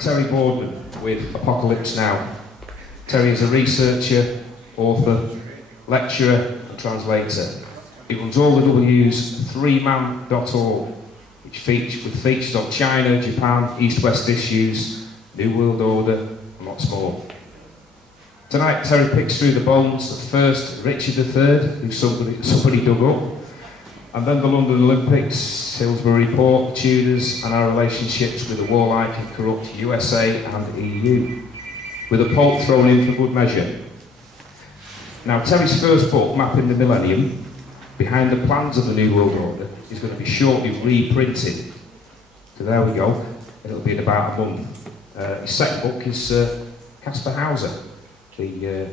Terry Boardman with Apocalypse Now. Terry is a researcher, author, lecturer and translator. He runs all the W's 3man.org, which features on China, Japan, East-West issues, New World Order and lots more. Tonight Terry picks through the bones of first Richard III, who somebody dug up, and then the London Olympics, Hillsborough Report, Tudors, and our relationships with the warlike and corrupt USA and EU, with a Pope thrown in for good measure. Now, Terry's first book, Mapping the Millennium, Behind the Plans of the New World Order, is going to be shortly reprinted. So there we go. It'll be in about a month. His second book is Caspar Hauser, the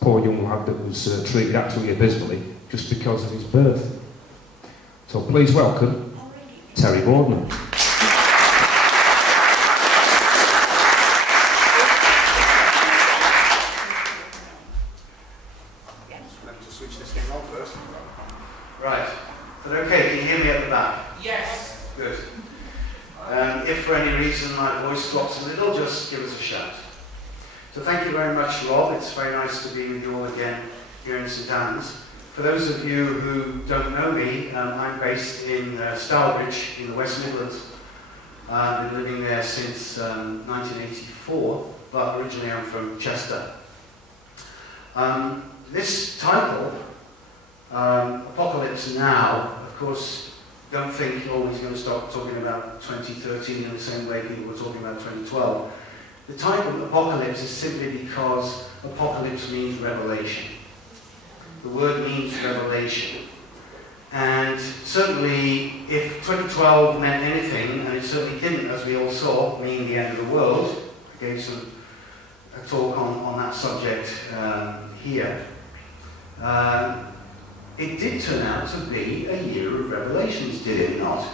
poor young lad that was treated absolutely abysmally just because of his birth. So please welcome Terry Boardman. Switch this thing on first. Right. Is that okay? Can you hear me at the back? Yes. Good. If for any reason my voice drops a little, just give us a shout. So thank you very much, Rob. It's very nice to be with you all again here in St Anne's. For those of you who don't know me, I'm based in Stourbridge in the West Midlands. I've been living there since 1984, but originally I'm from Chester. This title, Apocalypse Now, of course, don't think, oh, he's going to start talking about 2013 in the same way people were talking about 2012. The title, Apocalypse, is simply because apocalypse means revelation. The word means revelation. And certainly, if 2012 meant anything, and it certainly didn't, as we all saw, mean the end of the world, I gave a talk on that subject here. It did turn out to be a year of revelations, did it not?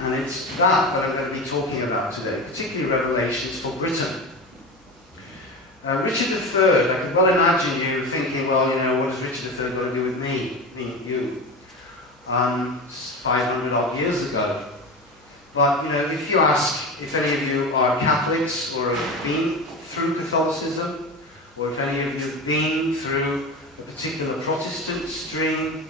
And it's that I'm going to be talking about today, particularly revelations for Britain. Richard III, I can well imagine you thinking, well, you know, what has Richard III got to do with me, meaning you? 500 odd years ago. But, you know, if you ask if any of you are Catholics or have been through Catholicism, or if any of you have been through a particular Protestant stream,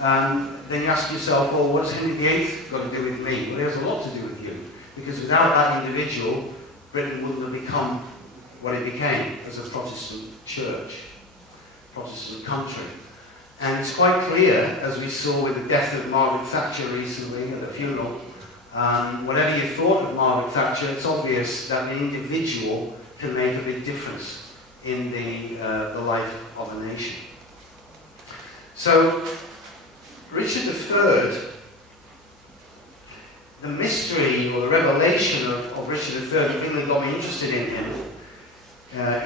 then you ask yourself, well, what has Henry VIII got to do with me? Well, it has a lot to do with you, because without that individual, Britain wouldn't have become what it became as a Protestant church, Protestant country. And it's quite clear, as we saw with the death of Margaret Thatcher recently at the funeral, whatever you thought of Margaret Thatcher, it's obvious that an individual can make a big difference in the life of a nation. So, Richard III, the mystery or the revelation of Richard III, the thing that got me interested in him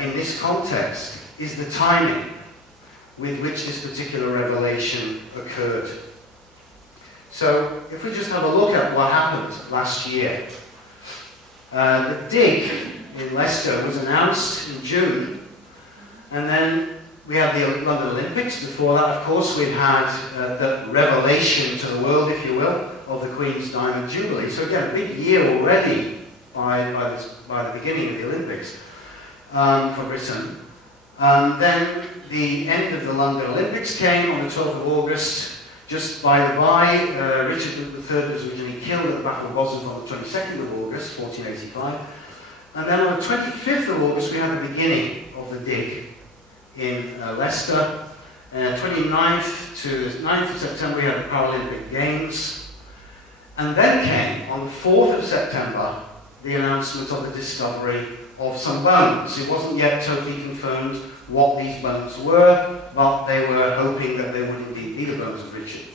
in this context is the timing with which this particular revelation occurred. So, if we just have a look at what happened last year, the dig in Leicester was announced in June, and then we had the London Olympics. Before that, of course, we'd had the revelation to the world, if you will, of the Queen's Diamond Jubilee. So again, a big year already by the beginning of the Olympics for Britain. Then the end of the London Olympics came on the 12th of August. Just by the by, Richard III was originally killed at the Battle of Bosworth on the 22nd of August, 1485. And then on the 25th of August, we had the beginning of the dig in Leicester. 29th to the 9th of September, we had the Paralympic Games. And then came, on the 4th of September, the announcement of the discovery of some bones. It wasn't yet totally confirmed what these bones were, but they were hoping that they would indeed be the bones of Richard.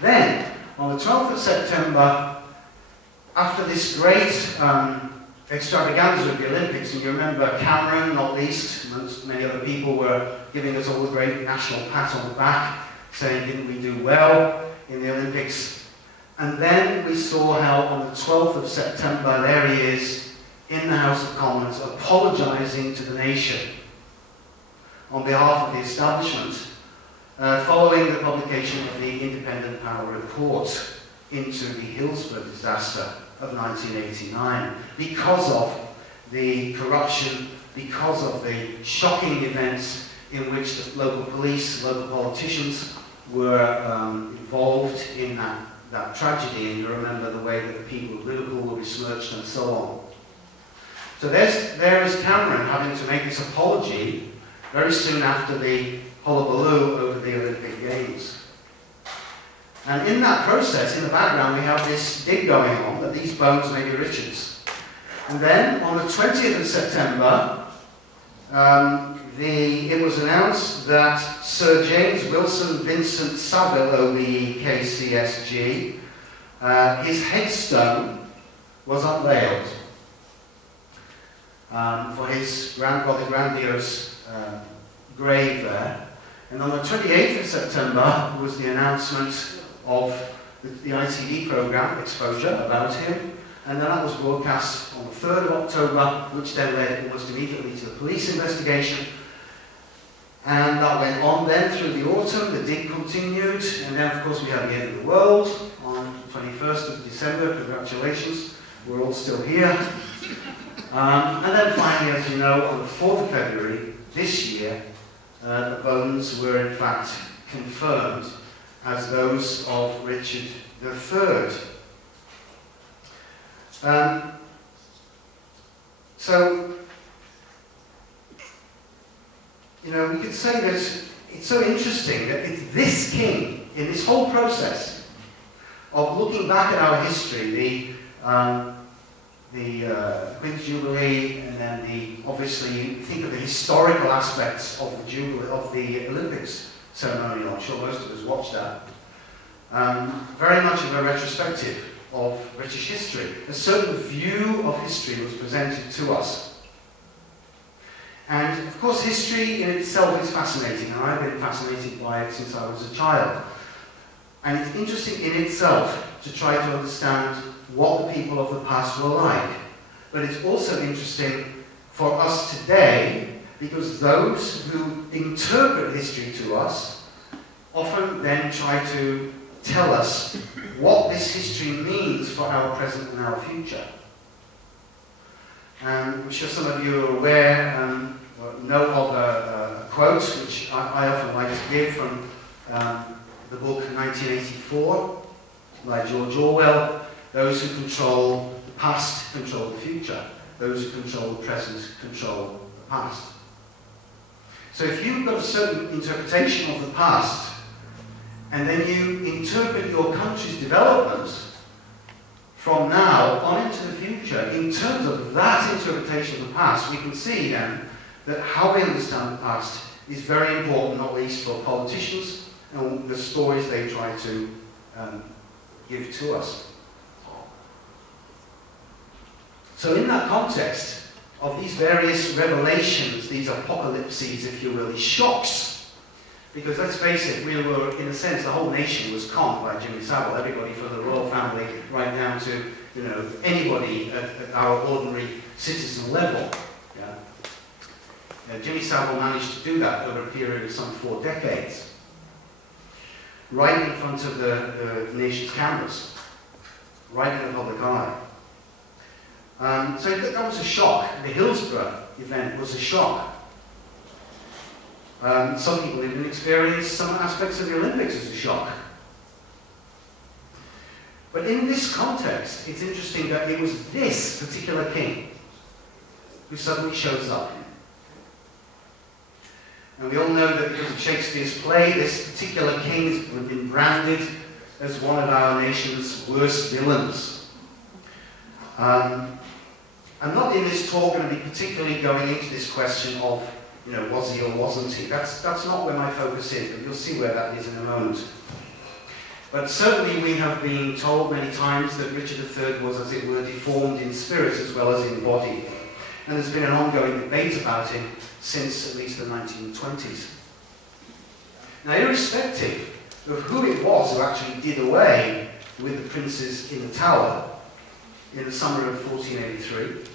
Then, on the 12th of September, after this great extravaganza of the Olympics, and you remember Cameron, not least, amongst many other people, were giving us all a great national pat on the back, saying, didn't we do well in the Olympics? And then we saw how on the 12th of September, there he is, in the House of Commons, apologising to the nation on behalf of the establishment, following the publication of the Independent Panel Report into the Hillsborough disaster of 1989 because of the corruption, because of the shocking events in which the local police, local politicians were involved in that tragedy. And you remember the way that the people of Liverpool were besmirched and so on. So there is Cameron having to make this apology very soon after the hullabaloo over the Olympic Games. And in that process, in the background, we have this dig going on that these bones may be Richard's. And then, on the 20th of September, it was announced that Sir James Wilson Vincent Saville, OBE KCSG, his headstone was unveiled for his rather grandiose grave there. And on the 28th of September was the announcement of the ITV programme, Exposure, about him. And then that was broadcast on the 3rd of October, which then led almost immediately to the police investigation. And that went on then through the autumn, the dig continued, and then of course we had the end of the world on the 21st of December, congratulations, we're all still here. And then finally, as you know, on the 4th of February this year, the bones were in fact confirmed as those of Richard III. So, you know, we could say that it's so interesting that it's this king, in this whole process of looking back at our history, the Queen's Jubilee, and then obviously, you think of the historical aspects of the Jubilee, of the Olympics ceremonial. I'm sure most of us watched that. Very much of a retrospective of British history. A certain view of history was presented to us. And of course, history in itself is fascinating, and I've been fascinated by it since I was a child. And it's interesting in itself to try to understand what the people of the past were like. But it's also interesting for us today, because those who interpret history to us often then try to tell us what this history means for our present and our future. I'm sure some of you are aware, know of a quote which I often like to give from the book 1984 by George Orwell. Those who control the past control the future. Those who control the present control the past. So if you've got a certain interpretation of the past, and then you interpret your country's development from now on into the future, in terms of that interpretation of the past, we can see then that how we understand the past is very important, not least for politicians and the stories they try to give to us. So in that context of these various revelations, these apocalypses, if you will, these shocks, because let's face it, we were, in a sense, the whole nation was conned by Jimmy Saville, everybody from the royal family right down to, you know, anybody at our ordinary citizen level. Yeah? Jimmy Saville managed to do that over a period of some 4 decades, right in front of the nation's cameras, right in the public eye. So that was a shock. The Hillsborough event was a shock. Some people even experienced some aspects of the Olympics as a shock. But in this context, it's interesting that it was this particular king who suddenly shows up. And we all know that because of Shakespeare's play, this particular king has been branded as one of our nation's worst villains. I'm not in this talk going to be particularly going into this question of, you know, was he or wasn't he? That's not where my focus is, but you'll see where that is in a moment. But certainly we have been told many times that Richard III was, as it were, deformed in spirit as well as in body. And there's been an ongoing debate about him since at least the 1920s. Now, irrespective of who it was who actually did away with the princes in the Tower in the summer of 1483,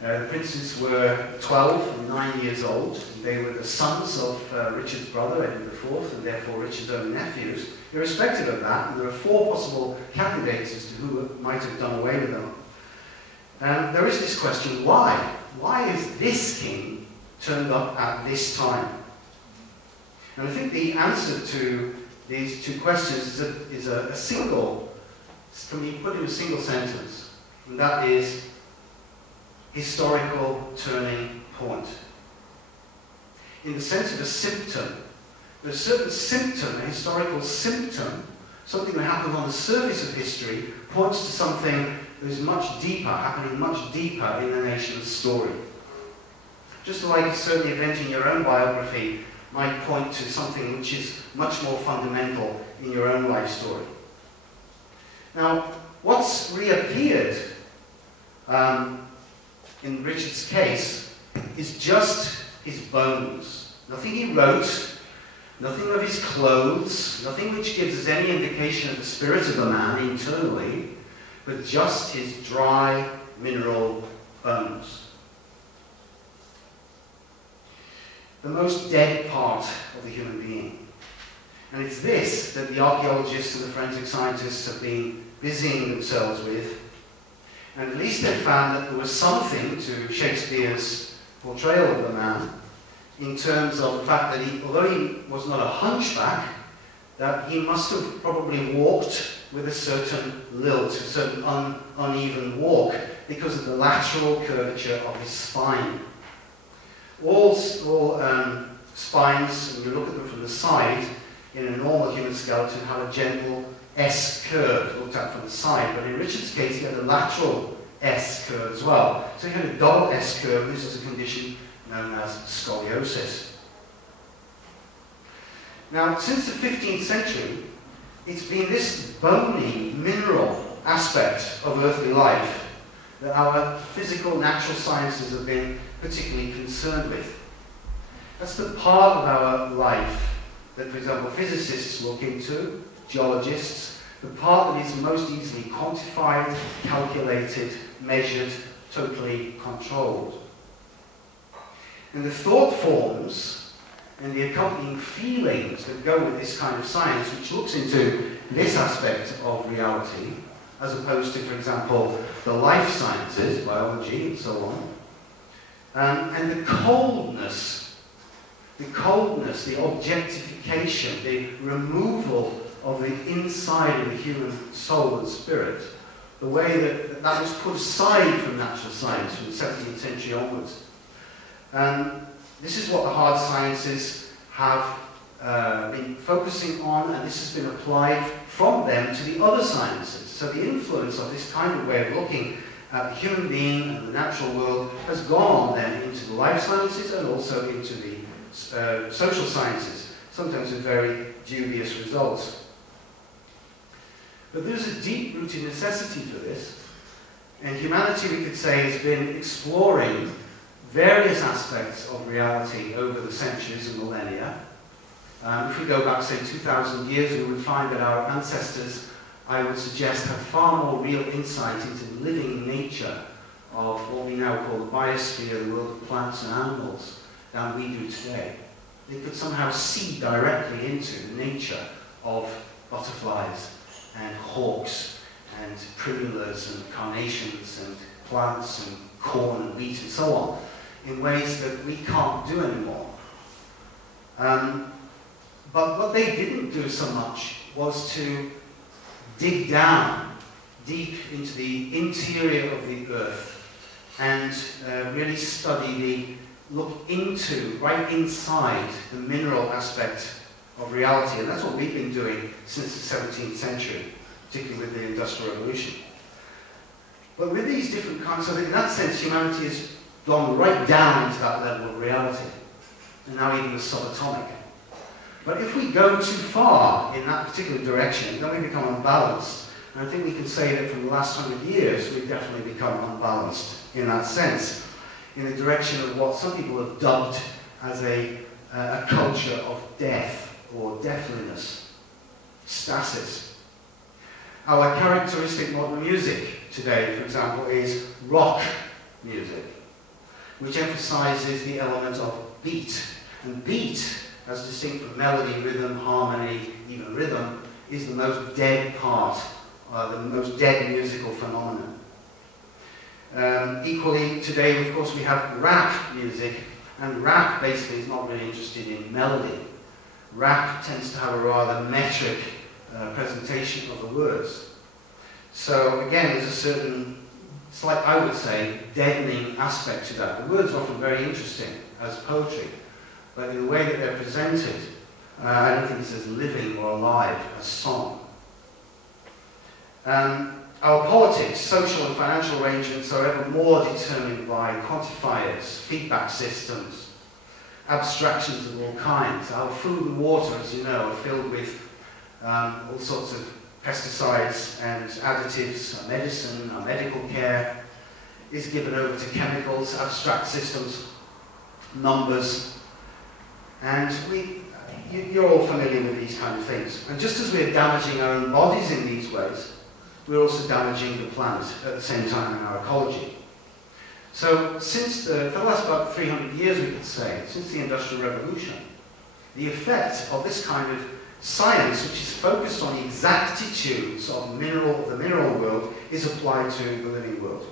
The princes were 12 and 9 years old. They were the sons of Richard's brother, Edward IV, and therefore Richard's own nephews. Irrespective of that, there are 4 possible candidates as to who might have done away with them. There is this question, why? Why is this king turned up at this time? And I think the answer to these 2 questions is a single, can be put in a single sentence, and that is historical turning point. In the sense of a symptom, there's a certain symptom, a historical symptom, something that happens on the surface of history, points to something that is much deeper, happening much deeper in the nation's story. Just like a certain event in your own biography might point to something which is much more fundamental in your own life story. Now, what's reappeared in Richard's case is just his bones. Nothing he wrote, nothing of his clothes, nothing which gives us any indication of the spirit of the man internally, but just his dry mineral bones. The most dead part of the human being. And it's this that the archaeologists and the forensic scientists have been busying themselves with. And at least they found that there was something to Shakespeare's portrayal of the man in terms of the fact that although he was not a hunchback, that he must have probably walked with a certain lilt, a certain uneven walk, because of the lateral curvature of his spine. All spines, when you look at them from the side, in a normal human skeleton, have a gentle S curve looked at from the side, but in Richard's case he had a lateral S curve as well. So he had a double S curve. This is a condition known as scoliosis. Now, since the 15th century, it's been this bony, mineral aspect of earthly life that our physical, natural sciences have been particularly concerned with. That's the part of our life that, for example, physicists look into, geologists, the part that is most easily quantified, calculated, measured, totally controlled. And the thought forms and the accompanying feelings that go with this kind of science, which looks into this aspect of reality, as opposed to, for example, the life sciences, biology and so on, and the coldness, the objectification, the removal of the inside of the human soul and spirit, the way that was put aside from natural science from the 17th century onwards. This is what the hard sciences have been focusing on, and this has been applied from them to the other sciences. So the influence of this kind of way of looking at the human being and the natural world has gone then into the life sciences and also into the social sciences, sometimes with very dubious results. But there's a deep-rooted necessity for this, and humanity, we could say, has been exploring various aspects of reality over the centuries and millennia. If we go back, say, 2,000 years, we would find that our ancestors, I would suggest, had far more real insight into the living nature of what we now call the biosphere, the world of plants and animals, than we do today. They could somehow see directly into the nature of butterflies and hawks and primulas and carnations and plants and corn and wheat and so on, in ways that we can't do anymore. But what they didn't do so much was to dig down deep into the interior of the earth and really study look into, right inside the mineral aspect of reality. And that's what we've been doing since the 17th century, particularly with the Industrial Revolution. But with these different kinds of, in that sense, humanity has gone right down into that level of reality, and now even the subatomic. But if we go too far in that particular direction, then we become unbalanced. And I think we can say that from the last 100 years, we've definitely become unbalanced in that sense, in the direction of what some people have dubbed as a culture of death, or deathliness, stasis. Our characteristic modern music today, for example, is rock music. which emphasizes the element of beat. And beat, as distinct from melody, rhythm, harmony, even rhythm, is the most dead part, the most dead musical phenomenon. Equally, today, of course, we have rap music, and rap basically is not really interested in melody. Rap tends to have a rather metric presentation of the words. So again, there's a certain, slight, I would say, deadening aspect to that. The words are often very interesting as poetry, but in the way that they're presented, I don't think it's as living or alive as song. Our politics, social and financial arrangements are ever more determined by quantifiers, feedback systems, abstractions of all kinds. Our food and water, as you know, are filled with all sorts of pesticides and additives. Our medicine, our medical care is given over to chemicals, abstract systems, numbers, and you're all familiar with these kind of things. And just as we're damaging our own bodies in these ways, we're also damaging the planet at the same time in our ecology. So since for the last about 300 years, we could say, since the Industrial Revolution, the effect of this kind of science, which is focused on the exactitudes of the mineral world, is applied to the living world.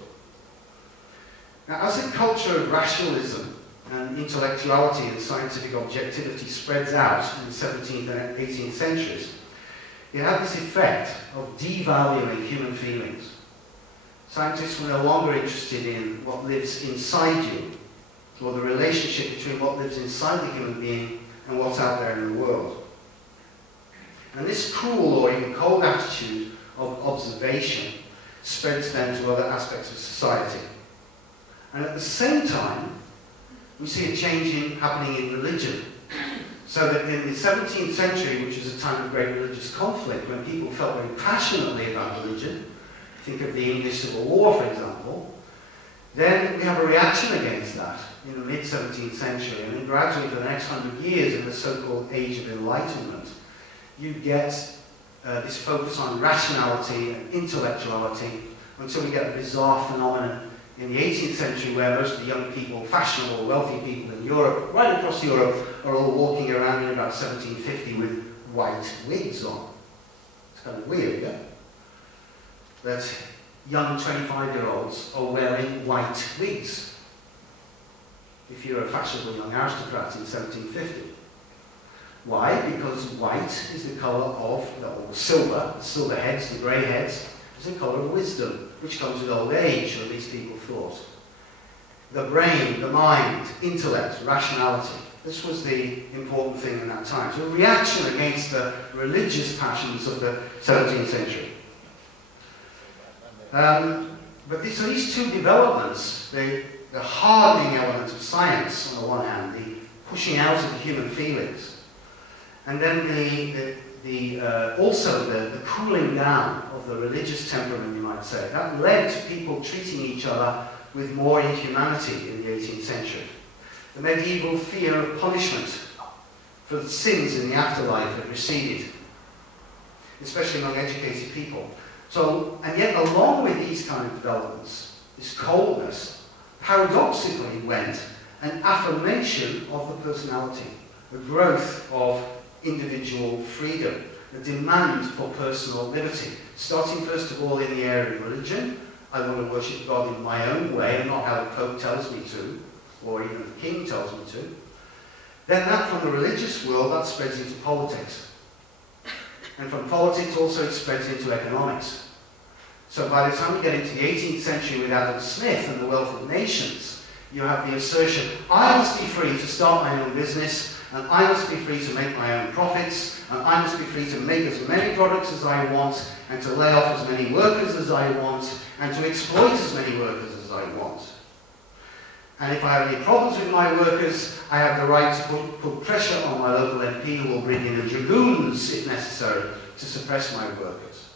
Now, as the culture of rationalism and intellectuality and scientific objectivity spreads out in the 17th and 18th centuries, it had this effect of devaluing human feelings. Scientists were no longer interested in what lives inside you, or the relationship between what lives inside the human being and what's out there in the world. And this cool or even cold attitude of observation spreads then to other aspects of society. And at the same time, we see a change happening in religion. So that in the 17th century, which is a time of great religious conflict, when people felt very passionately about religion, think of the English Civil War, for example, then we have a reaction against that in the mid-17th century, and then gradually for the next 100 years in the so-called Age of Enlightenment, you get this focus on rationality and intellectuality until we get a bizarre phenomenon in the 18th century where most of the young people, fashionable, wealthy people in Europe, right across Europe, are all walking around in about 1750 with white wigs on. It's kind of weird, yeah? That young 25-year-olds are wearing white wigs. If you're a fashionable young aristocrat in 1750. Why? Because white is the colour of, or silver, the silver heads, the grey heads, is the colour of wisdom, which comes with old age, or at least people thought. The brain, the mind, intellect, rationality. This was the important thing in that time. So a reaction against the religious passions of the 17th century. But these two developments, the hardening element of science on the one hand, the pushing out of the human feelings, and then also the cooling down of the religious temperament, you might say, that led to people treating each other with more inhumanity in the 18th century. The medieval fear of punishment for the sins in the afterlife had receded, especially among educated people. So, and yet along with these kind of developments, this coldness, paradoxically went an affirmation of the personality, the growth of individual freedom, the demand for personal liberty, starting first of all in the area of religion. I want to worship God in my own way and not how the Pope tells me to, or even the King tells me to. Then that from the religious world, that spreads into politics. And from politics also it spreads into economics. So by the time we get into the 18th century with Adam Smith and the Wealth of Nations, you have the assertion, I must be free to start my own business, and I must be free to make my own profits, and I must be free to make as many products as I want, and to lay off as many workers as I want, and to exploit as many workers as I want. And if I have any problems with my workers, I have the right to put pressure on my local MP who will bring in the dragoons, if necessary, to suppress my workers.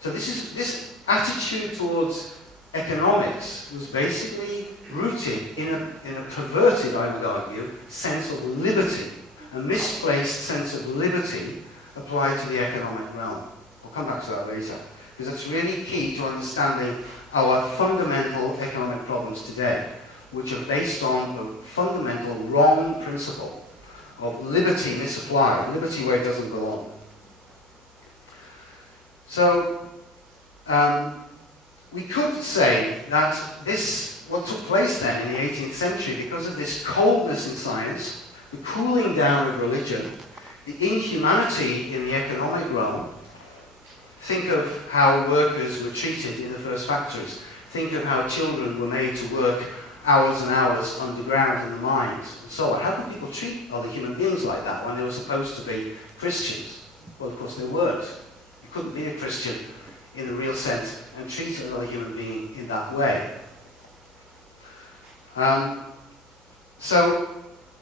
So this attitude towards economics was basically rooted in a perverted, I would argue, sense of liberty, a misplaced sense of liberty applied to the economic realm. I'll come back to that later, because it's really key to understanding our fundamental economic problems today. which are based on the fundamental wrong principle of liberty misapplied, liberty where it doesn't belong. So, we could say that what took place then in the 18th century, because of this coldness in science, the cooling down of religion, the inhumanity in the economic realm. Think of how workers were treated in the first factories. Think of how children were made to work hours and hours underground in the mines, and so on. How could people treat other human beings like that when they were supposed to be Christians? Well, of course they weren't. You couldn't be a Christian in the real sense and treat another human being in that way. So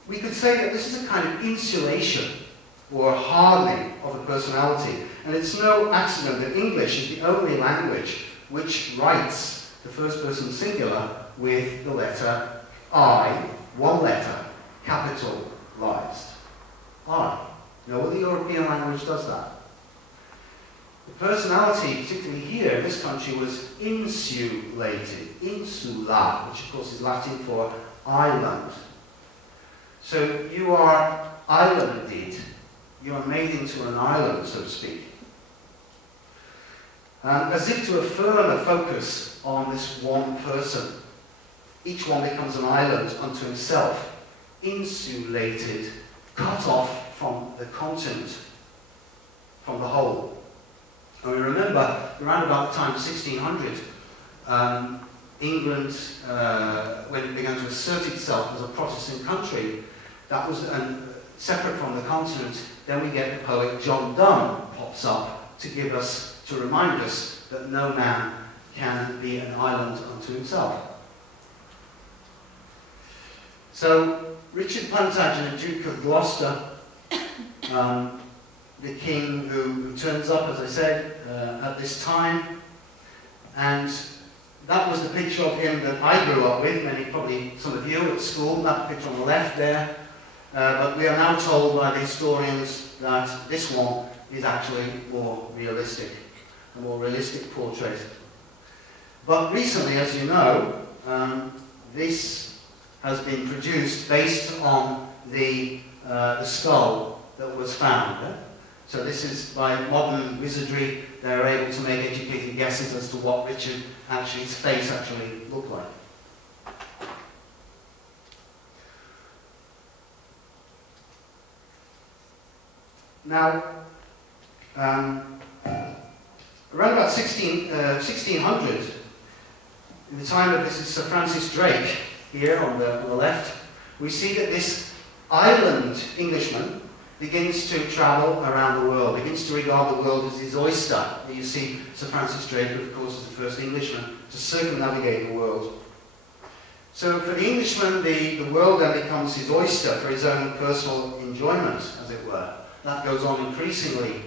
we could say that this is a kind of insulation or hardening of a personality. And it's no accident that English is the only language which writes the first person singular with the letter I, one letter, capitalized. I. No other European language does that. The personality, particularly here in this country, was insulated, insula, which of course is Latin for island. So you are islanded. You are made into an island, so to speak. As if to affirm a focus on this one person. Each one becomes an island unto himself, insulated, cut off from the continent, from the whole. And we remember, around about the time of 1600, England, when it began to assert itself as a Protestant country, that was separate from the continent. Then we get the poet John Donne pops up to remind us that no man can be an island unto himself. So Richard Plantagenet, Duke of Gloucester, the king who turns up, as I said, at this time, and that was the picture of him that I grew up with, probably some of you at school, that picture on the left there. But we are now told by the historians that this one is actually more realistic, a more realistic portrait. But recently, as you know, this has been produced based on the skull that was found. So this is by modern wizardry. They're able to make educated guesses as to what his face actually looked like. Now, around about 1600, in the time of this is Sir Francis Drake, here on the left, we see that this island Englishman begins to travel around the world, begins to regard the world as his oyster. You see Sir Francis Drake, who of course is the first Englishman to circumnavigate the world. So for the Englishman, the world then becomes his oyster for his own personal enjoyment, as it were. That goes on increasingly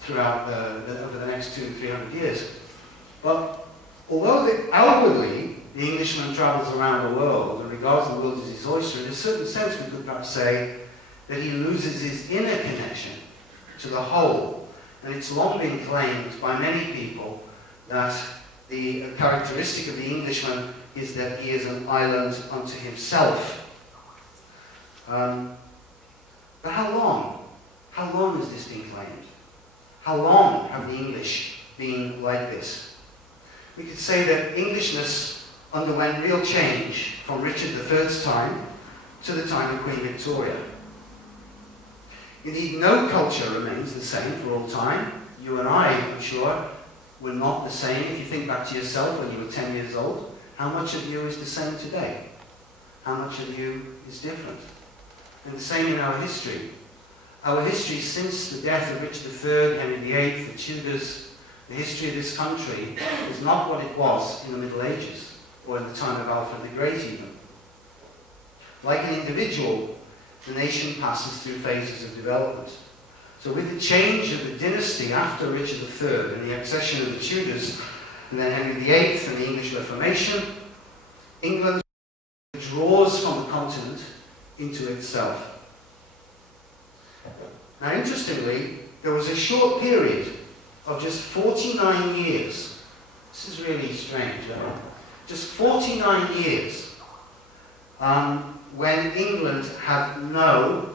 throughout over the next 200 to 300 years. But although outwardly the Englishman travels around the world and regards the world as his oyster, in a certain sense we could perhaps say that he loses his inner connection to the whole. And it's long been claimed by many people that the characteristic of the Englishman is that he is an island unto himself. But how long? How long has this been claimed? How long have the English been like this? We could say that Englishness underwent real change from Richard III's time to the time of Queen Victoria. Indeed, no culture remains the same for all time. You and I, I'm sure, were not the same. If you think back to yourself when you were 10 years old, how much of you is the same today? How much of you is different? And the same in our history. Our history since the death of Richard III, Henry VIII, the Tudors, the history of this country is not what it was in the Middle Ages, or in the time of Alfred the Great even. Like an individual, the nation passes through phases of development. So with the change of the dynasty after Richard III and the accession of the Tudors, and then Henry VIII and the English Reformation, England draws from the continent into itself. Now, interestingly, there was a short period of just 49 years. This is really strange, isn't it? Just 49 years when England had no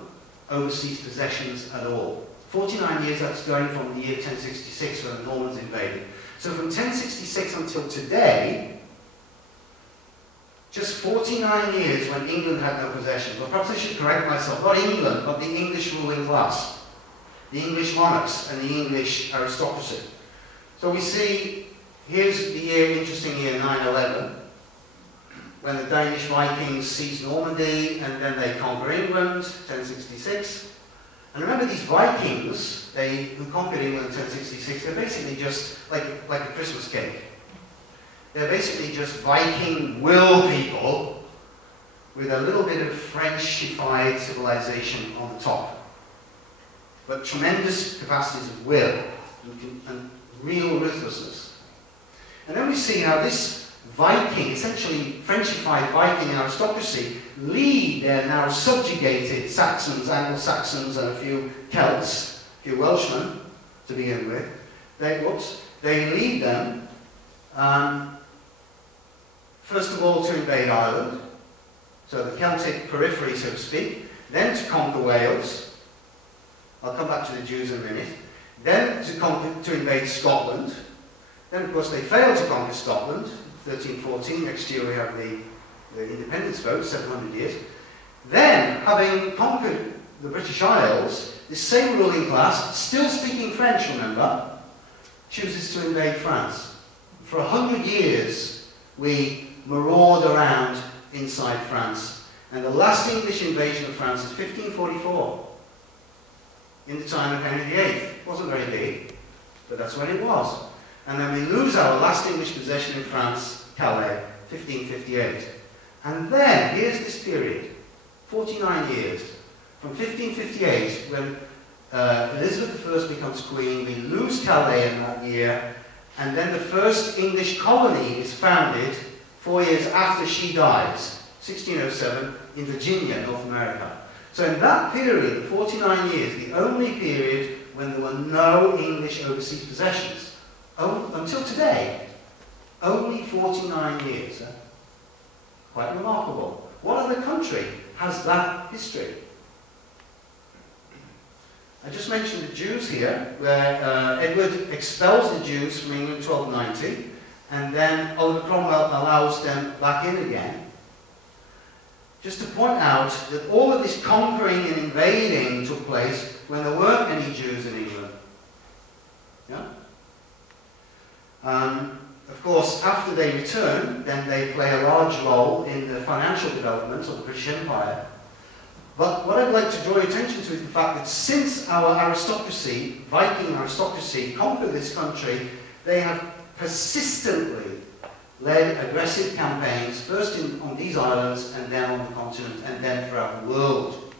overseas possessions at all. 49 years, that's going from the year 1066 when the Normans invaded. So from 1066 until today, just 49 years when England had no possessions. Well, perhaps I should correct myself. Not England, but the English ruling class. The English monarchs and the English aristocracy. So we see, here's the year, interesting year, 911, when the Danish Vikings seized Normandy and then they conquer England, 1066. And remember these Vikings, who conquered England in 1066, they're basically just like a Christmas cake. They're basically just Viking will people with a little bit of Frenchified civilization on the top. But tremendous capacities of will and real ruthlessness. And then we see how this Viking, essentially Frenchified Viking aristocracy, lead their now subjugated Saxons, Anglo-Saxons, and a few Celts, a few Welshmen to begin with. They lead them, first of all, to invade Ireland, so the Celtic periphery, so to speak, then to conquer Wales. I'll come back to the Jews in a minute. Then to invade Scotland. Then, of course, they failed to conquer Scotland. 1314, next year we have the independence vote, 700 years. Then, having conquered the British Isles, this same ruling class, still speaking French, remember, chooses to invade France. For 100 years, we maraud around inside France. And the last English invasion of France is 1544. In the time of Henry VIII. It wasn't very big, but that's when it was. And then we lose our last English possession in France, Calais, 1558. And then, here's this period, 49 years, from 1558, when Elizabeth I becomes queen, we lose Calais in that year, and then the first English colony is founded 4 years after she dies, 1607, in Virginia, North America. So in that period, 49 years, the only period when there were no English overseas possessions, until today, only 49 years. Quite remarkable. What other country has that history? I just mentioned the Jews here, where Edward expels the Jews from England in 1290, and then Oliver Cromwell allows them back in again. Just to point out that all of this conquering and invading took place when there weren't any Jews in England. Yeah? Of course, after they return, then they play a large role in the financial development of the British Empire. But what I'd like to draw your attention to is the fact that since our aristocracy, Viking aristocracy, conquered this country, they have persistently led aggressive campaigns, first on these islands, and then on the continent, and then throughout the world.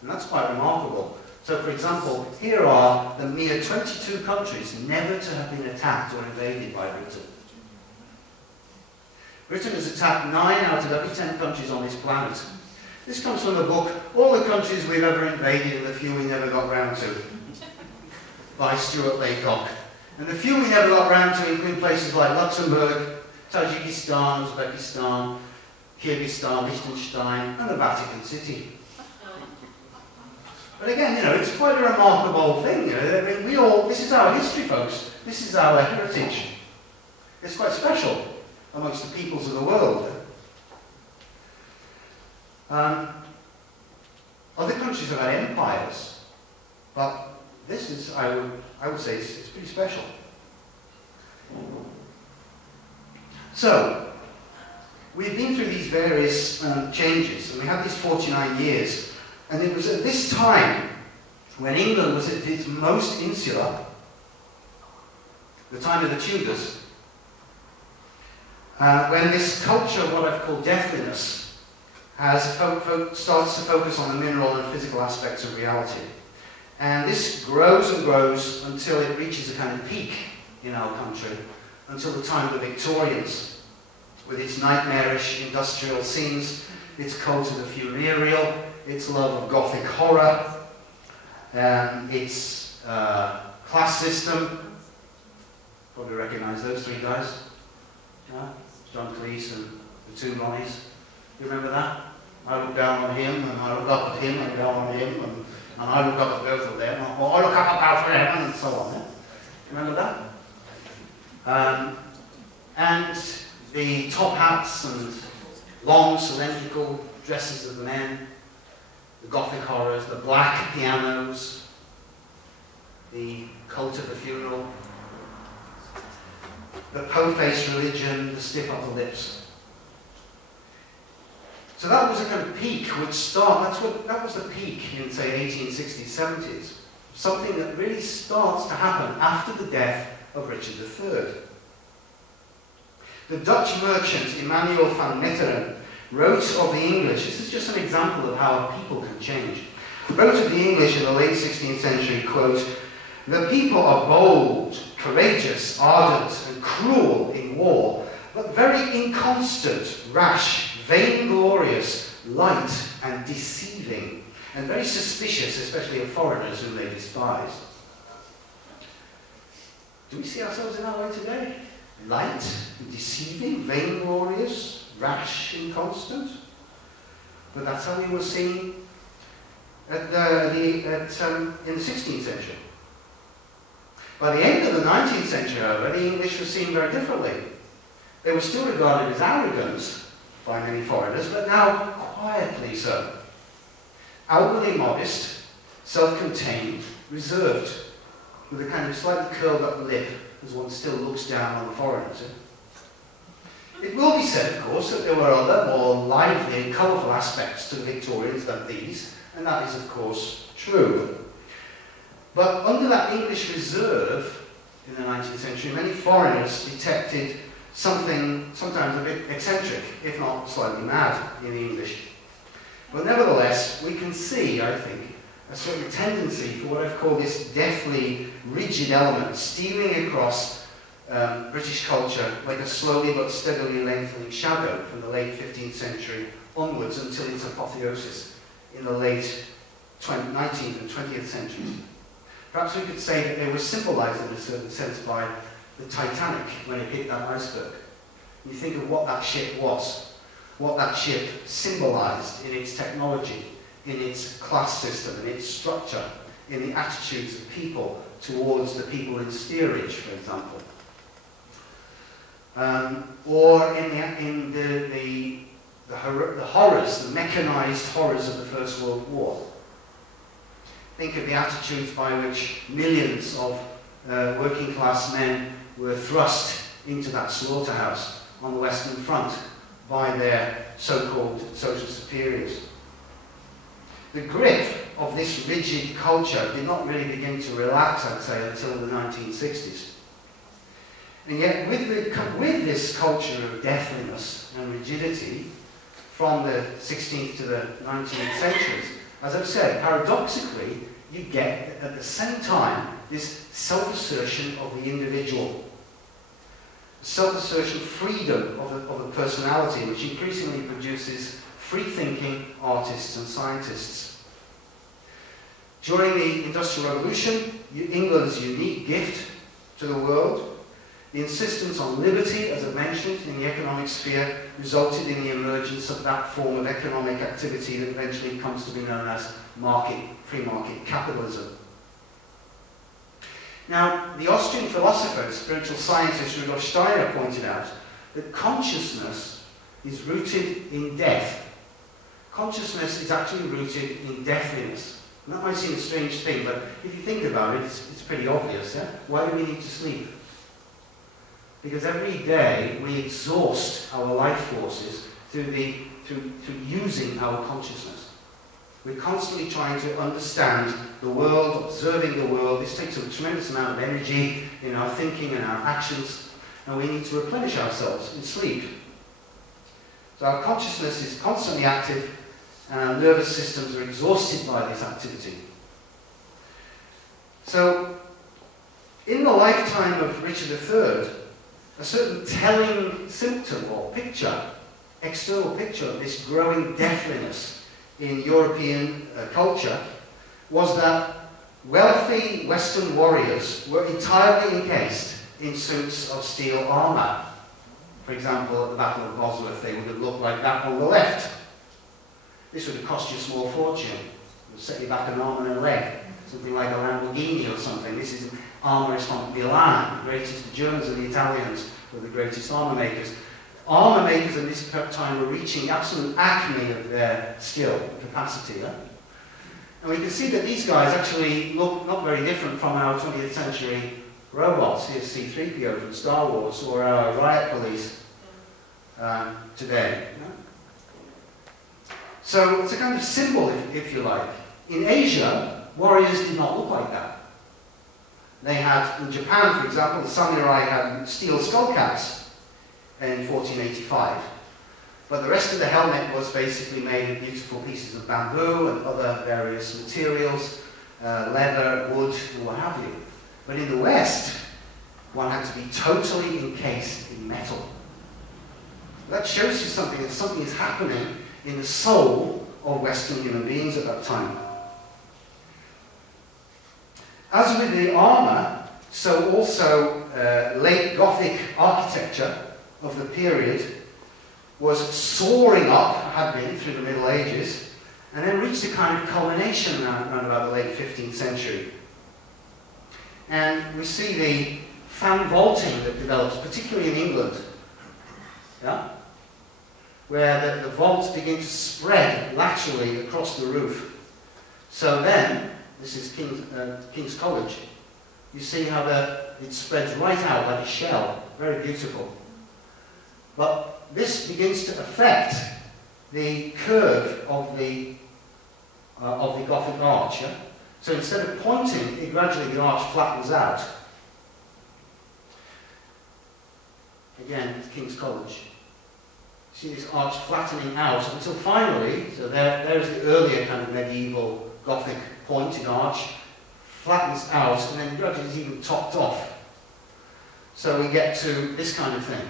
And that's quite remarkable. So, for example, here are the mere 22 countries never to have been attacked or invaded by Britain. Britain has attacked 9 out of every 10 countries on this planet. This comes from the book, All the Countries We've Ever Invaded and the Few We Never Got Round to, by Stuart Laycock. And the few we never got round to include places like Luxembourg, Tajikistan, Uzbekistan, Kyrgyzstan, Liechtenstein, and the Vatican City. But again, you know, it's quite a remarkable thing. You know? I mean, this is our history, folks. This is our heritage. It's quite special amongst the peoples of the world. Other countries have had empires, but this is, I would say, it's pretty special. So, we've been through these various changes, and we have these 49 years, and it was at this time, when England was at its most insular, the time of the Tudors, when this culture of what I've called deathliness starts to focus on the mineral and physical aspects of reality. And this grows and grows until it reaches a kind of peak in our country, until the time of the Victorians, with its nightmarish industrial scenes, its cult of the funereal, its love of Gothic horror, its class system. Probably recognise those three guys. John Cleese and the two Ronnies. You remember that? I look down on him, and I look up at him, and down on him, and I look up at both of them, or I look up at him, and so on. Yeah? Remember that? And the top hats and long cylindrical dresses of the men, the Gothic horrors, the black pianos, the cult of the funeral, the po-faced religion, the stiff upper lips. So that was a kind of peak which that was the peak in, say, 1860s, 70s. Something that really starts to happen after the death of Richard III. The Dutch merchant Emmanuel van Meteren wrote of the English, this is just an example of how people can change, wrote of the English in the late 16th century, quote, "The people are bold, courageous, ardent, and cruel in war, but very inconstant, rash, vainglorious, light, and deceiving, and very suspicious, especially of foreigners whom they despise." Do we see ourselves in that way today? Light, deceiving, vainglorious, rash, inconstant? But that's how we were seen in the 16th century. By the end of the 19th century, however, the English were seen very differently. They were still regarded as arrogant by many foreigners, but now quietly so. Outwardly modest, self-contained, reserved, with a kind of slightly curled up lip as one still looks down on the foreigners. It will be said, of course, that there were other, more lively and colourful aspects to the Victorians than these, and that is, of course, true. But under that English reserve in the 19th century, many foreigners detected something sometimes a bit eccentric, if not slightly mad, in the English. But nevertheless, we can see, I think, a certain tendency for what I've called this deathly, rigid element stealing across British culture like a slowly but steadily lengthening shadow from the late 15th century onwards until its apotheosis in the late 19th and 20th centuries. Perhaps we could say that they were symbolized in a certain sense by the Titanic when it hit that iceberg. You think of what that ship was, what that ship symbolized in its technology, in its class system, in its structure, in the attitudes of people towards the people in steerage, for example. Or in the horrors, the mechanized horrors of the First World War. Think of the attitudes by which millions of working class men were thrust into that slaughterhouse on the Western Front by their so-called social superiors. The grip of this rigid culture did not really begin to relax, I'd say, until the 1960s. And yet, with this culture of deathliness and rigidity from the 16th to the 19th centuries, as I've said, paradoxically, you get at the same time this self-assertion of the individual, self-assertion, freedom of the personality, which increasingly produces free-thinking artists and scientists. During the Industrial Revolution, England's unique gift to the world, the insistence on liberty, as I mentioned, in the economic sphere, resulted in the emergence of that form of economic activity that eventually comes to be known as free market capitalism. Now, the Austrian philosopher and spiritual scientist Rudolf Steiner pointed out that consciousness is rooted in death. Consciousness is actually rooted in deathliness. And that might seem a strange thing, but if you think about it, it's pretty obvious. Yeah? Why do we need to sleep? Because every day we exhaust our life forces through using our consciousness. We're constantly trying to understand the world, observing the world. This takes a tremendous amount of energy in our thinking and our actions, and we need to replenish ourselves in sleep. So our consciousness is constantly active, and our nervous systems are exhausted by this activity. So, in the lifetime of Richard III, a certain telling symptom or picture, external picture of this growing deathliness in European culture was that wealthy Western warriors were entirely encased in suits of steel armor. For example, at the Battle of Bosworth, they would have looked like that on the left. This would have cost you a small fortune. It would set you back an arm and a leg, something like a Lamborghini or something. This is armour is from Milan, the greatest. The Germans and the Italians were the greatest armour makers. Armour makers at this time were reaching absolute acme of their skill and capacity. Yeah? And we can see that these guys actually look not very different from our 20th century robots. Here's C-3PO from Star Wars, or our riot police today. Yeah? So it's a kind of symbol, if you like. In Asia, warriors did not look like that. They had, in Japan, for example, the samurai had steel skull caps in 1485. But the rest of the helmet was basically made of beautiful pieces of bamboo and other various materials, leather, wood, and what have you. But in the West, one had to be totally encased in metal. That shows you something, that something is happening in the soul of Western human beings at that time. As with the armour, so also late Gothic architecture of the period was soaring up, had been through the Middle Ages, and then reached a kind of culmination around about the late 15th century. And we see the fan vaulting that develops, particularly in England, yeah? Where the vaults begin to spread laterally across the roof. So then, this is King's College, you see how it spreads right out like a shell, very beautiful. But this begins to affect the curve of the Gothic arch. Yeah? So instead of pointing, gradually the arch flattens out. Again, it's King's College. See this arch flattening out until finally, so there's the earlier kind of medieval Gothic pointed arch, flattens out and then gradually is even topped off. So we get to this kind of thing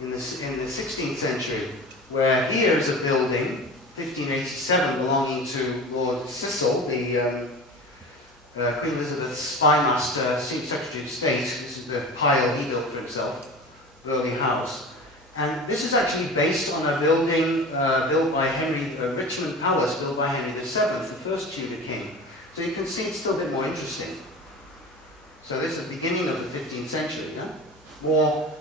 in the 16th century, where here is a building, 1587, belonging to Lord Cecil, the Queen Elizabeth's spymaster, Secretary of State. This is the pile he built for himself, Burghley House. And this is actually based on a building built by Richmond Palace, built by Henry VII, the first Tudor king. So you can see it's still a bit more interesting. So this is the beginning of the 15th century, yeah? More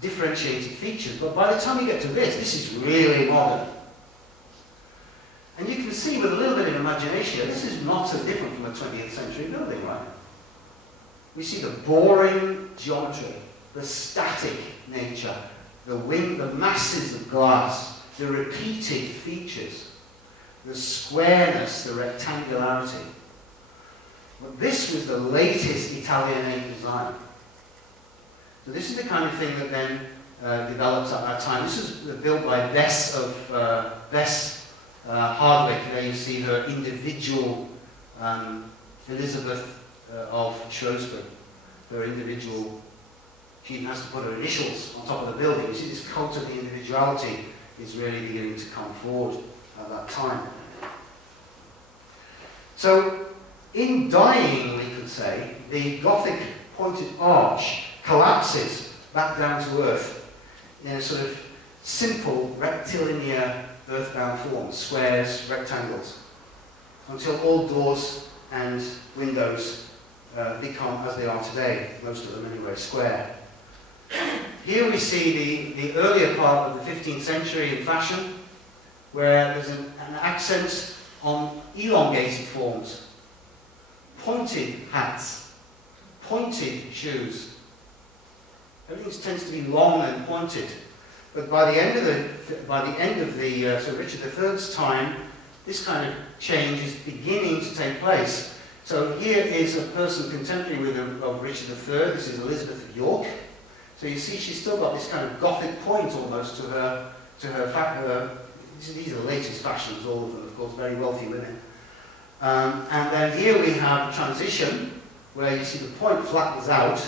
differentiated features. But by the time you get to this is really modern. And you can see with a little bit of imagination, this is not so different from a 20th century building, right? We see the boring geometry, the static nature, the masses of glass, the repeated features, the squareness, the rectangularity. But this was the latest Italianate design. So this is the kind of thing that then developed at that time. This is built by Bess Hardwick. There you see her individual Elizabeth of Shrewsbury. Her individual, she even has to put her initials on top of the building. You see this cult of the individuality is really beginning to come forward at that time. So, in dying, we could say, the Gothic pointed arch collapses back down to earth in a sort of simple rectilinear earthbound form, squares, rectangles, until all doors and windows become, as they are today, most of them anyway, square. Here we see the earlier part of the 15th century in fashion, where there's an accent on elongated forms, pointed hats, pointed shoes. Everything tends to be long and pointed. But by the end of the so Richard III's time, this kind of change is beginning to take place. So here is a person contemporary of Richard III. This is Elizabeth of York. So you see, she's still got this kind of Gothic point almost to her. These are the latest fashions, all of them, of course, very wealthy women. And then here we have a transition where you see the point flattens out.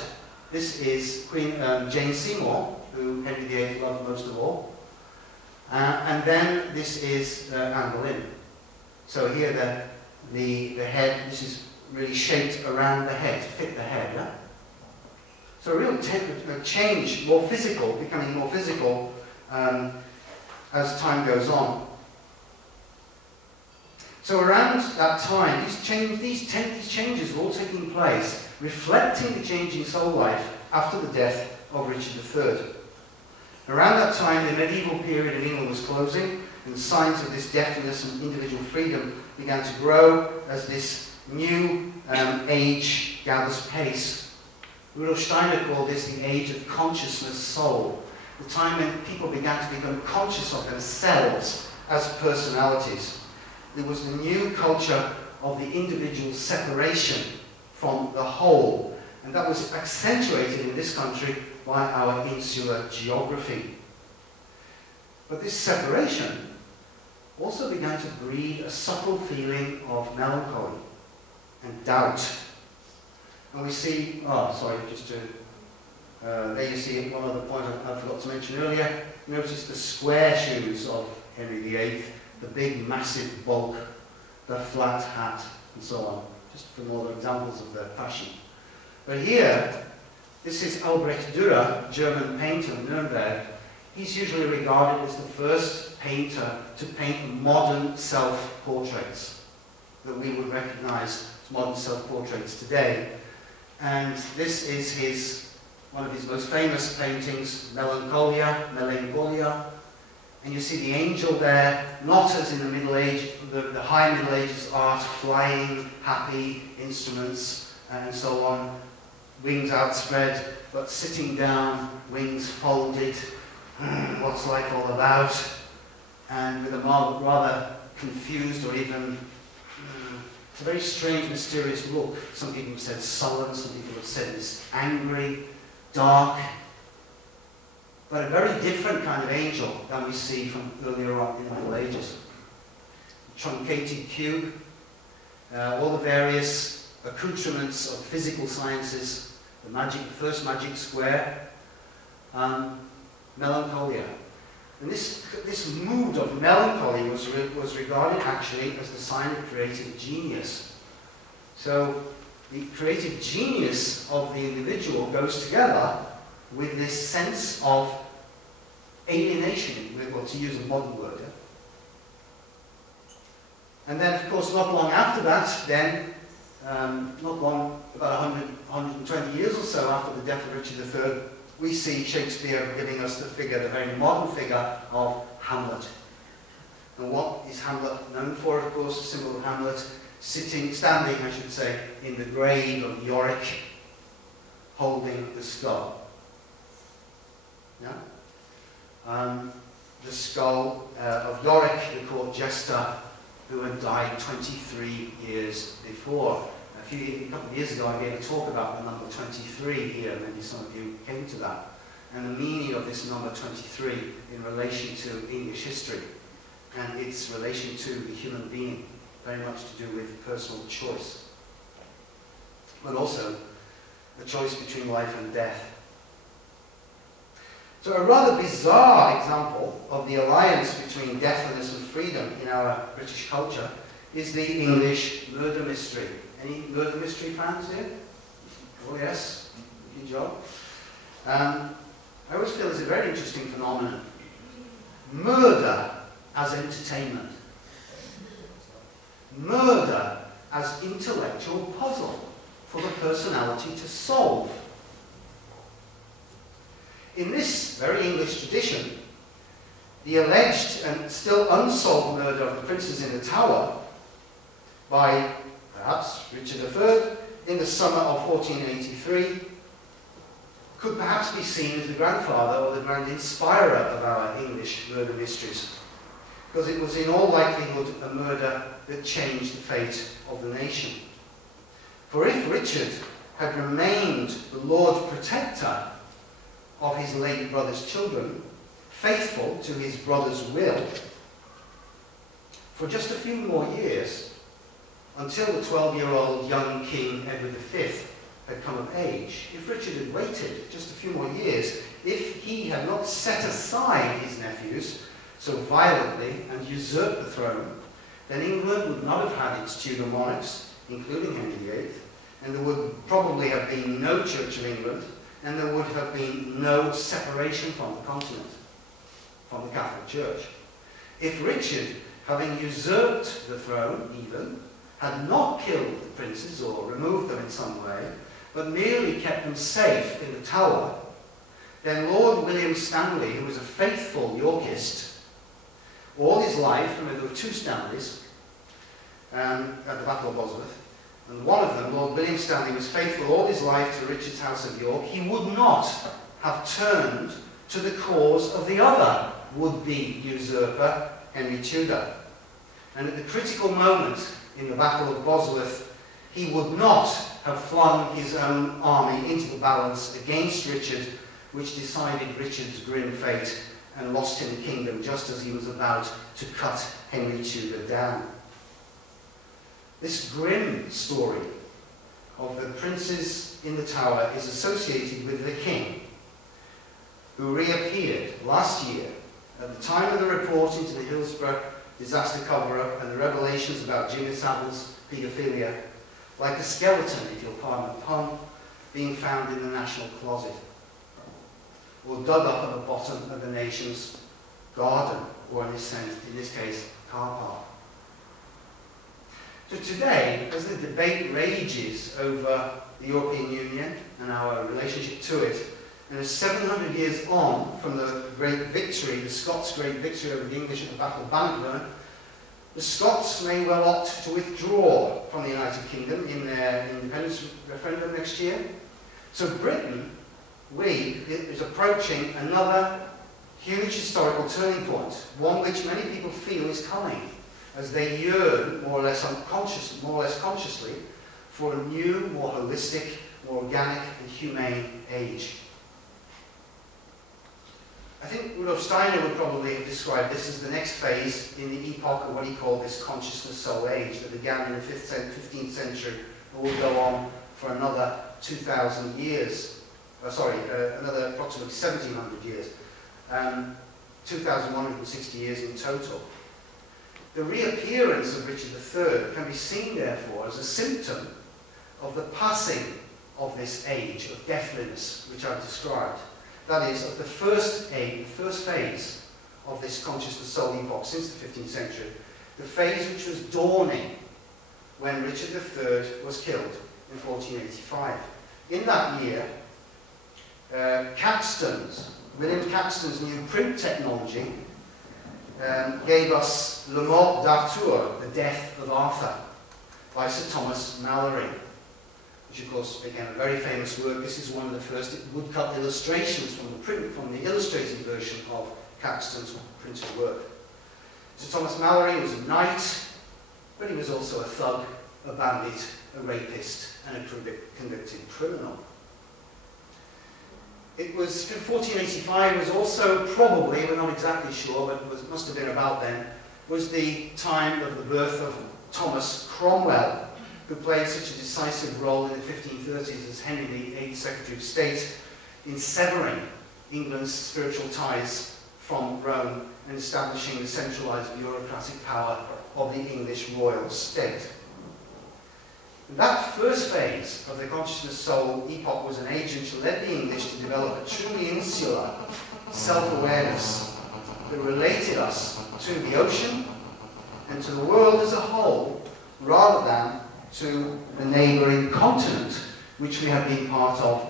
This is Queen Jane Seymour, who Henry VIII loved most of all. And then this is Anne Boleyn. So here the head, this is really shaped around the head, to fit the head, yeah? So a real change, more physical, becoming more physical as time goes on. So around that time, these changes were all taking place, reflecting the changing soul life after the death of Richard III. Around that time, the medieval period in England was closing, and signs of this deathliness and individual freedom began to grow as this new age gathers pace. Rudolf Steiner called this the age of consciousness soul, the time when people began to become conscious of themselves as personalities. There was the new culture of the individual separation from the whole, and that was accentuated in this country by our insular geography. But this separation also began to breed a subtle feeling of melancholy and doubt. And we see, there you see one other point I forgot to mention earlier. Notice the square shoes of Henry VIII, the big massive bulk, the flat hat, and so on. Just for more examples of their fashion. But here, this is Albrecht Dürer, German painter of Nuremberg. He's usually regarded as the first painter to paint modern self-portraits that we would recognize as modern self-portraits today. And this is one of his most famous paintings, Melancholia. And you see the angel there, not as in the Middle Age, the high Middle Ages art, flying, happy instruments, and so on, wings outspread, but sitting down, wings folded. What's life all about? And with a rather confused or even, it's a very strange, mysterious look. Some people have said sullen, some people have said this angry, dark, but a very different kind of angel than we see from earlier on in the Middle Ages. Truncated cube, all the various accoutrements of physical sciences, the first magic square, Melancholia. And this mood of melancholy was regarded actually as the sign of creative genius. So the creative genius of the individual goes together with this sense of alienation, well, to use a modern word. And then, of course, not long after that, then, not long, about 120 years or so after the death of Richard III, we see Shakespeare giving us the very modern figure of Hamlet. And what is Hamlet known for, of course? The symbol of Hamlet, standing, I should say, in the grave of Yorick, holding the skull. Yeah? The skull of Yorick, the court jester, who had died 23 years before. A couple of years ago, I gave a talk about the number 23 here. Maybe some of you came to that. And the meaning of this number 23 in relation to English history and its relation to the human being, very much to do with personal choice. But also the choice between life and death. So a rather bizarre example of the alliance between deathliness and freedom in our British culture is the English murder mystery. Any murder mystery fans here? Oh yes, good job. I always feel it's a very interesting phenomenon. Murder as entertainment. Murder as intellectual puzzle for the personality to solve. In this very English tradition, the alleged and still unsolved murder of the princes in the Tower by perhaps Richard III in the summer of 1483 could perhaps be seen as the grandfather or the grand inspirer of our English murder mysteries, because it was in all likelihood a murder that changed the fate of the nation. For if Richard had remained the Lord Protector of his late brother's children, faithful to his brother's will, for just a few more years, until the 12-year-old young King Edward V had come of age, if Richard had waited just a few more years, if he had not set aside his nephews so violently and usurped the throne, then England would not have had its Tudor monarchs, including Henry VIII, and there would probably have been no Church of England, and there would have been no separation from the continent, from the Catholic Church. If Richard, having usurped the throne even, had not killed the princes or removed them in some way, but merely kept them safe in the Tower, then Lord William Stanley, who was a faithful Yorkist, all his life, remember there were two Stanleys at the Battle of Bosworth, and one of them, Lord William Stanley, was faithful all his life to Richard's House of York. He would not have turned to the cause of the other would-be usurper, Henry Tudor. And at the critical moment in the Battle of Bosworth, he would not have flung his own army into the balance against Richard, which decided Richard's grim fate and lost him the kingdom just as he was about to cut Henry Tudor down. This grim story of the princes in the Tower is associated with the king, who reappeared last year at the time of the report into the Hillsborough disaster cover-up and the revelations about Jimmy Saville's paedophilia, like a skeleton, if you'll pardon the pun, being found in the National Closet, or dug up at the bottom of the nation's garden, or in this case, car park. So today, as the debate rages over the European Union and our relationship to it, and as 700 years on from the great victory, the Scots' great victory over the English at the Battle of Bannockburn, the Scots may well opt to withdraw from the United Kingdom in their independence referendum next year. So Britain, is approaching another huge historical turning point, one which many people feel is coming, as they yearn, more or less consciously, for a new, more holistic, more organic and humane age. I think Rudolf Steiner would probably have described this as the next phase in the epoch of what he called this consciousness soul age that began in the 15th century and will go on for another 2,000 years. Another approximately 1,700 years. 2,160 years in total. The reappearance of Richard III can be seen, therefore, as a symptom of the passing of this age of deathliness, which I've described. That is, of the first phase of this consciousness soul epoch since the 15th century, the phase which was dawning when Richard III was killed in 1485. In that year, William Caxton's new print technology gave us Le Mort d'Arthur, The Death of Arthur, by Sir Thomas Malory, which of course became a very famous work. This is one of the first woodcut illustrations from the illustrated version of Caxton's printed work. Sir Thomas Malory was a knight, but he was also a thug, a bandit, a rapist, and a convicted criminal. It was 1485 was also probably, we're not exactly sure, but it must have been about then, was the time of the birth of Thomas Cromwell, who played such a decisive role in the 1530s as Henry VIII Secretary of State in severing England's spiritual ties from Rome and establishing the centralized bureaucratic power of the English royal state. That first phase of the consciousness soul epoch was an age which led the English to develop a truly insular self-awareness that related us to the ocean and to the world as a whole, rather than to the neighbouring continent, which we have been part of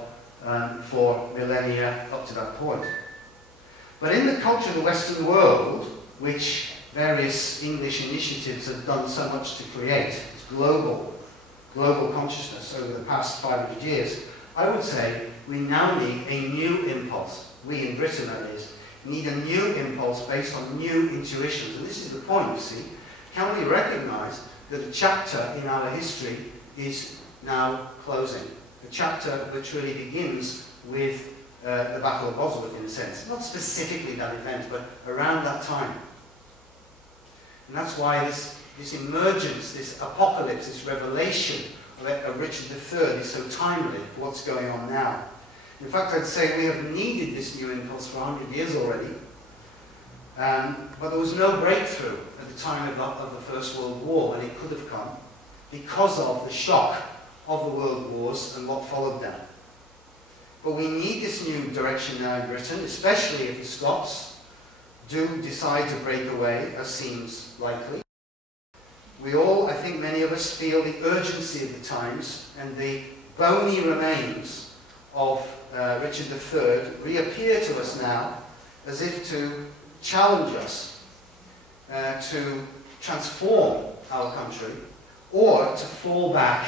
for millennia up to that point. But in the culture of the Western world, which various English initiatives have done so much to create, it's global consciousness over the past 500 years, I would say we now need a new impulse. We in Britain, that is, need a new impulse based on new intuitions. And this is the point, you see. Can we recognise that a chapter in our history is now closing? A chapter which really begins with the Battle of Bosworth, in a sense. Not specifically that event, but around that time. And that's why this emergence, this apocalypse, this revelation of Richard III is so timely for what's going on now. In fact, I'd say we have needed this new impulse for 100 years already, but there was no breakthrough at the time of the First World War when it could have come, because of the shock of the World Wars and what followed them. But we need this new direction now in Britain, especially if the Scots do decide to break away, as seems likely. We all, I think many of us, feel the urgency of the times, and the bony remains of Richard III reappear to us now as if to challenge us to transform our country, or to fall back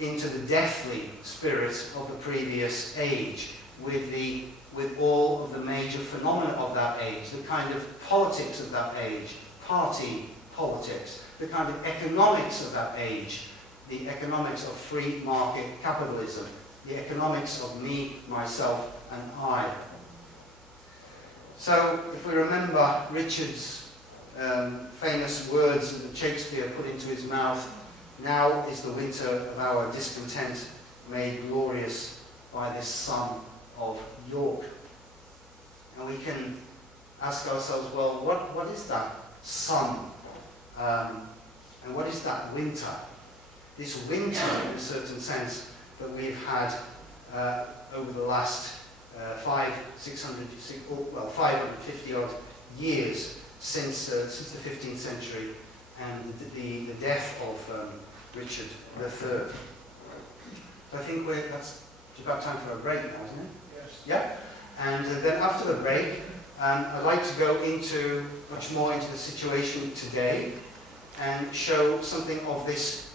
into the deathly spirit of the previous age, with all of the major phenomena of that age, the kind of politics of that age, party politics, the kind of economics of that age, the economics of free market capitalism, the economics of me, myself, and I. So, if we remember Richard's famous words that Shakespeare put into his mouth, "Now is the winter of our discontent made glorious by this son of York." And we can ask ourselves, well, what is that sun? And what is that winter? This winter, in a certain sense, that we've had over the last 550 odd years since the 15th century and the death of Richard III. So I think that's about time for a break now, isn't it? Yes. Yeah? And then after the break, I'd like to go much more into the situation today and show something of these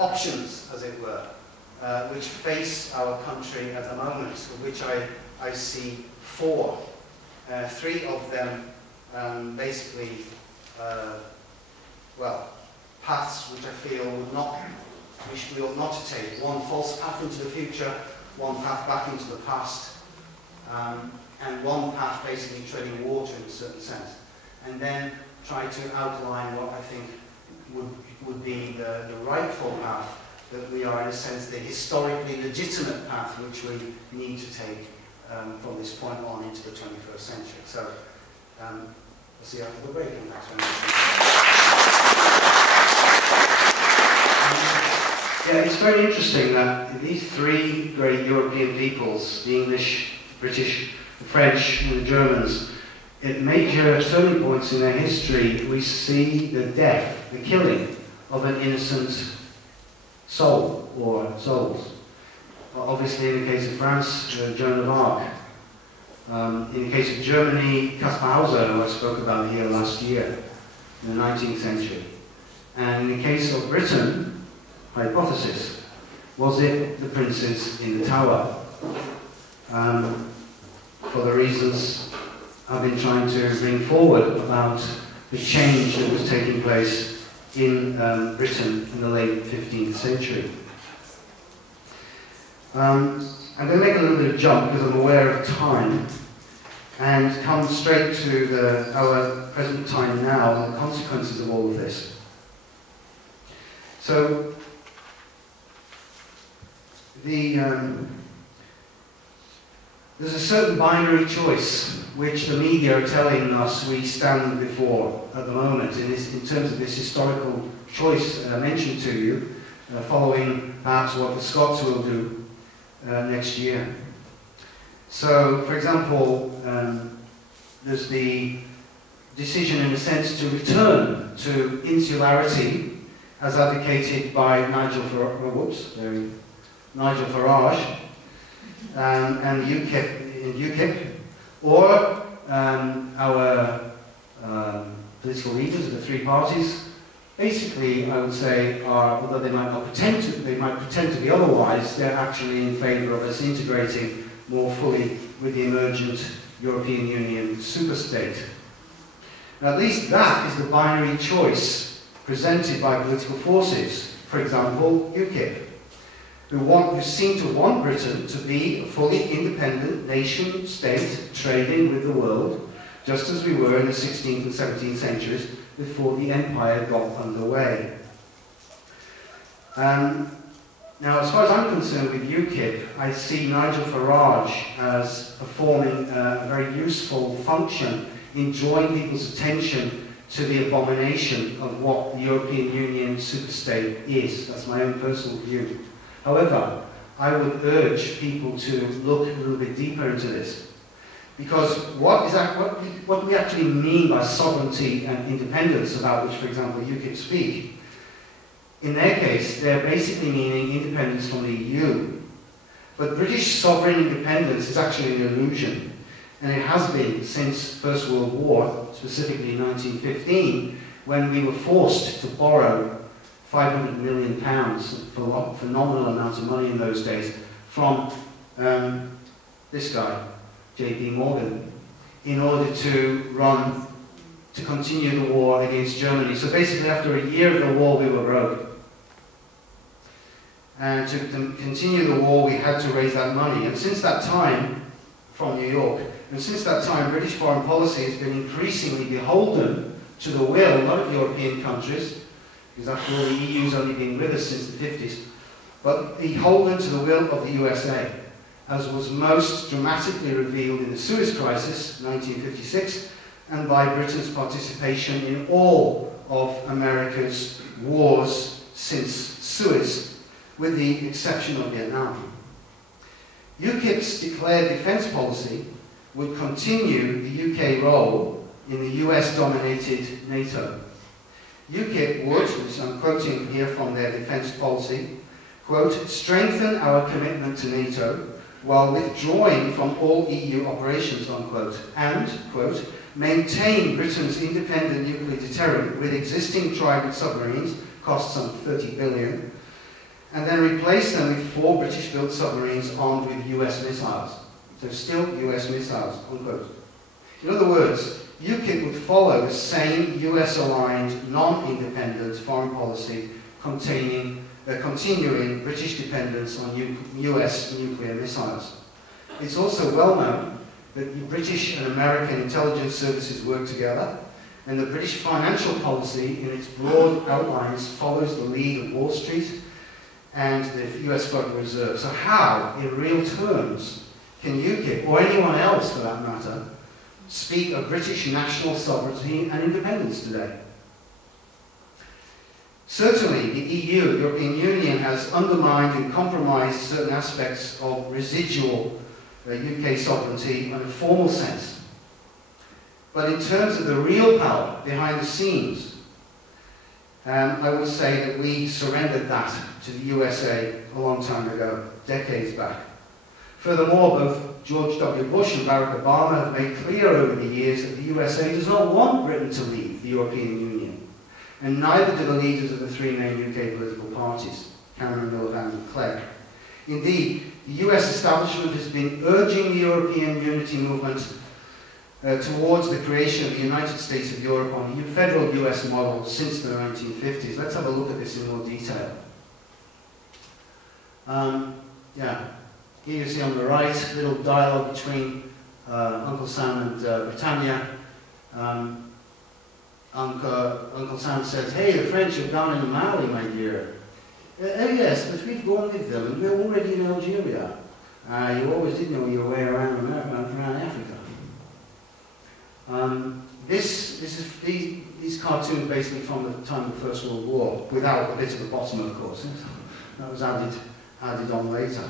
options, as it were, which face our country at the moment, of which I see four. Three of them basically, paths which I feel we ought not to take. One false path into the future, one path back into the past, and one path basically treading water in a certain sense. And then try to outline what I think would be the rightful path, that we are in a sense the historically legitimate path which we need to take from this point on into the 21st century. So, we'll see you after the break, and thanks very much. Yeah, it's very interesting that these three great European peoples, the English, British, the French, and the Germans, at major turning points in their history, we see the death, the killing of an innocent soul or souls. Obviously, in the case of France, Joan of Arc. In the case of Germany, Caspar Hauser, who I spoke about here last year, in the 19th century. And in the case of Britain, hypothesis, was it the princes in the Tower? For the reasons I've been trying to bring forward about the change that was taking place in Britain in the late 15th century. I'm going to make a little bit of a jump because I'm aware of time and come straight to our present time now and the consequences of all of this. So, there's a certain binary choice which the media are telling us we stand before at the moment in terms of this historical choice I mentioned to you, following perhaps what the Scots will do next year. So, for example, there's the decision in a sense to return to insularity as advocated by Nigel Farage and UKIP, or our political leaders of the three parties. Basically, I would say, although they might pretend to be otherwise, they're actually in favour of us integrating more fully with the emergent European Union superstate. Now, at least that is the binary choice presented by political forces. For example, UKIP, who seem to want Britain to be a fully independent nation-state trading with the world, just as we were in the 16th and 17th centuries before the empire got underway. Now, as far as I'm concerned with UKIP, I see Nigel Farage as performing a very useful function in drawing people's attention to the abomination of what the European Union superstate is. That's my own personal view. However, I would urge people to look a little bit deeper into this. Because what we actually mean by sovereignty and independence, about which, for example, UKIP speak, in their case, they're basically meaning independence from the EU. But British sovereign independence is actually an illusion. And it has been since First World War, specifically in 1915, when we were forced to borrow £500 million for phenomenal amounts of money in those days from this guy, J.P. Morgan, in order to continue the war against Germany. So basically, after a year of the war, we were broke. And to continue the war, we had to raise that money. And since that time, from New York, and since that time, British foreign policy has been increasingly beholden to the will, not of European countries, because after all, the EU's only been with us since the 50s, but beholden to the will of the USA, as was most dramatically revealed in the Suez Crisis, 1956, and by Britain's participation in all of America's wars since Suez, with the exception of Vietnam. UKIP's declared defence policy would continue the UK role in the US-dominated NATO. UKIP would, which I'm quoting here from their defence policy, quote, strengthen our commitment to NATO while withdrawing from all EU operations, unquote, and, quote, maintain Britain's independent nuclear deterrent with existing Trident submarines, cost some 30 billion, and then replace them with 4 British-built submarines armed with US missiles. So still US missiles, unquote. In other words, UKIP would follow the same US-aligned, non-independent foreign policy continuing British dependence on US nuclear missiles. It's also well known that the British and American intelligence services work together, and the British financial policy in its broad outlines follows the lead of Wall Street and the US Federal Reserve. So how, in real terms, can UKIP, or anyone else for that matter, speak of British national sovereignty and independence today? Certainly, the EU, the European Union, has undermined and compromised certain aspects of residual UK sovereignty in a formal sense. But in terms of the real power behind the scenes, I would say that we surrendered that to the USA a long time ago, decades back. Furthermore, both George W. Bush and Barack Obama have made clear over the years that the USA does not want Britain to leave the European Union, and neither do the leaders of the 3 main UK political parties, Cameron, Miliband and Clegg. Indeed, the US establishment has been urging the European unity movement towards the creation of the United States of Europe on the federal US model since the 1950s. Let's have a look at this in more detail. Here you see on the right, little dialogue between Uncle Sam and Britannia. Uncle Sam says, hey, the French are down in Mali, my dear. Oh yes, but we've gone with them, and we're already in Algeria. You always did know your way around America and around Africa. These cartoons basically from the time of the First World War, without a bit at the bottom, of course. That was added on later.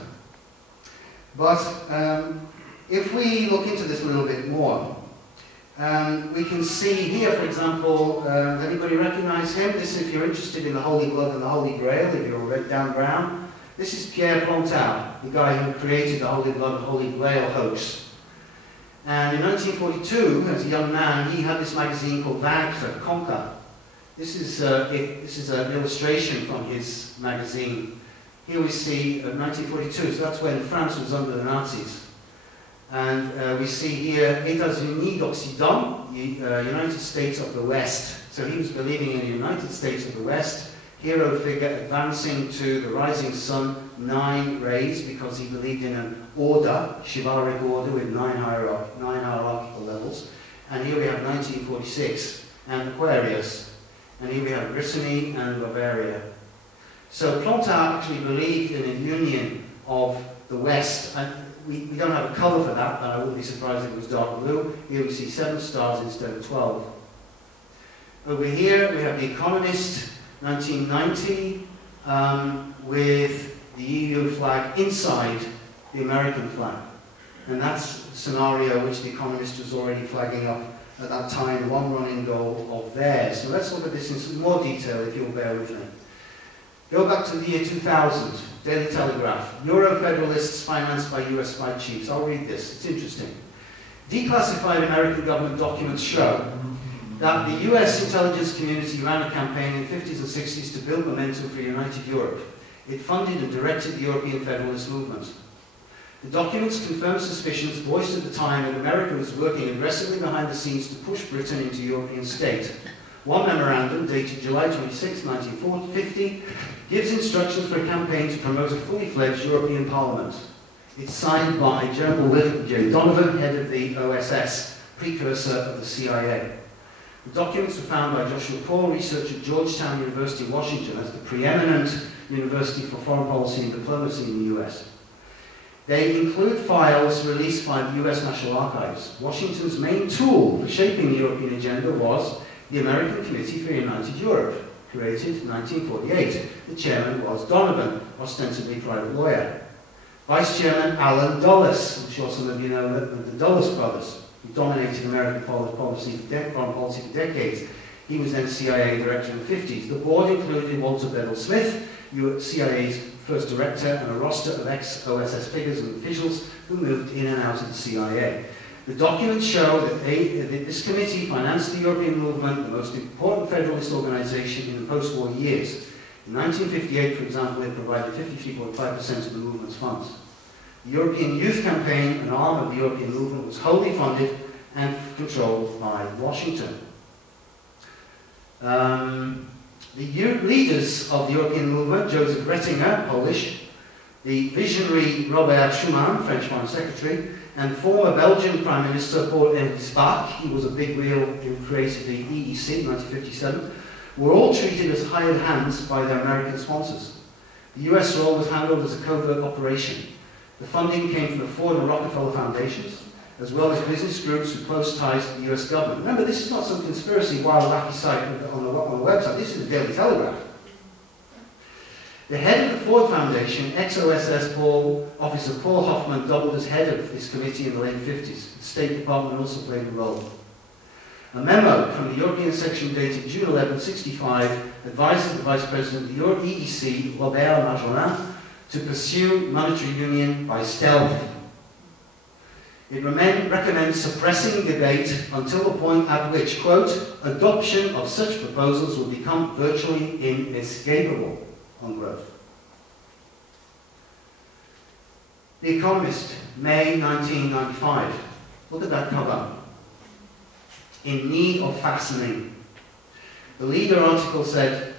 But if we look into this a little bit more, we can see here, for example, does anybody recognize him? This, if you're interested in the Holy Blood and the Holy Grail, if you're Dan Brown, this is Pierre Plantin, the guy who created the Holy Blood and Holy Grail hoax. And in 1942, as a young man, he had this magazine called Vaincre, Conquer. This is an illustration from his magazine. Here we see 1942, so that's when France was under the Nazis. And we see here, États-Unis d'Occident, United States of the West. So he was believing in the United States of the West, hero figure advancing to the rising sun, 9 rays, because he believed in an order, chivalric order with 9 hierarchical levels. And here we have 1946, and Aquarius. And here we have Brittany and Bavaria. So Plantin actually believed in a union of the West, and we don't have a colour for that, but I wouldn't be surprised if it was dark blue. Here we see 7 stars instead of 12. Over here we have The Economist, 1990, with the EU flag inside the American flag. And that's the scenario which The Economist was already flagging up at that time, one running goal of theirs. So let's look at this in some more detail, if you'll bear with me. Go back to the year 2000, Daily Telegraph. Euro-federalists financed by US spy chiefs. I'll read this, it's interesting. Declassified American government documents show that the US intelligence community ran a campaign in the 50s and 60s to build momentum for United Europe. It funded and directed the European federalist movement. The documents confirm suspicions voiced at the time that America was working aggressively behind the scenes to push Britain into European state. One memorandum, dated July 26, 1950, gives instructions for a campaign to promote a fully fledged European Parliament. It's signed by General J. Donovan, head of the OSS, precursor of the CIA. The documents were found by Joshua Paul, researcher at Georgetown University, Washington, as the preeminent university for foreign policy and diplomacy in the US. They include files released by the US National Archives. Washington's main tool for shaping the European agenda was the American Committee for United Europe, created in 1948. The chairman was Donovan, ostensibly private lawyer. Vice Chairman Allen Dulles, I'm sure some of you know the Dulles brothers, who dominated American foreign policy for decades. He was then CIA director in the 50s. The board included Walter Bedell Smith, CIA's first director, and a roster of ex-OSS figures and officials who moved in and out of the CIA. The documents show that this committee financed the European movement, the most important federalist organization in the post-war years. In 1958, for example, it provided 53.5% of the movement's funds. The European Youth Campaign, an arm of the European movement, was wholly funded and controlled by Washington. The leaders of the European movement, Joseph Rettinger, Polish, the visionary Robert Schuman, French Foreign Secretary, and former Belgian Prime Minister Paul-Henri Spaak, he was a big wheel who created the EEC in 1957, were all treated as hired hands by their American sponsors. The US role was handled as a covert operation. The funding came from the Ford and Rockefeller foundations, as well as business groups with close ties to the US government. Remember, this is not some conspiracy wild wacky site on the website, this is the Daily Telegraph. The head of the Ford Foundation, ex-OSS officer Paul Hoffman, doubled as head of this committee in the late 50s. The State Department also played a role. A memo from the European section dated June 11, 1965 advises the Vice President of the EEC, Robert Majorin, to pursue monetary union by stealth. It recommends suppressing debate until the point at which, quote, adoption of such proposals will become virtually inescapable, unquote. The Economist, May 1995. Look at that cover. In need of fastening. The leader article said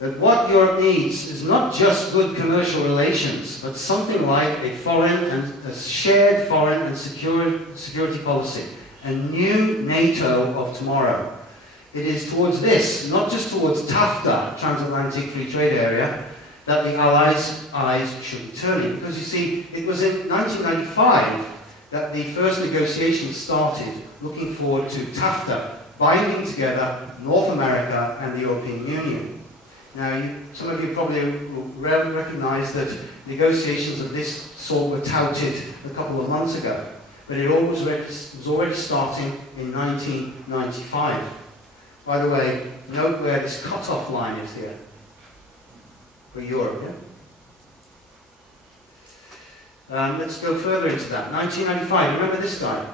that what Europe needs is not just good commercial relations, but something like a shared foreign and security policy, a new NATO of tomorrow. It is towards this, not just towards TAFTA, Transatlantic Free Trade Area, that the Allies' eyes should be turning. Because you see, it was in 1995 that the first negotiations started looking forward to TAFTA, binding together North America and the European Union. Now, some of you probably will recognize that negotiations of this sort were touted a couple of months ago, but it all was already starting in 1995. By the way, note where this cut-off line is here for Europe. Yeah? Let's go further into that. 1995, remember this guy?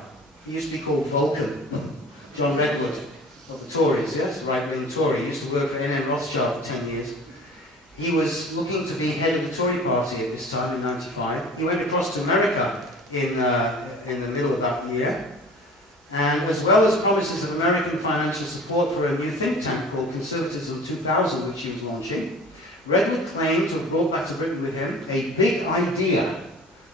He used to be called Vulcan, John Redwood of the Tories, yes, right-wing Tory. He used to work for N.M. Rothschild for 10 years. He was looking to be head of the Tory party at this time in 95. He went across to America in the middle of that year. And as well as promises of American financial support for a new think tank called Conservatism 2000, which he was launching, Redwood claimed to have brought back to Britain with him a big idea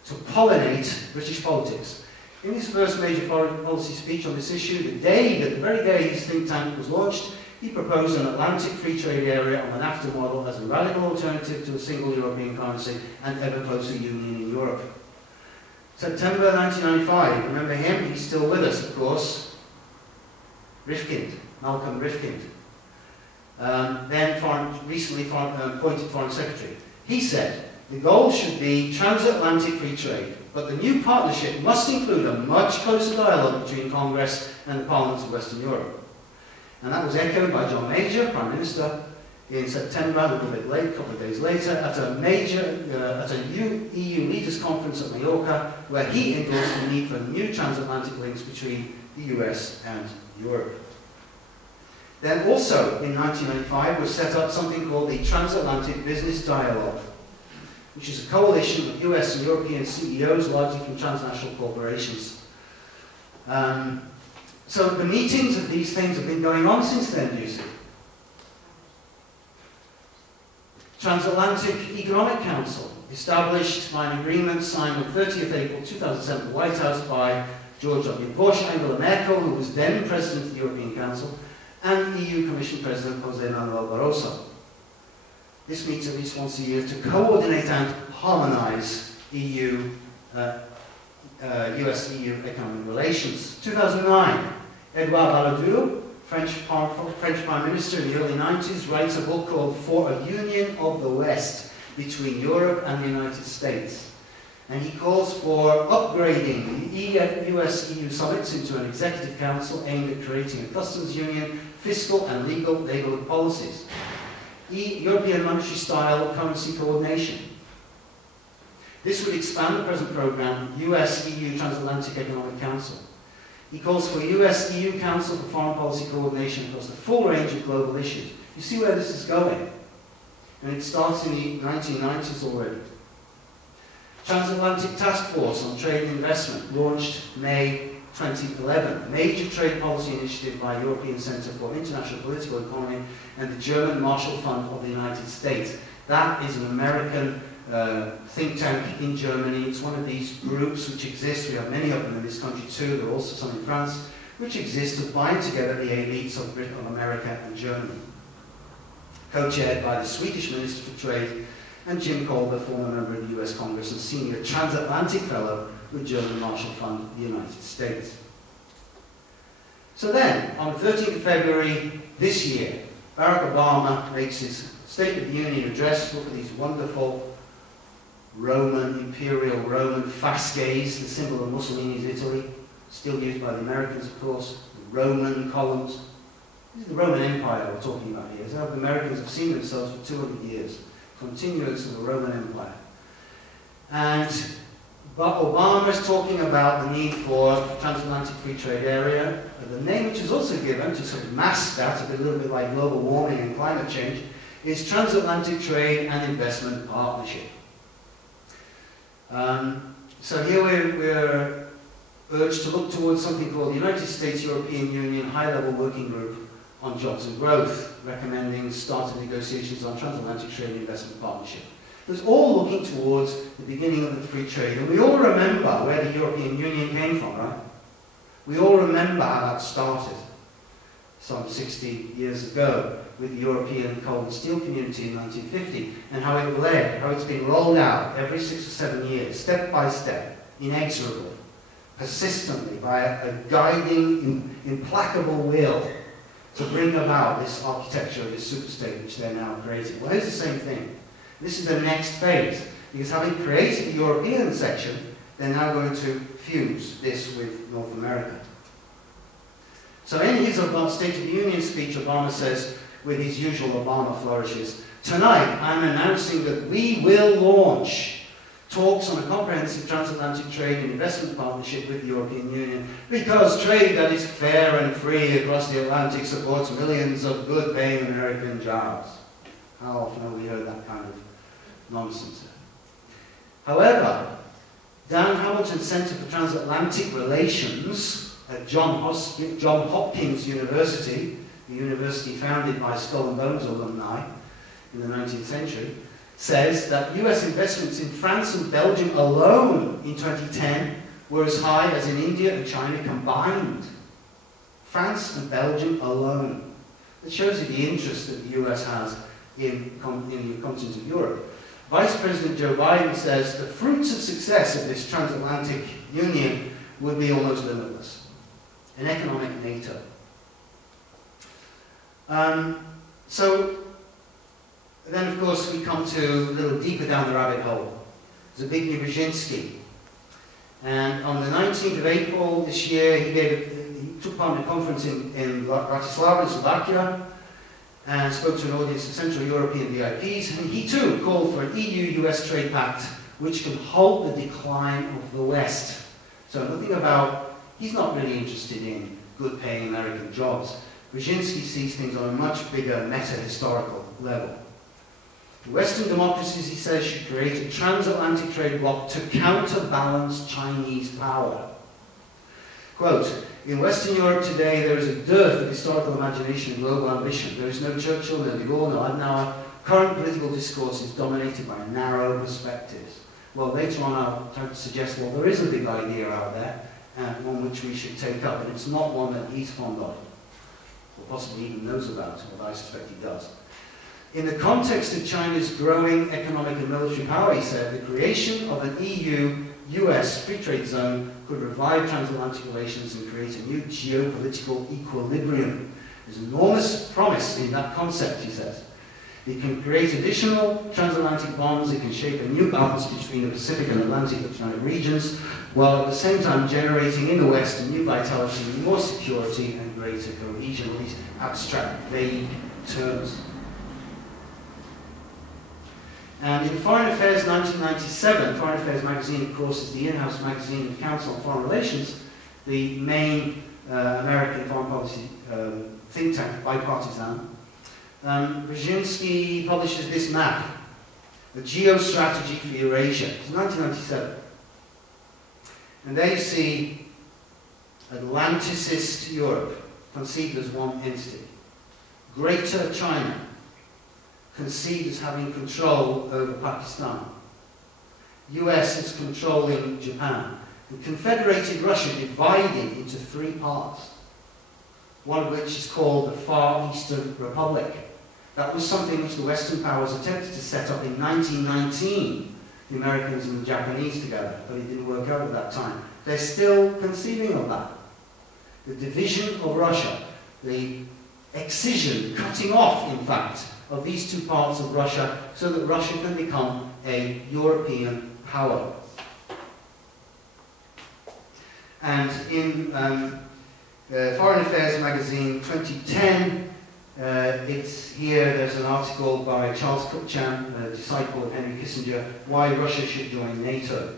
to pollinate British politics. In his first major foreign policy speech on this issue, the very day his think tank was launched, he proposed an Atlantic free trade area on the NAFTA model as a radical alternative to a single European currency and ever closer union in Europe. September 1995, remember him? He's still with us, of course. Rifkind, Malcolm Rifkind. Then recently appointed Foreign Secretary. He said, The goal should be transatlantic free trade, but the new partnership must include a much closer dialogue between Congress and the parliaments of Western Europe. And that was echoed by John Major, Prime Minister, in September, a little bit late, a couple of days later, at a EU leaders conference at Mallorca, where he endorsed the need for new transatlantic links between the US and Europe. Then also in 1995 was set up something called the Transatlantic Business Dialogue, which is a coalition of US and European CEOs, largely from transnational corporations. So the meetings of these things have been going on since then, you see. Transatlantic Economic Council, established by an agreement signed on 30th April 2007 at the White House by George W. Bush, Anglo-American, who was then President of the European Council, and EU Commission President Jose Manuel Barroso. This meets at least once a year to coordinate and harmonize EU, US-EU economic relations. 2009, Edouard Balladur, French Prime Minister in the early 90s, writes a book called For a Union of the West between Europe and the United States. And he calls for upgrading the US-EU summits into an executive council aimed at creating a customs union, fiscal and legal neighbourhood policies. European monetary style currency coordination. This would expand the present programme, US-EU Transatlantic Economic Council. He calls for US-EU Council for Foreign Policy Coordination across the full range of global issues. You see where this is going? And it starts in the 1990s already. Transatlantic Task Force on Trade and Investment, launched May 2011, a major trade policy initiative by European Centre for International Political Economy and the German Marshall Fund of the United States. That is an American think tank in Germany. It's one of these groups which exist. We have many of them in this country too. There are also some in France, which exist to bind together the elites of Britain, of America and Germany. Co-chaired by the Swedish Minister for Trade and Jim Colber, former member of the US Congress and senior transatlantic fellow with German Marshall Fund of the United States. So then, on the 13th of February this year, Barack Obama makes his State of the Union address. Look at these wonderful Roman, imperial Roman fasces, the symbol of Mussolini's Italy, still used by the Americans, of course, the Roman columns. This is the Roman Empire we're talking about here. It's how the Americans have seen themselves for 200 years. Continuance of the Roman Empire. And Obama is talking about the need for transatlantic free trade area. The name which is also given to sort of mask that, a little bit like global warming and climate change, is Transatlantic Trade and Investment Partnership. So here we're urged to look towards something called the United States-European Union High-Level Working Group on Jobs and Growth, recommending start of negotiations on Transatlantic Trade and Investment Partnership. It was all looking towards the beginning of the free trade. And we all remember where the European Union came from, right? We all remember how that started some 60 years ago with the European Coal and Steel Community in 1950, and how it led, how it's been rolled out every 6 or 7 years, step by step, inexorably, persistently, by a guiding, implacable will to bring about this architecture of this superstate which they're now creating. Well, here's the same thing. This is the next phase, because having created the European section, they're now going to fuse this with North America. So in his State of the Union speech, Obama says, with his usual Obama flourishes, "Tonight, I'm announcing that we will launch talks on a comprehensive transatlantic trade and investment partnership with the European Union, because trade that is fair and free across the Atlantic supports millions of good-paying American jobs." How often have we heard that kind of nonsense? However, Dan Hamilton Center for Transatlantic Relations at John Hopkins University, the university founded by Skull and Bones alumni in the 19th century, says that US investments in France and Belgium alone in 2010 were as high as in India and China combined. France and Belgium alone. It shows you the interest that the US has in the continent of Europe. Vice President Joe Biden says the fruits of success of this transatlantic union would be almost limitless. An economic NATO. So Then, of course, we come to a little deeper down the rabbit hole. Zbigniew Brzezinski. And on the 19th of April this year, he took part in a conference in Bratislava, in Slovakia, and spoke to an audience of Central European VIPs, and he too called for an EU-US trade pact which can halt the decline of the West. So nothing about, he's not really interested in good-paying American jobs. Brzezinski sees things on a much bigger meta-historical level. Western democracies, he says, should create a transatlantic trade bloc to counterbalance Chinese power. Quote, in Western Europe today there is a dearth of historical imagination and global ambition. There is no Churchill, no de Gaulle, no Adenauer. Current political discourse is dominated by narrow perspectives. Well, later on I'll try to suggest, well, there is a big idea out there, and one which we should take up, and it's not one that he's fond of, or possibly even knows about, although I suspect he does. In the context of China's growing economic and military power, he said, the creation of an EU-US free trade zone could revive transatlantic relations and create a new geopolitical equilibrium. There's enormous promise in that concept, he says. It can create additional transatlantic bonds, it can shape a new balance between the Pacific and Atlantic oceanic regions, while at the same time generating in the West a new vitality, more security and greater cohesion, in these abstract, vague terms. And in Foreign Affairs 1997, Foreign Affairs magazine, of course, is the in-house magazine of the Council on Foreign Relations, the main American foreign policy think tank, bipartisan. Brzezinski publishes this map, the geostrategy for Eurasia. It's 1997. And there you see Atlanticist Europe, conceived as one entity. Greater China, conceived as having control over Pakistan. US is controlling Japan. And Confederated Russia divided into three parts, one of which is called the Far Eastern Republic. That was something which the Western powers attempted to set up in 1919, the Americans and the Japanese together, but it didn't work out at that time. They're still conceiving of that. The division of Russia, the excision, cutting off, in fact, of these two parts of Russia so that Russia can become a European power. And in Foreign Affairs magazine 2010, it's here, there's an article by Charles Kupchan, a disciple of Henry Kissinger, why Russia should join NATO,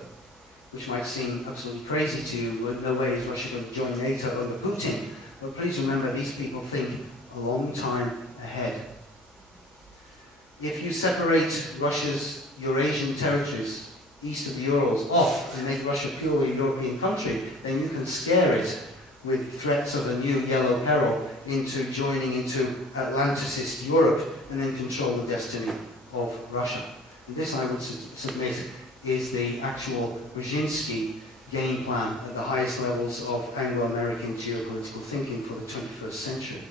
which might seem absolutely crazy to you, but no way is Russia going to join NATO over Putin. But please remember, these people think a long time ahead. If you separate Russia's Eurasian territories east of the Urals off and make Russia purely a European country, then you can scare it with threats of a new yellow peril into joining into Atlanticist Europe and then control the destiny of Russia. And this, I would submit, is the actual Brzezinski game plan at the highest levels of Anglo-American geopolitical thinking for the 21st century.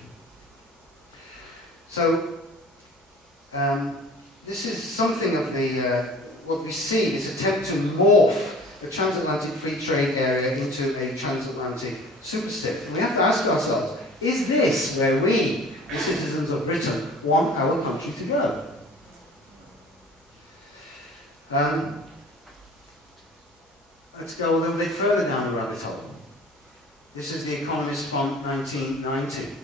So, this is something of the, what we see, this attempt to morph the transatlantic free trade area into a transatlantic superstate. And we have to ask ourselves, is this where we, the citizens of Britain, want our country to go? Let's go a little bit further down the rabbit hole. This is The Economist from 1990.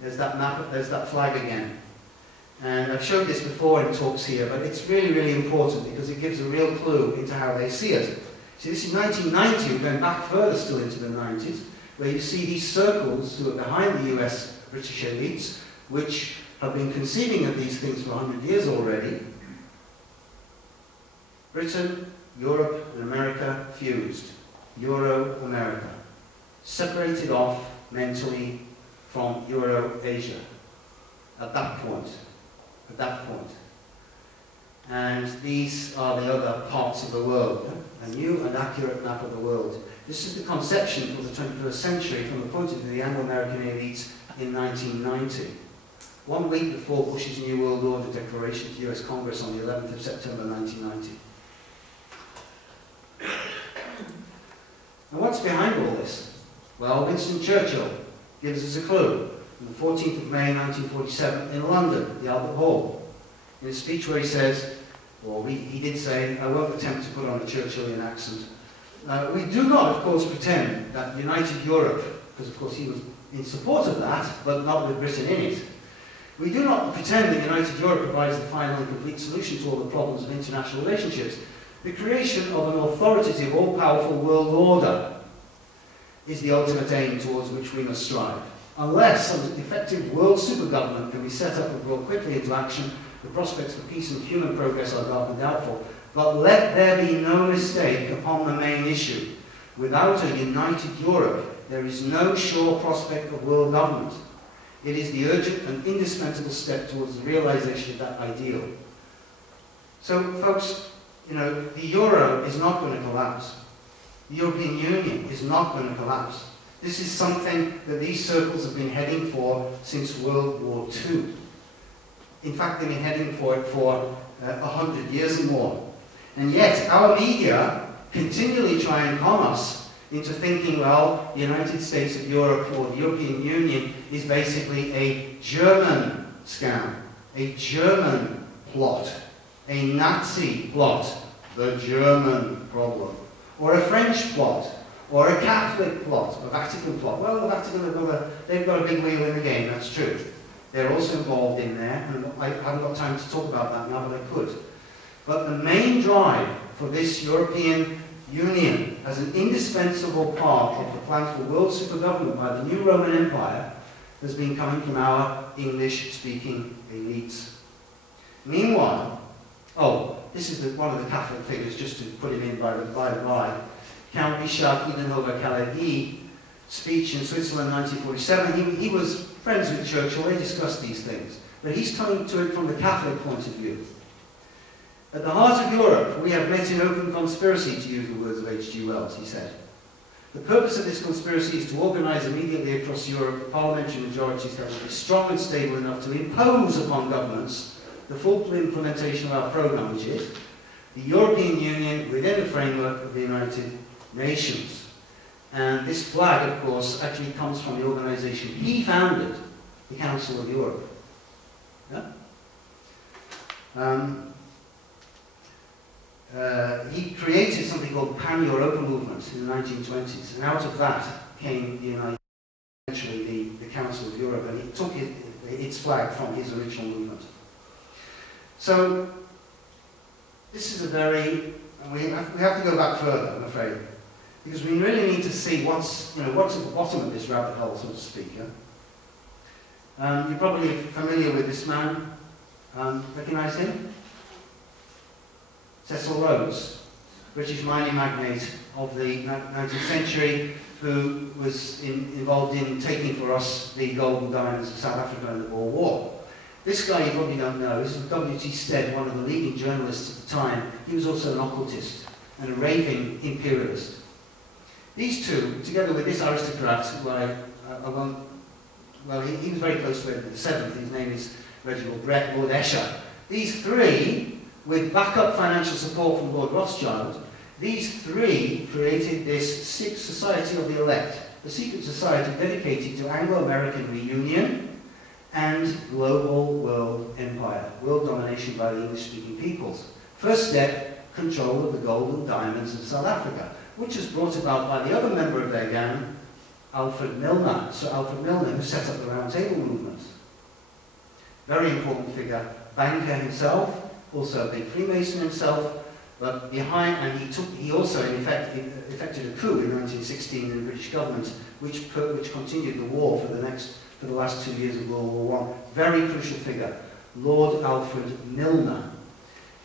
There's that map, there's that flag again. And I've showed this before in talks here, but it's really, really important because it gives a real clue into how they see it. See, this is 1990, we're going back further still into the 90s, where you see these circles who are behind the US British elites, which have been conceiving of these things for 100 years already. Britain, Europe, and America fused. Euro-America. Separated off mentally from Euro-Asia. At that point. At that point. And these are the other parts of the world. A new and accurate map of the world. This is the conception for the 21st century from the point of view of the Anglo-American elites in 1990. 1 week before Bush's New World Order declaration to the US Congress on the 11th of September 1990. And what's behind all this? Well, Winston Churchill gives us a clue. on the 14th of May 1947 in London, the Albert Hall, in a speech where he says, or he did say, I won't attempt to put on a Churchillian accent, we do not, of course, pretend that united Europe, because of course he was in support of that, but not with Britain in it. We do not pretend that united Europe provides the final and complete solution to all the problems of international relationships. The creation of an authoritative, all-powerful world order is the ultimate aim towards which we must strive. Unless some effective world supergovernment can be set up and brought quickly into action, the prospects for peace and human progress are dark and doubtful. But let there be no mistake upon the main issue. Without a united Europe, there is no sure prospect of world government. It is the urgent and indispensable step towards the realization of that ideal. So, folks, you know, the euro is not going to collapse. The European Union is not going to collapse. This is something that these circles have been heading for since World War II. In fact, they've been heading for it for 100 years or more. And yet, our media continually try and con us into thinking, well, the United States of Europe or the European Union is basically a German scam, a German plot, a Nazi plot, the German problem, or a French plot, or a Catholic plot, a Vatican plot. Well, the Vatican, they've got a big wheel in the game, that's true. They're also involved in there, and I haven't got time to talk about that now, but I could. But the main drive for this European Union as an indispensable part of the plan for world supergovernment by the new Roman Empire has been coming from our English-speaking elites. Meanwhile, this is one of the Catholic figures, just to put him in by the by. Count Richard Idenhofer-Caléry, speech in Switzerland in 1947. He was friends with Churchill, they discussed these things. But he's coming to it from the Catholic point of view. At the heart of Europe, we have met in open conspiracy, to use the words of H.G. Wells, he said. The purpose of this conspiracy is to organise immediately across Europe parliamentary majorities that will be strong and stable enough to impose upon governments the full implementation of our programme, which is the European Union within the framework of the United Nations. And this flag, of course, actually comes from the organisation he founded, the Council of Europe. Yeah? He created something called the Pan-Europa movement in the 1920s, and out of that came eventually the Council of Europe, and it took its flag from his original movement. So, this is a very, we have to go back further, I'm afraid, because we really need to see what's at the bottom of this rabbit hole, so to speak. Yeah? You're probably familiar with this man. Recognise him? Cecil Rhodes, British mining magnate of the 19th century, who was involved in taking for us the gold and diamonds of South Africa in the Boer War. This guy you probably don't know. This is W.T. Stead, one of the leading journalists at the time. He was also an occultist and a raving imperialist. These two, together with this aristocrat, who he was very close to Edward VII. His name is Reginald Brett, Lord Esher. These three, with backup financial support from Lord Rothschild, these three created this Society of the Elect, a secret society dedicated to Anglo-American reunion and global world empire, world domination by the English-speaking peoples. First step, control of the gold and diamonds of South Africa, which was brought about by the other member of their gang, Alfred Milner, Sir Alfred Milner, who set up the Round Table movement. Very important figure, banker himself, also a big Freemason himself, but behind, and he also in effect effected a coup in 1916 in the British government, which continued the war for the last 2 years of World War I. Very crucial figure, Lord Alfred Milner.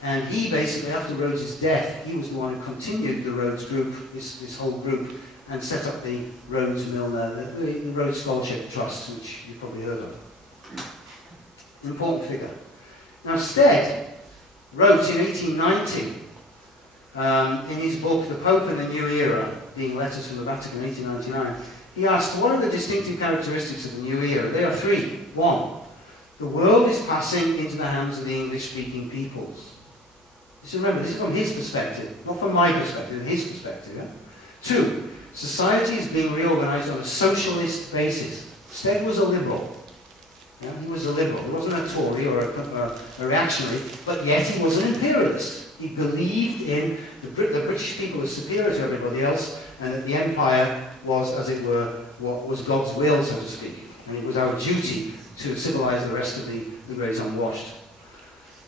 And he basically, after Rhodes's death, he was the one who continued the Rhodes group, this whole group, and set up the Rhodes-Milner, the Rhodes Scholarship Trust, which you've probably heard of. Important figure. Now, Stead wrote in 1890, in his book, The Pope and the New Era, being letters from the Vatican, 1899, he asked, what are the distinctive characteristics of the new era? There are three. One, the world is passing into the hands of the English-speaking peoples. So remember, this is from his perspective, not from my perspective, his perspective. Yeah? Two, society is being reorganized on a socialist basis. Stead was a liberal. Yeah? He was a liberal. He wasn't a Tory or a reactionary, but yet he was an imperialist. He believed in the British people were superior to everybody else, and that the empire was, as it were, what was God's will, so to speak. And it was our duty to civilize the rest of the great unwashed.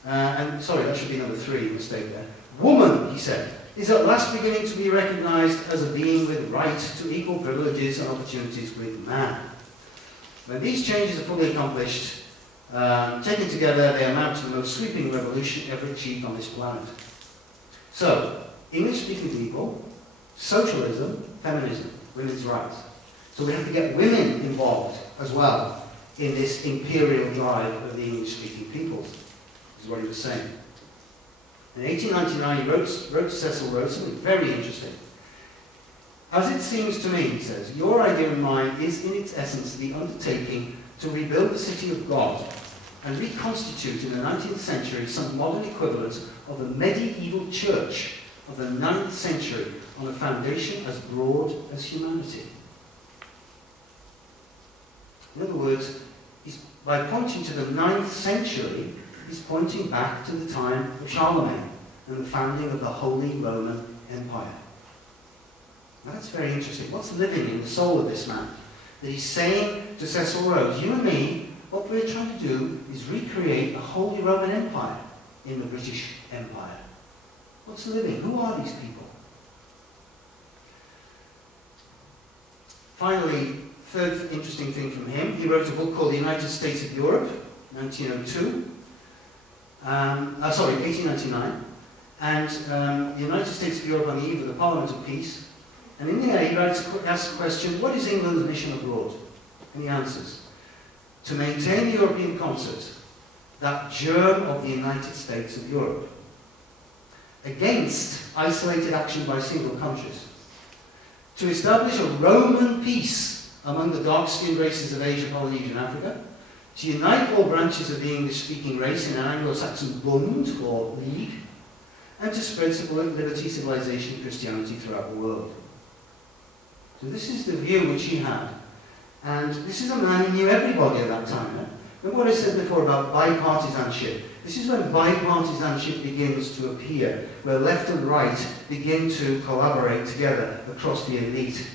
And sorry, that should be number 3, mistake there. Woman, he said, is at last beginning to be recognized as a being with right to equal privileges and opportunities with man. When these changes are fully accomplished, taken together, they amount to the most sweeping revolution ever achieved on this planet. So, English-speaking people, socialism, feminism, women's rights. So we have to get women involved as well in this imperial drive of the English-speaking peoples, is what he was saying. In 1899, he wrote to Cecil Rhodes something very interesting. As it seems to me, he says, your idea and mine is in its essence the undertaking to rebuild the city of God and reconstitute in the 19th century some modern equivalent of the medieval church of the 9th century on a foundation as broad as humanity. In other words, by pointing to the 9th century, he's pointing back to the time of Charlemagne and the founding of the Holy Roman Empire. Now that's very interesting. What's living in the soul of this man? That he's saying to Cecil Rhodes, you and me, what we're trying to do is recreate the Holy Roman Empire in the British Empire. What's living? Who are these people? Finally, third interesting thing from him, he wrote a book called The United States of Europe, 1902. 1899. And the United States of Europe on the eve of the Parliament of Peace. And in there he asks the question, what is England's mission abroad? And he answers, to maintain the European concert, that germ of the United States of Europe, against isolated action by single countries, to establish a Roman peace among the dark-skinned races of Asia, Polynesia, and Africa, to unite all branches of the English-speaking race in an Anglo-Saxon Bund, or league, and to spread liberty, civilization, and Christianity throughout the world. So this is the view which he had. And this is a man who knew everybody at that time. Eh? Remember what I said before about bipartisanship? This is when bipartisanship begins to appear, where left and right begin to collaborate together across the elite.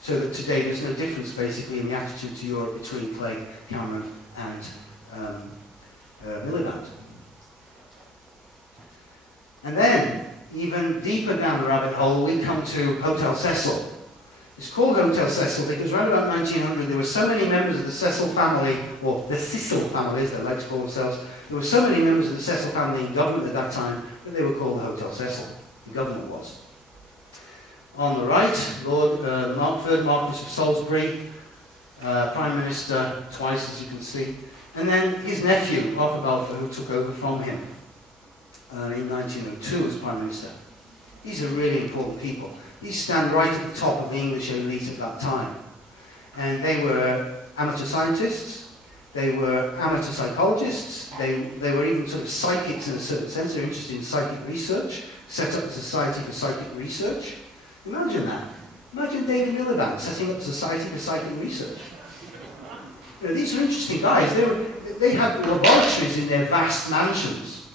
So that today there's no difference basically in the attitude to Europe between Clegg, Cameron and Miliband. And then, even deeper down the rabbit hole, we come to Hotel Cecil. It's called Hotel Cecil because around about 1900 there were so many members of the Cecil family, or the Cecil families they like to call themselves, there were so many members of the Cecil family in government at that time that they were called the Hotel Cecil. The government was. On the right, Lord Third Marquis of Salisbury, Prime Minister twice, as you can see, and then his nephew, Arthur Balfour, who took over from him in 1902 as Prime Minister. These are really important people. These stand right at the top of the English elite at that time. And they were amateur scientists, they were amateur psychologists, they were even sort of psychics in a certain sense. They're interested in psychic research, set up a society for psychic research. Imagine that. Imagine David Miliband setting up a society for psychic research. You know, these are interesting guys. They had laboratories in their vast mansions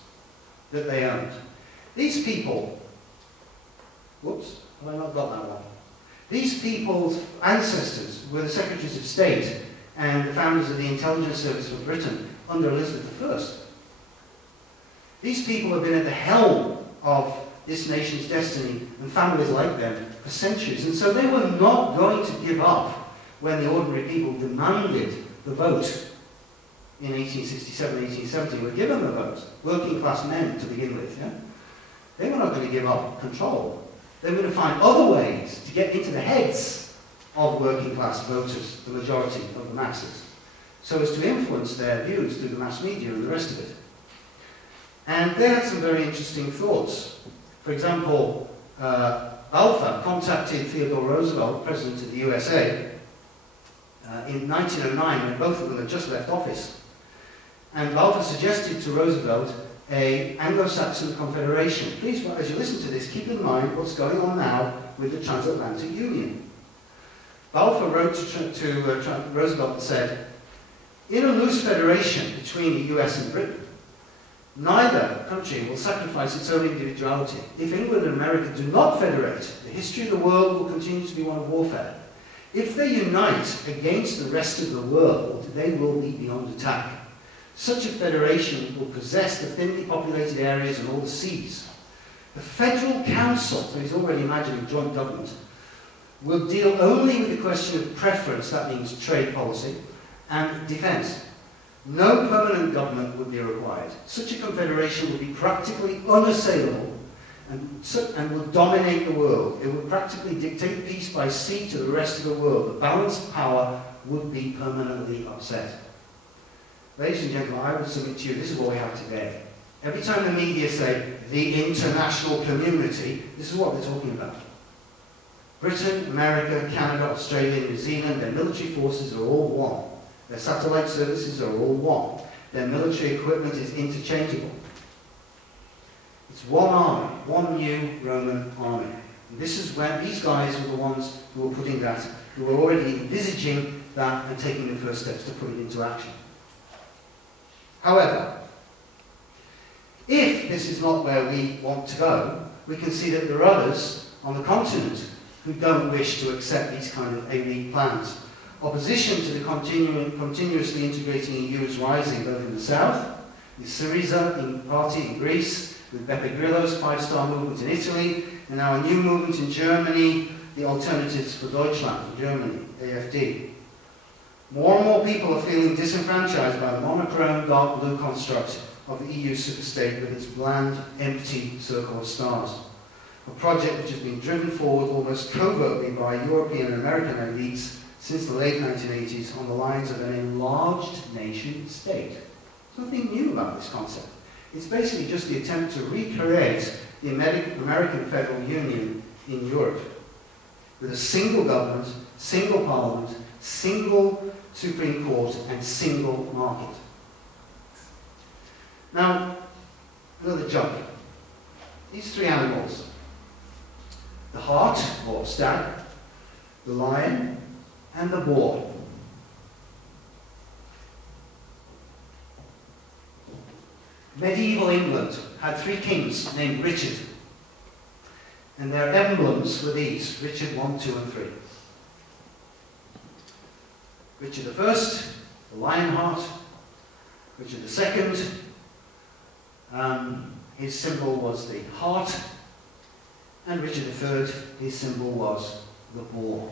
that they owned. These people, whoops, have I not got that one? These people's ancestors were the Secretaries of State and the founders of the Intelligence Service for Britain under Elizabeth I. These people have been at the helm of this nation's destiny and families like them for centuries. And so they were not going to give up when the ordinary people demanded the vote in 1867, 1870. They were given the vote, working class men to begin with. Yeah? They were not going to give up control. They were going to find other ways to get into the heads of working class voters, the majority of the masses, so as to influence their views through the mass media and the rest of it. And they had some very interesting thoughts. For example, Balfour contacted Theodore Roosevelt, President of the USA, in 1909, when both of them had just left office. And Balfour suggested to Roosevelt an Anglo-Saxon confederation. Please, as you listen to this, keep in mind what's going on now with the transatlantic union. Balfour wrote to Roosevelt and said, In a loose federation between the US and Britain, neither country will sacrifice its own individuality. If England and America do not federate, the history of the world will continue to be one of warfare. If they unite against the rest of the world, they will be beyond attack. Such a federation will possess the thinly populated areas and all the seas. The Federal Council, so he's already imagining joint government, will deal only with the question of preference, that means trade policy, and defence. No permanent government would be required. Such a confederation would be practically unassailable and will dominate the world. It would practically dictate peace by sea to the rest of the world. The balance of power would be permanently upset. Ladies and gentlemen, I would submit to you, this is what we have today. Every time the media say, the international community, this is what they're talking about. Britain, America, Canada, Australia, New Zealand, their military forces are all one. Their satellite services are all one. Their military equipment is interchangeable. It's one army, one new Roman army. And this is where these guys were the ones who were putting that, who were already envisaging that and taking the first steps to put it into action. However, if this is not where we want to go, we can see that there are others on the continent who don't wish to accept these kind of elite plans. Opposition to the continuously integrating EU is rising both in the south, with Syriza party in Greece, with Beppe Grillo's five-star movement in Italy, and now a new movement in Germany, the Alternatives for Deutschland, for Germany, AfD. More and more people are feeling disenfranchised by the monochrome dark blue construct of the EU superstate with its bland, empty circle of stars. A project which has been driven forward almost covertly by European and American elites since the late 1980s on the lines of an enlarged nation state. There's nothing new about this concept. It's basically just the attempt to recreate the American Federal Union in Europe with a single government, single parliament, single Supreme Court, and single market. Now, another jump. These three animals, the hart, or stag, the lion, and the boar. Medieval England had three kings named Richard, and their emblems were these: Richard I, II, and III. Richard I, the lion heart. Richard II, his symbol was the heart, and Richard III, his symbol was the boar.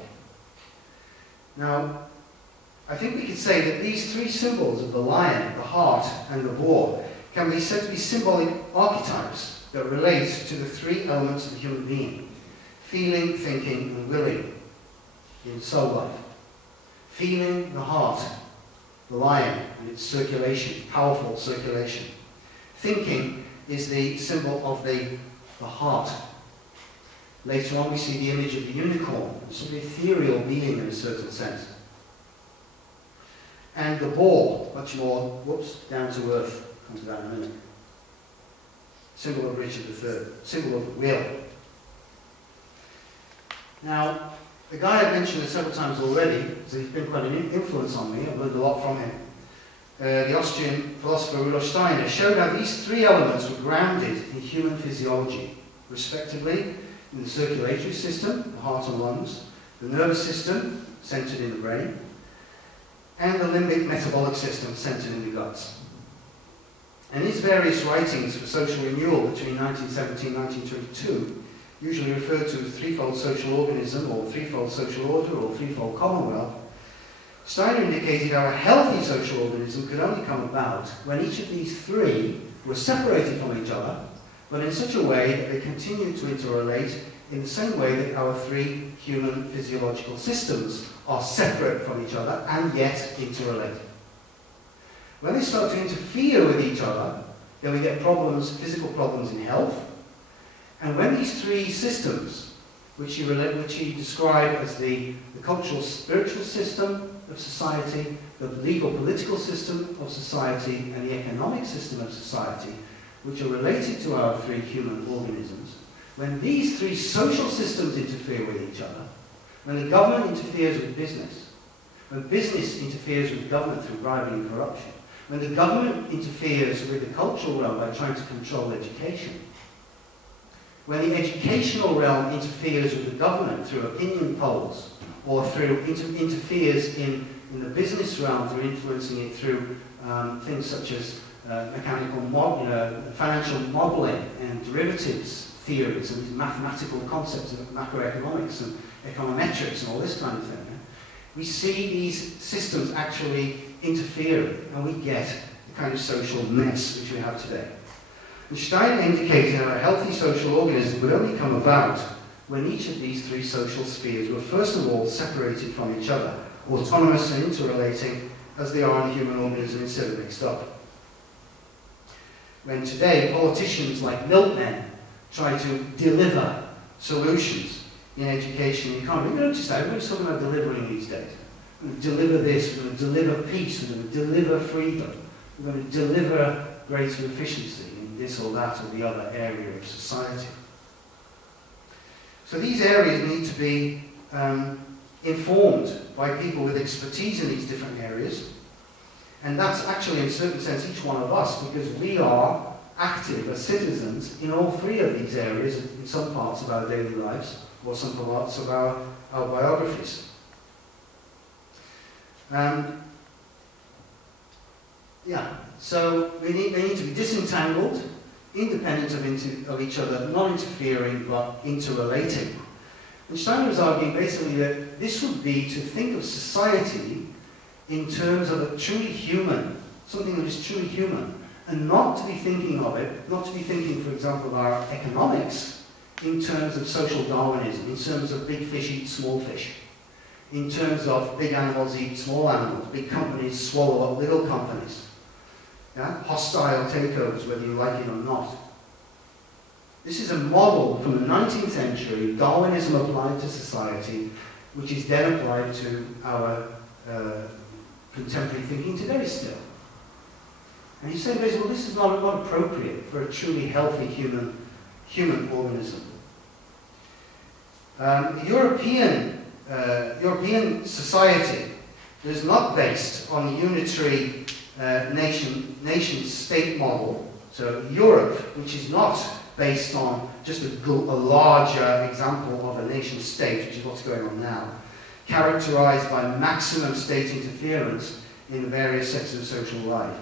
Now, I think we could say that these three symbols of the lion, the heart, and the boar can be said to be symbolic archetypes that relate to the three elements of the human being: feeling, thinking, and willing in soul life. Feeling, the heart, the lion, and its circulation, powerful circulation. Thinking is the symbol of the heart. Later on we see the image of the unicorn, a sort of ethereal being in a certain sense. And the boar, much more, down to earth. Come to that in a minute. Symbol of Richard III, symbol of will. Now, the guy I've mentioned several times already, so he's been quite an influence on me, I've learned a lot from him. The Austrian philosopher Rudolf Steiner showed how these three elements were grounded in human physiology, respectively in the circulatory system, the heart and lungs, the nervous system, centered in the brain, and the limbic metabolic system, centered in the guts. And his various writings for social renewal between 1917 and 1922, usually referred to as threefold social organism, or threefold social order, or threefold commonwealth, Steiner indicated how a healthy social organism could only come about when each of these three were separated from each other, but in such a way that they continued to interrelate in the same way that our three human physiological systems are separate from each other and yet interrelate. When they start to interfere with each other, then we get problems, physical problems in health. And when these three systems, which he described as the cultural spiritual system of society, the legal political system of society, and the economic system of society, which are related to our three human organisms, when these three social systems interfere with each other, when the government interferes with business, when business interferes with government through bribery and corruption, when the government interferes with the cultural realm by trying to control education, when the educational realm interferes with the government through opinion polls, or through interferes in the business realm through influencing it through things such as financial modelling and derivatives theories and these mathematical concepts of macroeconomics and econometrics and all this kind of thing. We see these systems actually interfering, and we get the kind of social mess which we have today. And Steiner indicated how a healthy social organism would only come about when each of these three social spheres were first of all separated from each other, autonomous and interrelating as they are in a human organism instead of mixed up. When today politicians like milkmen try to deliver solutions in education and economy, you notice that everybody's talking about delivering these days. We're going to deliver this, we're going to deliver peace, we're going to deliver freedom, we're going to deliver greater efficiency in this or that or the other area of society. So these areas need to be informed by people with expertise in these different areas. And that's actually, in a certain sense, each one of us, because we are active as citizens in all three of these areas, in some parts of our daily lives, or some parts of our biographies. So they need to be disentangled, independent of each other, not interfering, but interrelating. And Steiner was arguing basically that this would be to think of society in terms of a truly human, something that is truly human, and not to be thinking of it, not to be thinking, for example, of our economics in terms of social Darwinism, in terms of big fish eat small fish, in terms of big animals eat small animals, big companies swallow up little companies. Yeah? Hostile takeovers, whether you like it or not. This is a model from the 19th century, Darwinism applied to society, which is then applied to our contemporary thinking today still. And he's saying basically, well, this is not appropriate for a truly healthy human organism. European society is not based on the unitary nation-state model. So Europe, which is not based on just a larger example of a nation-state, which is what's going on now, characterized by maximum state interference in the various sectors of social life.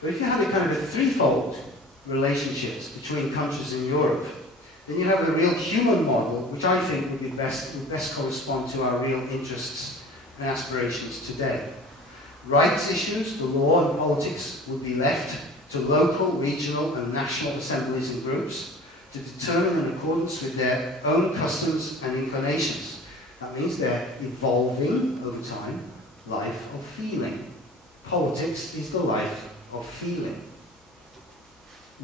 But if you had a kind of a threefold relationships between countries in Europe, then you have the real human model, which I think would best correspond to our real interests and aspirations today. Rights issues, the law and politics, would be left to local, regional and national assemblies and groups to determine in accordance with their own customs and inclinations. That means they're evolving over time, life of feeling. Politics is the life of feeling.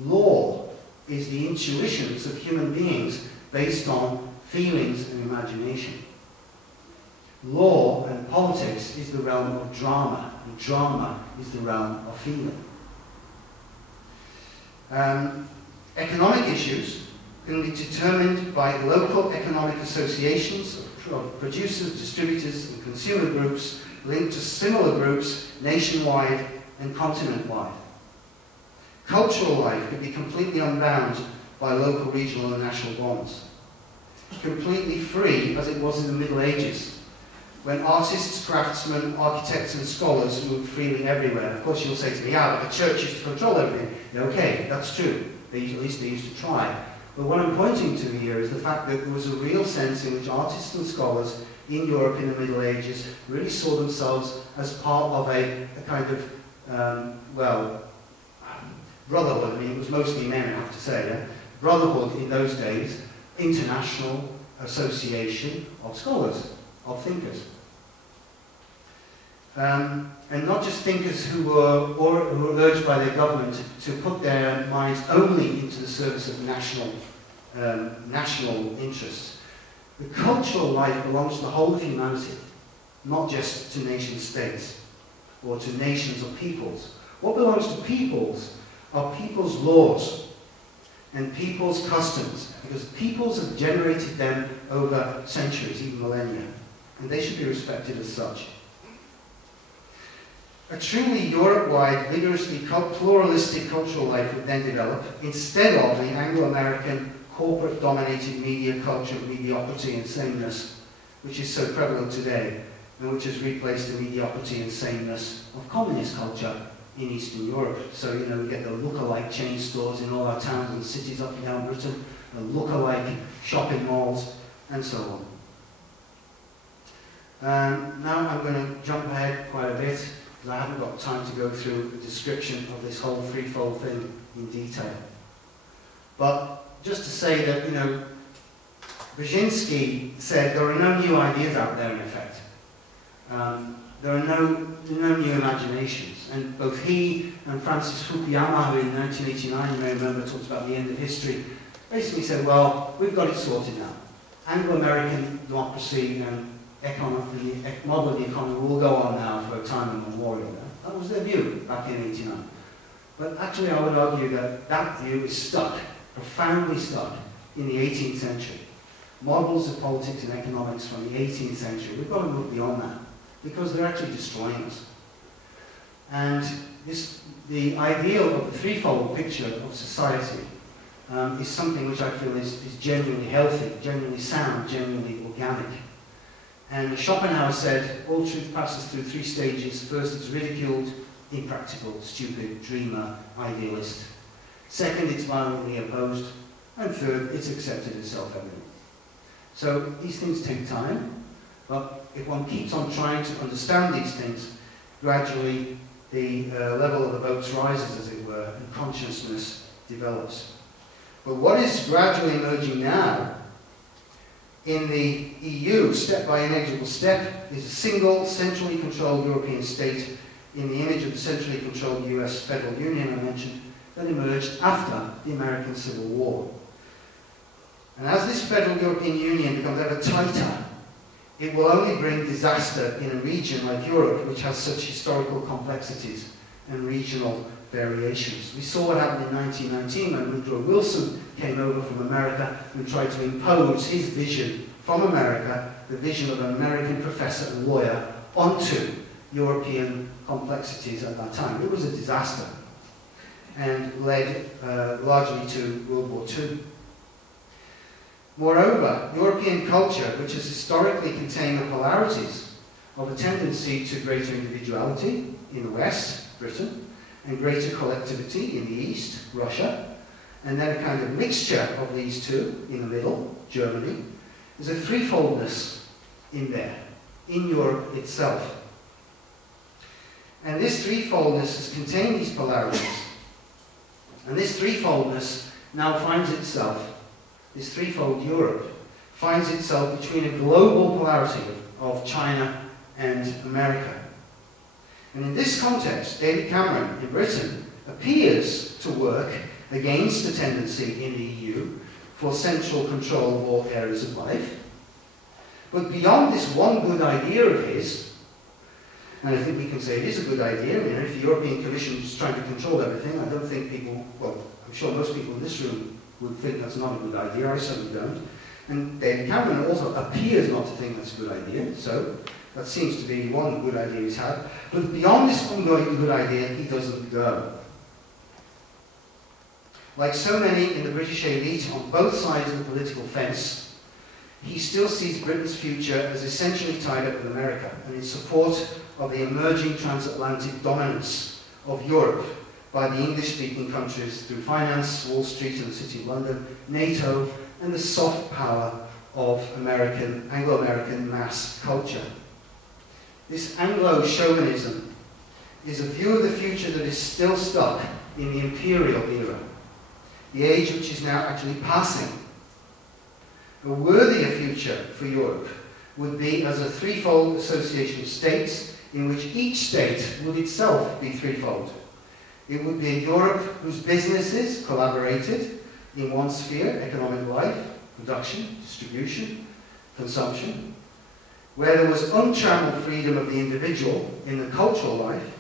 Law is the intuitions of human beings based on feelings and imagination. Law and politics is the realm of drama, and drama is the realm of feeling. Economic issues can be determined by local economic associations of producers, distributors, and consumer groups linked to similar groups nationwide and continent-wide. Cultural life could be completely unbound by local, regional, and national bonds. Completely free, as it was in the Middle Ages, when artists, craftsmen, architects, and scholars moved freely everywhere. Of course, you'll say to me, yeah, but the church used to control everything. Yeah, okay, that's true. At least they used to try. But what I'm pointing to here is the fact that there was a real sense in which artists and scholars in Europe in the Middle Ages really saw themselves as part of a kind of, brotherhood. I mean, it was mostly men, I have to say. Yeah? Brotherhood in those days, international association of scholars, of thinkers. And not just thinkers who were urged by their government to put their minds only into the service of national interests. The cultural life belongs to the whole of humanity, not just to nation states or to nations or peoples. What belongs to peoples are people's laws and people's customs, because peoples have generated them over centuries, even millennia, and they should be respected as such. A truly Europe-wide, vigorously pluralistic cultural life would then develop, instead of the Anglo-American corporate-dominated media culture of mediocrity and sameness, which is so prevalent today, and which has replaced the mediocrity and sameness of communist culture in Eastern Europe. So, you know, we get the look-alike chain stores in all our towns and cities up and down Britain, the look-alike shopping malls, and so on. Now I'm going to jump ahead quite a bit, because I haven't got time to go through the description of this whole threefold thing in detail. But just to say that, you know, Brzezinski said there are no new ideas out there in effect. There are no new imaginations. And both he and Francis Fukuyama, who in 1989, you may remember, talked about the end of history, basically said, well, we've got it sorted now. Anglo-American democracy and the model of the economy will go on now for a time immemorial. That was their view back in 89. But actually I would argue that that view is stuck, profoundly stuck, in the 18th century. Models of politics and economics from the 18th century, we've got to move beyond that, because they're actually destroying us. And the ideal of the threefold picture of society is something which I feel is genuinely healthy, genuinely sound, genuinely organic. And Schopenhauer said, all truth passes through three stages. First, it's ridiculed, impractical, stupid, dreamer, idealist. Second, it's violently opposed. And third, it's accepted as self-evident. So these things take time, but if one keeps on trying to understand these things, gradually the level of the boats rises, as it were, and consciousness develops. But what is gradually emerging now in the EU, step by inexorable step, is a single, centrally controlled European state in the image of the centrally controlled US federal union I mentioned, that emerged after the American Civil War. And as this federal European Union becomes ever tighter, it will only bring disaster in a region like Europe, which has such historical complexities and regional variations. We saw what happened in 1919 when Woodrow Wilson came over from America and tried to impose his vision from America, the vision of an American professor and lawyer, onto European complexities at that time. It was a disaster and led largely to World War II. Moreover, European culture, which has historically contained the polarities of a tendency to greater individuality in the West, Britain, and greater collectivity in the East, Russia, and then a kind of mixture of these two in the middle, Germany, there's a threefoldness in there, in Europe itself. And this threefoldness has contained these polarities. And this threefoldness now finds itself, this threefold Europe, finds itself between a global polarity of China and America. And in this context, David Cameron in Britain appears to work against the tendency in the EU for central control of all areas of life. But beyond this one good idea of his, and I think we can say it is a good idea, I mean, if the European Commission is trying to control everything, I don't think people, well, I'm sure most people in this room would think that's not a good idea, I certainly don't. And David Cameron also appears not to think that's a good idea, so that seems to be one good idea he's had. But beyond this ongoing good idea, he doesn't go. Like so many in the British elite on both sides of the political fence, he still sees Britain's future as essentially tied up with America and in support of the emerging transatlantic dominance of Europe by the English-speaking countries through finance, Wall Street and the City of London, NATO, and the soft power of Anglo-American mass culture. This Anglo-chauvinism is a view of the future that is still stuck in the imperial era, the age which is now actually passing. A worthier future for Europe would be as a threefold association of states in which each state would itself be threefold. It would be a Europe whose businesses collaborated in one sphere, economic life, production, distribution, consumption, where there was untrammeled freedom of the individual in the cultural life,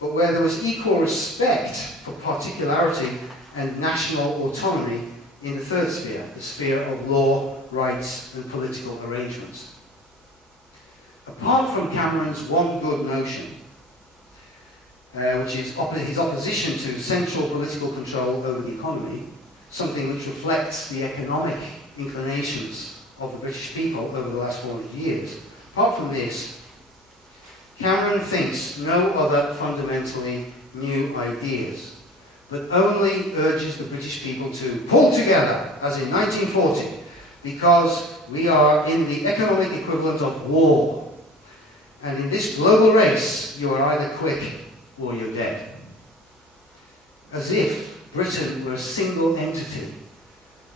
but where there was equal respect for particularity and national autonomy in the third sphere, the sphere of law, rights, and political arrangements. Apart from Cameron's one good notion, which is his opposition to central political control over the economy, something which reflects the economic inclinations of the British people over the last 400 years. Apart from this, Cameron thinks no other fundamentally new ideas, but only urges the British people to pull together, as in 1940, because we are in the economic equivalent of war. And in this global race, you are either quick or you're dead. As if Britain were a single entity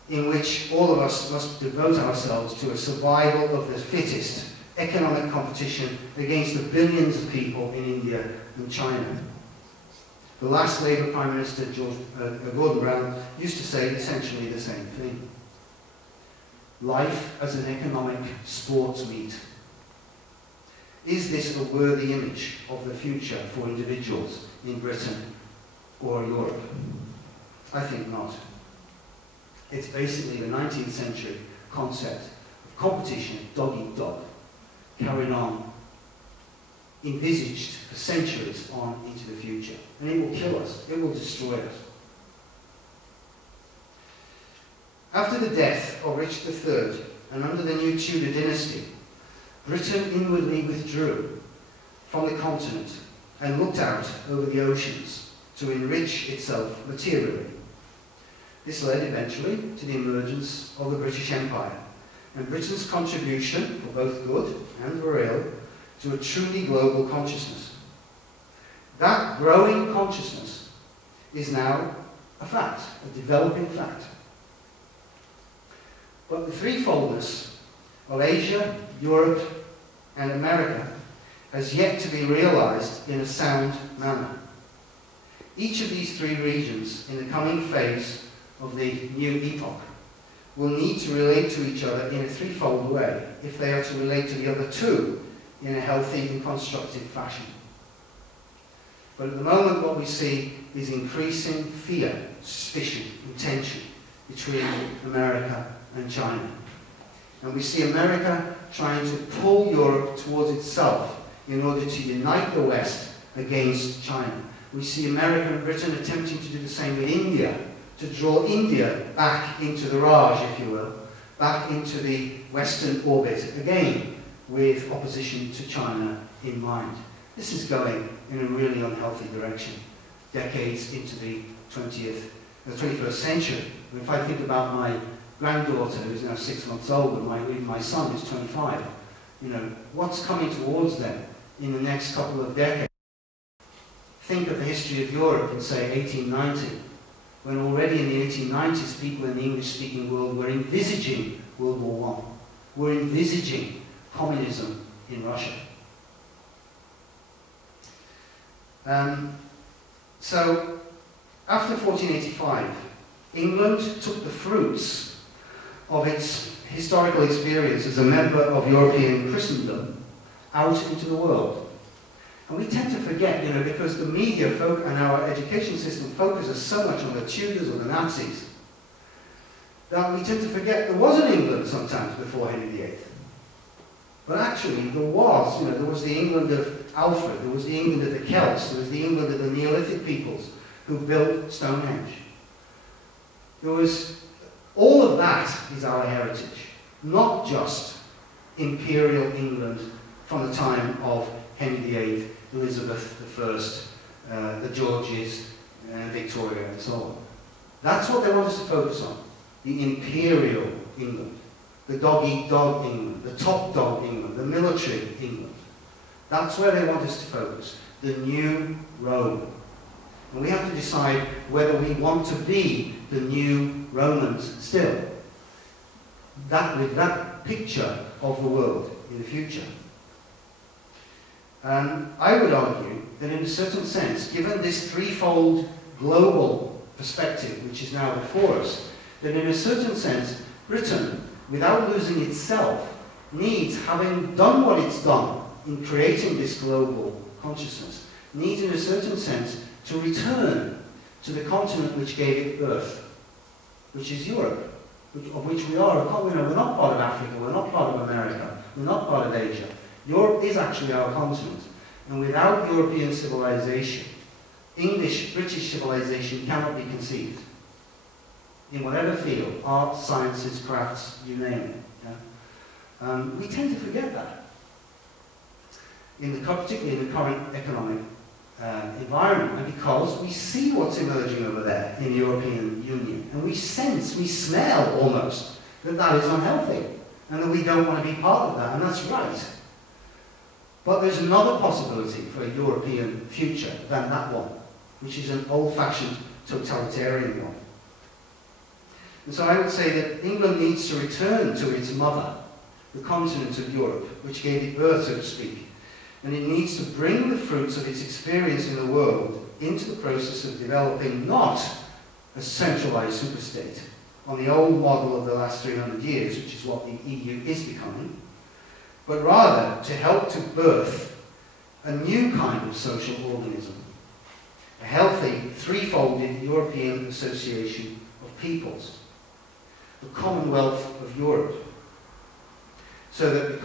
in which all of us must devote ourselves to a survival of the fittest, economic competition against the billions of people in India and China. The last Labour Prime Minister, Gordon Brown, used to say essentially the same thing. Life as an economic sports meet. Is this a worthy image of the future for individuals in Britain or Europe? I think not. It's basically the 19th century concept of competition, dog eat dog, carried on, envisaged for centuries on into the future. And it will kill us. It will destroy us. After the death of Richard III and under the new Tudor dynasty, Britain inwardly withdrew from the continent and looked out over the oceans to enrich itself materially. This led eventually to the emergence of the British Empire and Britain's contribution, for both good and for ill, to a truly global consciousness. That growing consciousness is now a fact, a developing fact. But the threefoldness of Asia, Europe, and America has yet to be realized in a sound manner. Each of these three regions in the coming phase of the new epoch will need to relate to each other in a threefold way if they are to relate to the other two in a healthy and constructive fashion. But at the moment what we see is increasing fear, suspicion, and tension between America and China. And we see America trying to pull Europe towards itself in order to unite the West against China. We see America and Britain attempting to do the same with India, to draw India back into the Raj, if you will, back into the Western orbit, again with opposition to China in mind. This is going in a really unhealthy direction, decades into the 21st century. If I think about my granddaughter, who's now 6 months old, and my son, who's 25, you know, what's coming towards them in the next couple of decades? Think of the history of Europe in, say, 1890, when already in the 1890s, people in the English-speaking world were envisaging World War I, were envisaging communism in Russia. So, after 1485, England took the fruits of its historical experience as a member of European Christendom out into the world. And we tend to forget, you know, because the media and our education system focuses so much on the Tudors or the Nazis, that we tend to forget there was an England sometimes before Henry VIII. But actually, there was, you know, there was the England of Alfred, there was the England of the Celts, there was the England of the Neolithic peoples who built Stonehenge. There was, all of that is our heritage, not just imperial England from the time of Henry VIII, Elizabeth I, the Georges, Victoria, and so on. That's what they want us to focus on, the imperial England, the dog-eat-dog England, the top dog England, the military England. That's where they want us to focus, the new Rome. And we have to decide whether we want to be the new Romans still, with that picture of the world in the future. I would argue that in a certain sense, given this threefold global perspective which is now before us, that in a certain sense, Britain, without losing itself, needs, having done what it's done in creating this global consciousness, needs in a certain sense to return to the continent which gave it birth, which is Europe, of which we are. We're not part of Africa, we're not part of America, we're not part of Asia. Europe is actually our continent, and without European civilization, English, British civilization cannot be conceived. In whatever field, art, sciences, crafts, you name it. Yeah? We tend to forget that. Particularly in the current economic environment, and because we see what's emerging over there in the European Union, and we sense, we smell almost, that that is unhealthy, and that we don't want to be part of that, and that's right. But there's another possibility for a European future than that one, which is an old-fashioned totalitarian one. And so I would say that England needs to return to its mother, the continent of Europe, which gave it birth, so to speak. And it needs to bring the fruits of its experience in the world into the process of developing not a centralized superstate on the old model of the last 300 years, which is what the EU is becoming, but rather to help to birth a new kind of social organism, a healthy, three-folded European association of peoples, the Commonwealth of Europe, so that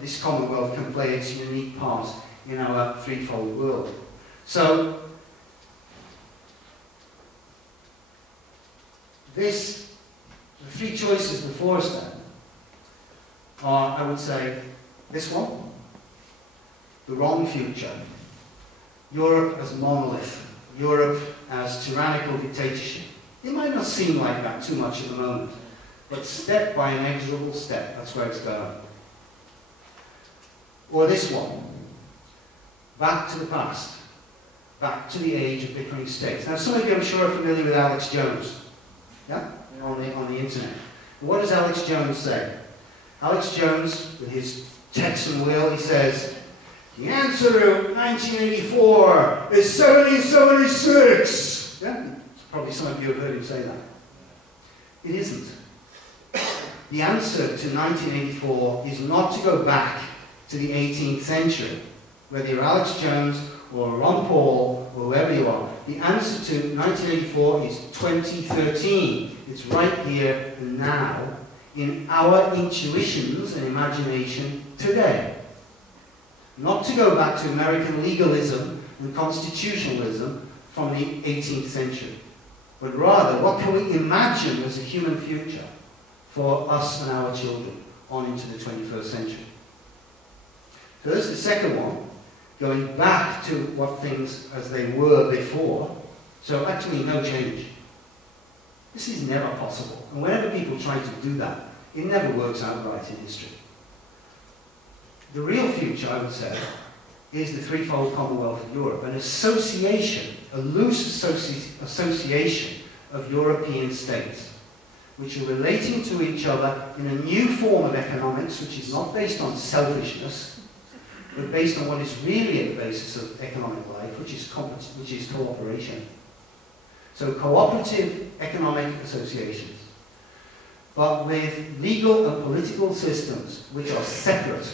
this Commonwealth can play its unique part in our threefold world. So, the three choices before us then are, I would say, this one, the wrong future, Europe as monolith, Europe as tyrannical dictatorship. It might not seem like that too much at the moment, but step by inexorable step, that's where it's going. Or this one, back to the past, back to the age of bickering states. Now, some of you, I'm sure, are familiar with Alex Jones, yeah, on the internet. And what does Alex Jones say? Alex Jones, with his Texan will, he says, the answer to 1984 is 1776. Yeah? Probably some of you have heard him say that. It isn't. The answer to 1984 is not to go back to the 18th century, whether you're Alex Jones or Ron Paul or whoever you are. The answer to 1984 is 2013. It's right here and now in our intuitions and imagination today. Not to go back to American legalism and constitutionalism from the 18th century, but rather, what can we imagine as a human future for us and our children on into the 21st century? So there's the second one, going back to what things as they were before. So actually no change. This is never possible. And whenever people try to do that, it never works out right in history. The real future, I would say, is the threefold Commonwealth of Europe, an association, a loose association of European states, which are relating to each other in a new form of economics, which is not based on selfishness, but based on what is really at the basis of economic life, which is cooperation. So cooperative economic associations, but with legal and political systems which are separate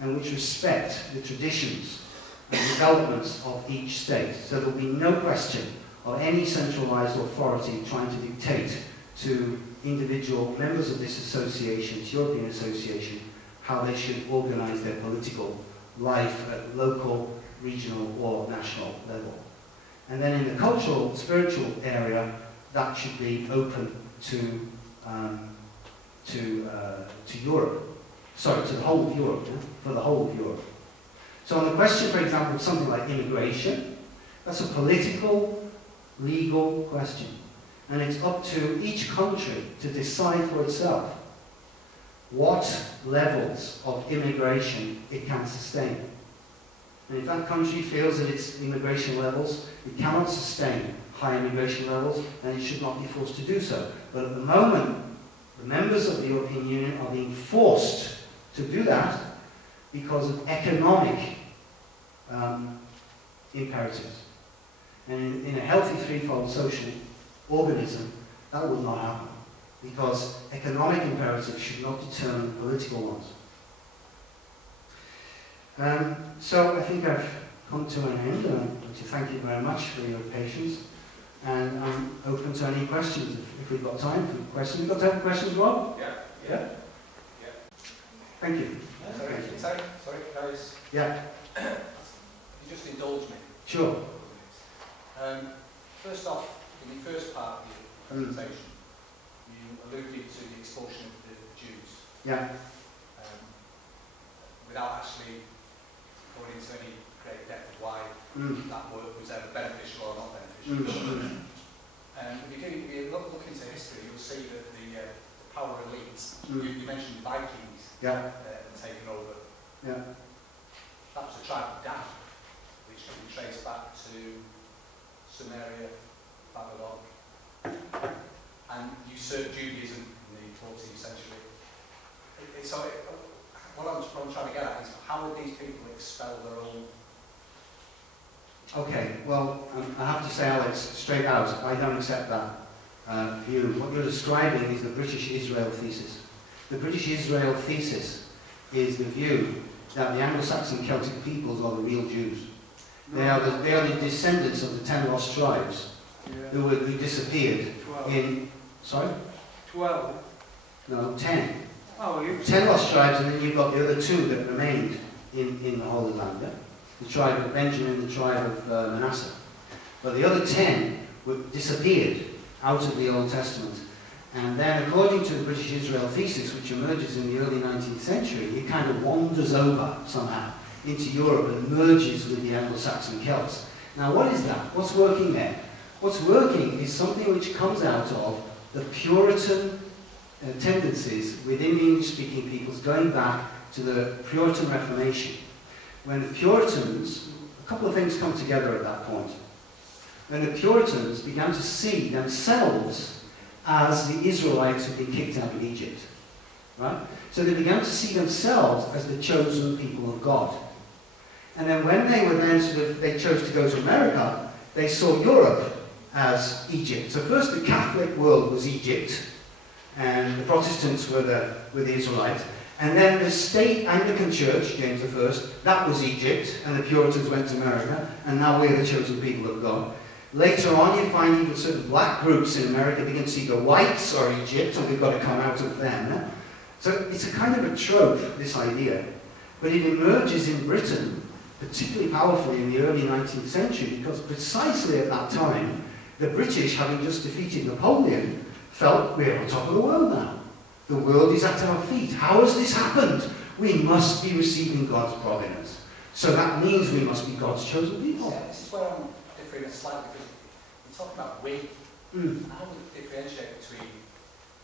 and which respect the traditions and developments of each state. So there will be no question of any centralized authority trying to dictate to individual members of this association, this European association, how they should organize their political life at local, regional, or national level. And then in the cultural, spiritual area, that should be open to Europe. Sorry, to the whole of Europe, yeah? For the whole of Europe. So on the question, for example, of something like immigration, that's a political, legal question. And it's up to each country to decide for itself what levels of immigration it can sustain. And if that country feels that its immigration levels, it cannot sustain high immigration levels, then it should not be forced to do so. But at the moment, the members of the European Union are being forced to do that because of economic imperatives. And in a healthy threefold social organism, that would not happen, because economic imperatives should not determine political ones. So I think I've come to an end, and I'd like to thank you very much for your patience, and I'm open to any questions if we've got time for questions. We've got time for questions, Rob? Yeah. Yeah? Thank you. Sorry, Harris. Yeah. You just indulge me. Sure. First off, in the first part of your presentation, you alluded to the expulsion of the Jews. Yeah. Without actually going into any great depth of why that work was ever beneficial or not beneficial. If you look into history, you'll see that the power elites, you mentioned Vikings taking over. Yeah. That was the tribe of Dan, which can be traced back to Sumeria, Babylon, and usurped Judaism in the 14th century. What I'm trying to get at is, how would these people expel their own? Okay, well, I have to say, Alex, straight out, I don't accept that view. What you're describing is the British Israel thesis. The British Israel thesis is the view that the Anglo-Saxon Celtic peoples are the real Jews. They are the descendants of the 10 lost tribes who disappeared 12. in... Sorry? 12. No, 10. Oh, you 10 lost tribes, and then you've got the other 2 that remained in the Holy Land. Yeah? The tribe of Benjamin, the tribe of Manasseh. But the other 10 disappeared out of the Old Testament. And then, according to the British Israel thesis, which emerges in the early 19th century, it kind of wanders over somehow into Europe and merges with the Anglo-Saxon Celts. Now, what is that? What's working there? What's working is something which comes out of the Puritan tendencies within the English-speaking peoples going back to the Puritan Reformation. When the Puritans, a couple of things come together at that point. When the Puritans began to see themselves as the Israelites who had been kicked out of Egypt. Right? So they began to see themselves as the chosen people of God. And then when they were then they chose to go to America, they saw Europe as Egypt. So first the Catholic world was Egypt, and the Protestants were the Israelites. And then the state Anglican Church, James I, that was Egypt, and the Puritans went to America, and now we're the chosen people of God. Later on, you find even certain black groups in America begin to see the whites are Egypt, and we've got to come out of them. So it's a kind of a trope, this idea. But it emerges in Britain, particularly powerfully in the early 19th century, because precisely at that time, the British, having just defeated Napoleon, felt we're on top of the world now. The world is at our feet. How has this happened? We must be receiving God's providence. So that means we must be God's chosen people. Yeah, this is where I'm differing slightly, because we talk about we. How do we differentiate between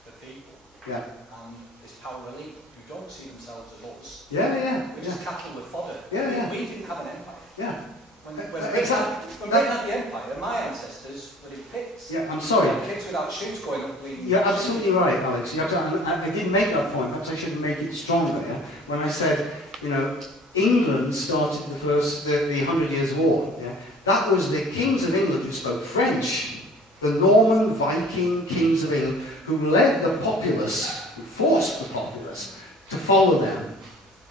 the people and this power elite who don't see themselves as us? We're just cattle with fodder. We didn't have an empire. When we had the empire, my ancestors were in pits. I'm sorry. Pits without shoes going up. You're absolutely right, Alex. I did make that point, perhaps I should make it stronger. Yeah? When I said, England started the 100 Years' War. Yeah? That was the kings of England who spoke French, the Norman Viking kings of England, who led the populace, who forced the populace to follow them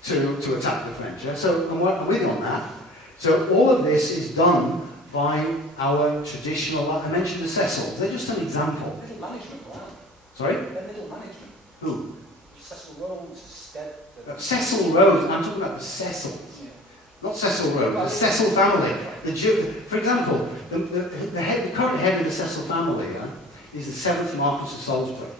to attack the French. Yeah? So I'm with you on that. So all of this is done by our traditional, I mentioned the Cecils, they're just an example. Middle management, wow. Sorry? They're middle management. Who? Cecil Rhodes, Stead. Cecil Rhodes, I'm talking about the Cecils. Yeah. Not Cecil Rhodes, the Cecil family. For example, the current head of the Cecil family is the 7th Marquess of Salisbury.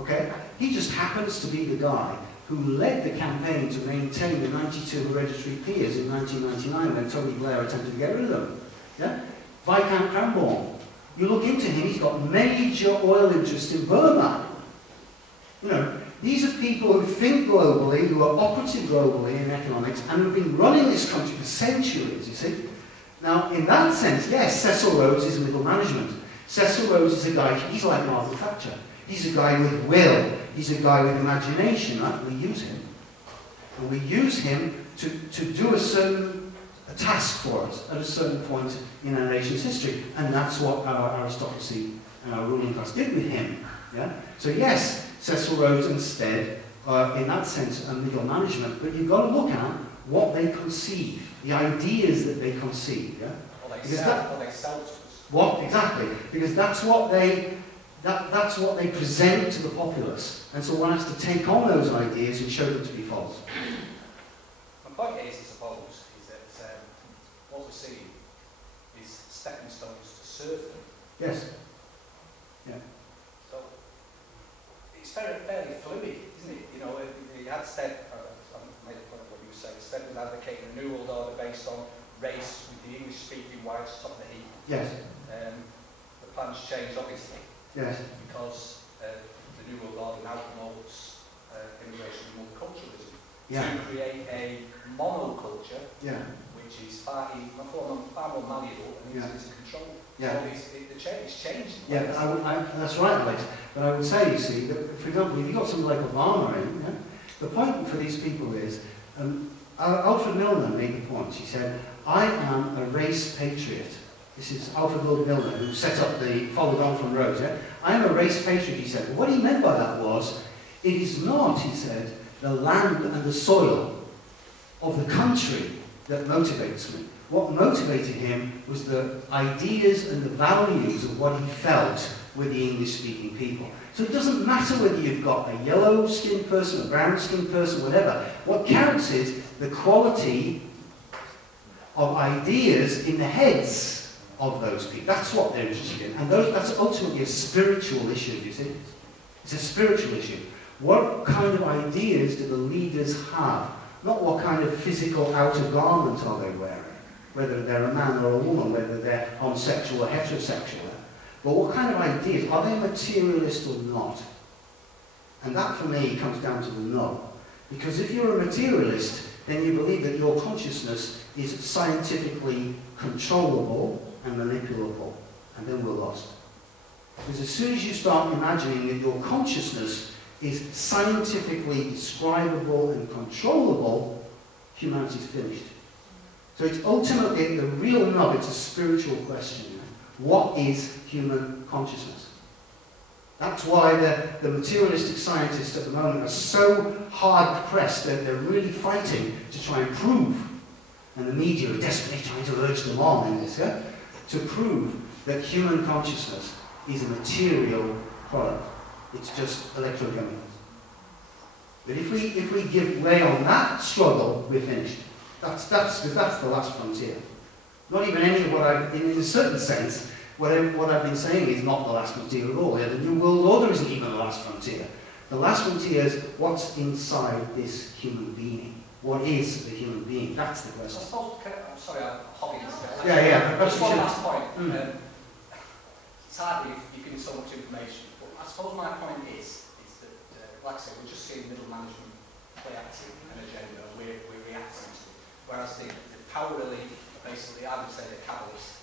Okay? He just happens to be the guy who led the campaign to maintain the 92 hereditary peers in 1999 when Tony Blair attempted to get rid of them. Yeah? Viscount Cranborne. You look into him, he's got major oil interests in Burma. These are people who think globally, who are operative globally in economics, and who've been running this country for centuries, you see. Now, in that sense, yes, Cecil Rhodes is middle management. Cecil Rhodes is a guy, he's like Margaret Thatcher. He's a guy with will. He's a guy with imagination, right? We use him. And we use him to do a task for us at a certain point in our nation's history. And that's what our aristocracy and our ruling class did with him. Yeah? So yes, Cecil Rhodes and Stead are, in that sense, a middle management. But you've got to look at what they conceive, the ideas that they conceive. Yeah? What they sell to us. What? Exactly. Because that's what they present to the populace. And so one has to take on those ideas and show them to be false. My point is, I suppose, is that what we're seeing is stepping stones to serfdom. Yes. Yeah. So it's fairly fluid, isn't it? You know, he had Stead, I made a point of what you were saying, Stead was advocating a New World Order based on race with the English-speaking whites top of the heap. Yes. The plans changed, obviously. Yes. Because the New World Order now promotes immigration and multiculturalism Yeah. to create a monoculture, Yeah. which is far more malleable and easier to control. Yeah. So it's changed. Yeah, that's right, Alex. But I would say, you see, that, for example, if you've got somebody like Obama in, yeah, the point for these people is, Alfred Milner made the point. He said, I am a race patriot. This is Alfred Lord Milner, who set up followed on from Rhodes. Yeah? I am a race patriot, he said. But what he meant by that was, it is not, he said, the land and the soil of the country that motivates me. What motivated him was the ideas and the values of what he felt with the English-speaking people. So it doesn't matter whether you've got a yellow-skinned person, a brown-skinned person, whatever. What counts is the quality of ideas in the heads of those people. That's what they're interested in. And that's ultimately a spiritual issue, you see. It's a spiritual issue. What kind of ideas do the leaders have? Not what kind of physical outer garment are they wearing, whether they're a man or a woman, whether they're homosexual or heterosexual. But what kind of ideas? Are they materialist or not? And that, for me, comes down to the no. Because if you're a materialist, then you believe that your consciousness is scientifically controllable and manipulable, and then we're lost. Because as soon as you start imagining that your consciousness is scientifically describable and controllable, humanity's finished. So it's ultimately, the real nub, it's a spiritual question. What is human consciousness? That's why the materialistic scientists at the moment are so hard-pressed that they're really fighting to try and prove, and the media are desperately trying to urge them on in this, yeah? To prove that human consciousness is a material product. It's just electrochemicals. But if we give way on that struggle, we're finished. That's the last frontier. Not even any of what in a certain sense, what I've been saying is not the last frontier at all. Yeah, the New World Order isn't even the last frontier. The last frontier is what's inside this human being. What is the human being? That's the question. I'm sorry, I'm hogging this. Yeah. Just one last point. Sadly, you've given so much information, but I suppose my point is that, like I say, we're just seeing middle management play acting an agenda, we're reacting to it. Whereas the power elite, basically, I would say they're Kabbalists.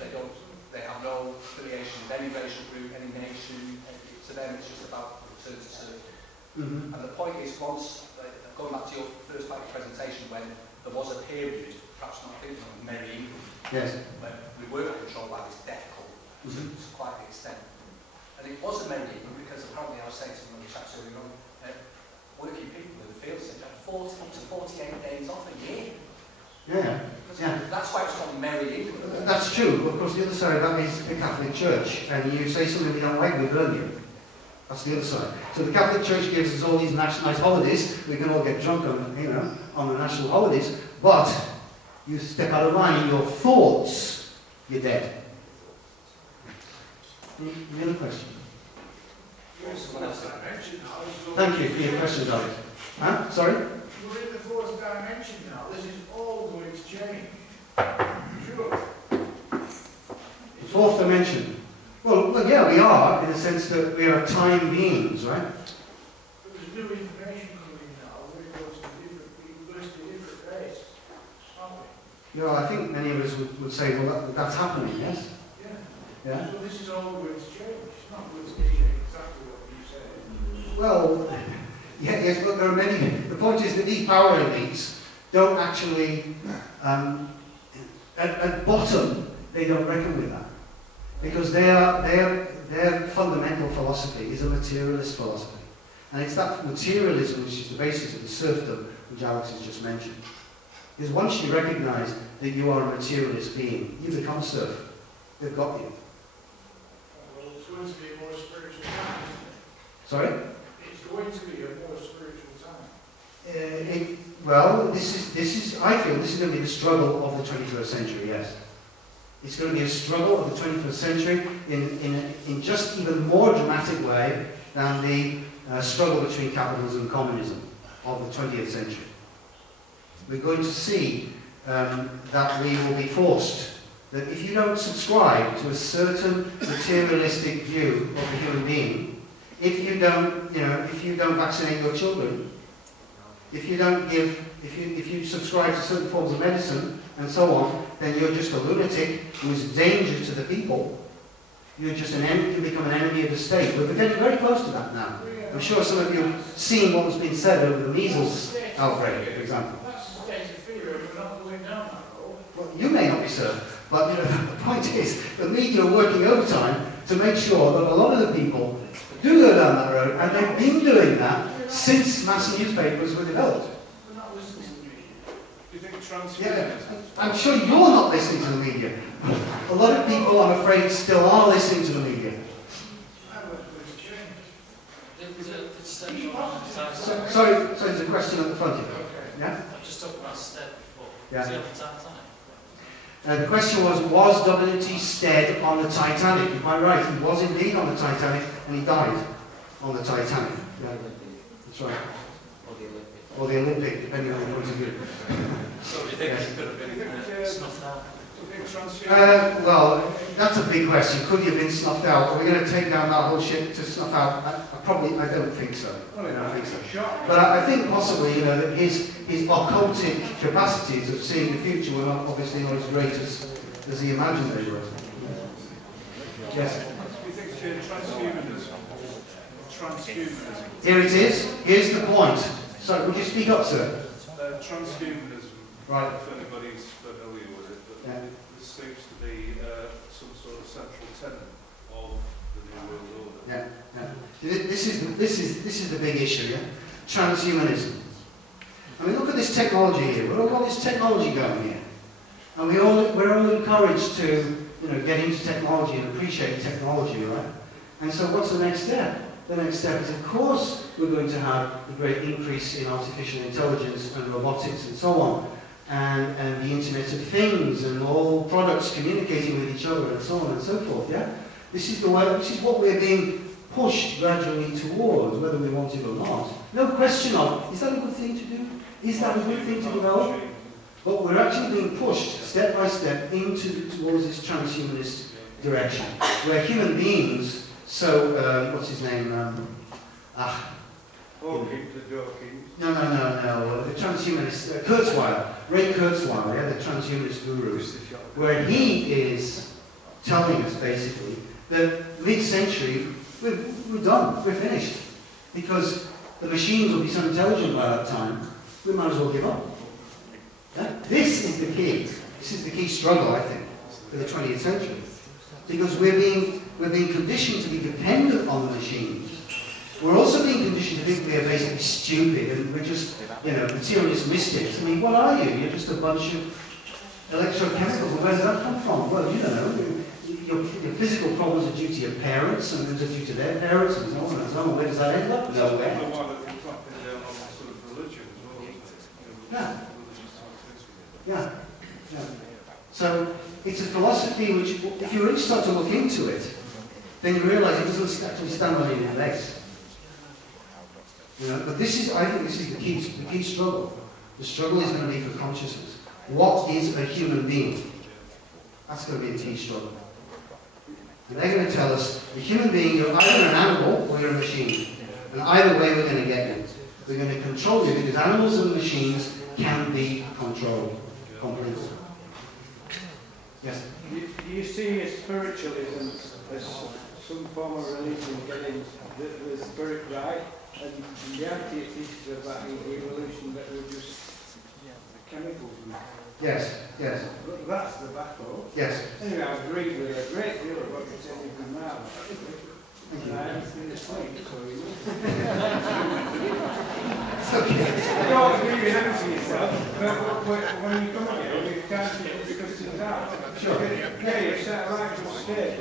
They have no affiliation with any racial group, any nation. To them, it's just about return to serfdom. And the point is, once, going back to your first part of your presentation, when there was a period, perhaps not thinking of Merry England, yes, when we were controlled by this death cult, to quite the extent. And it was a Merry England because apparently I was saying to one of the chaps earlier on, working people in the field said up to 48 days off a year. Yeah. That's why it's called Merry England. That's true. Of course, the other side of that is the Catholic Church. And you say something we don't like, we burn you. That's the other side. So the Catholic Church gives us all these nice holidays. We can all get drunk on the national holidays. But you step out of line in your thoughts, you're dead. Any other question? Thank you for your question, David. Huh? Sorry? We're in the fourth dimension now. This is all going to change. Sure. The fourth dimension. Well, yeah, we are, in the sense that we are time beings, right? But there's new information coming now. We're going to different race, aren't we? Yeah, I think many of us would say, well, that's happening, yes? Yeah. So this is all going to change. It's not going to be exactly what you said. Well, yes, but there are many. The point is that these power elites don't actually, at bottom, they don't reckon with that. Because their fundamental philosophy is a materialist philosophy. And it's that materialism which is the basis of the serfdom which Alex has just mentioned. Because once you recognize that you are a materialist being, you become a serf. They've got you. Well, it's going to be a more spiritual time. Sorry? It's going to be a more spiritual time. Well, this is. I feel this is going to be the struggle of the 21st century. Yes. It's going to be a struggle of the 21st century in just even more dramatic way than the struggle between capitalism and communism of the 20th century. We're going to see that we will be forced, that if you don't subscribe to a certain materialistic view of the human being, if you don't vaccinate your children, if you subscribe to certain forms of medicine and so on, then you're just a lunatic who is a danger to the people. You're just an enemy, you become an enemy of the state. We're getting very close to that now. I'm sure some of you have seen what has been said over the measles outbreak, for example. That's the state of fear, and we're not going down that road. Well, you may not be, sir, but the point is, the media are working overtime to make sure that a lot of the people do go down that road, and they've been doing that since mass newspapers were developed. We're not listening to the media. Do you think transhumanism? Yeah, I'm sure you're not listening to the media. A lot of people, I'm afraid, still are listening to the media. Sorry, there's a question at the front here. Yeah? I've just talked about Stead before. Yeah. Is he on the Titanic? The question was W.T. Stead on the Titanic? You're quite right, he was indeed on the Titanic, and he died on the Titanic. Yeah. That's right. Or the Olympic, depending on the point of view. So do you think he could have been snuffed out? Well, that's a big question. Could he have been snuffed out? Are we going to take down that whole ship to snuff out? I don't think so. I don't think so. But I think possibly, that his occultic capacities of seeing the future were not obviously not as great as he imagined they were. Yes. Do you think transhumanism? Here it is. Here's the point. Sorry, would you speak up, sir? Transhumanism. Right. If anybody's familiar with it, but yeah. This seems to be some sort of central tenet of the New World Order. Yeah. Yeah. This is the big issue. Yeah. Transhumanism. I mean, look at this technology here. We've all got this technology going here, and we're all encouraged to get into technology and appreciate technology, right? And so, what's the next step? The next step is, of course, we're going to have a great increase in artificial intelligence and robotics and so on, and the Internet of Things and all products communicating with each other and so on and so forth. Yeah, this is the way. This is what we're being pushed gradually towards, whether we want it or not. No question of, is that a good thing to do? Is that a good thing to develop? But we're actually being pushed step by step towards this transhumanist direction, where human beings. So, what's his name? Hawkins, the Dawkins. No. The transhumanist, Kurzweil, Ray Kurzweil, yeah, the transhumanist guru, where he is telling us basically that mid-century we're done, we're finished, because the machines will be so intelligent by that time, we might as well give up. Yeah? This is the key. This is the key struggle, I think, for the 20th century, because we're being conditioned to be dependent on the machines. We're also being conditioned to think we are basically stupid and we're just, materialist mystics. I mean, what are you? You're just a bunch of electrochemicals. Where does that come from? Well, your physical problems are due to your parents, and they're due to their parents, and so on and so on. Where does that end up? Nowhere. Yeah. So it's a philosophy which, if you really start to look into it, then you realise it doesn't actually stand on any legs. But I think this is the key struggle. The struggle is going to be for consciousness. What is a human being? That's going to be a key struggle. And they're going to tell us, a human being, you're either an animal or you're a machine. And either way we're going to get you. We're going to control you, because animals and machines can be controlled completely. Yes? Do you see spiritualism as some form of religion getting the spirit right? And in reality it teaches about the evolution that we're just chemicals. Yes. That's the battle. Yes. Anyway, I agree with a great deal of what you said even now. And I haven't been asleep, so you know. It's okay. I don't agree with anything yourself, but when you come here, you can't because it's out. Sure. Yeah, you sat right to stay.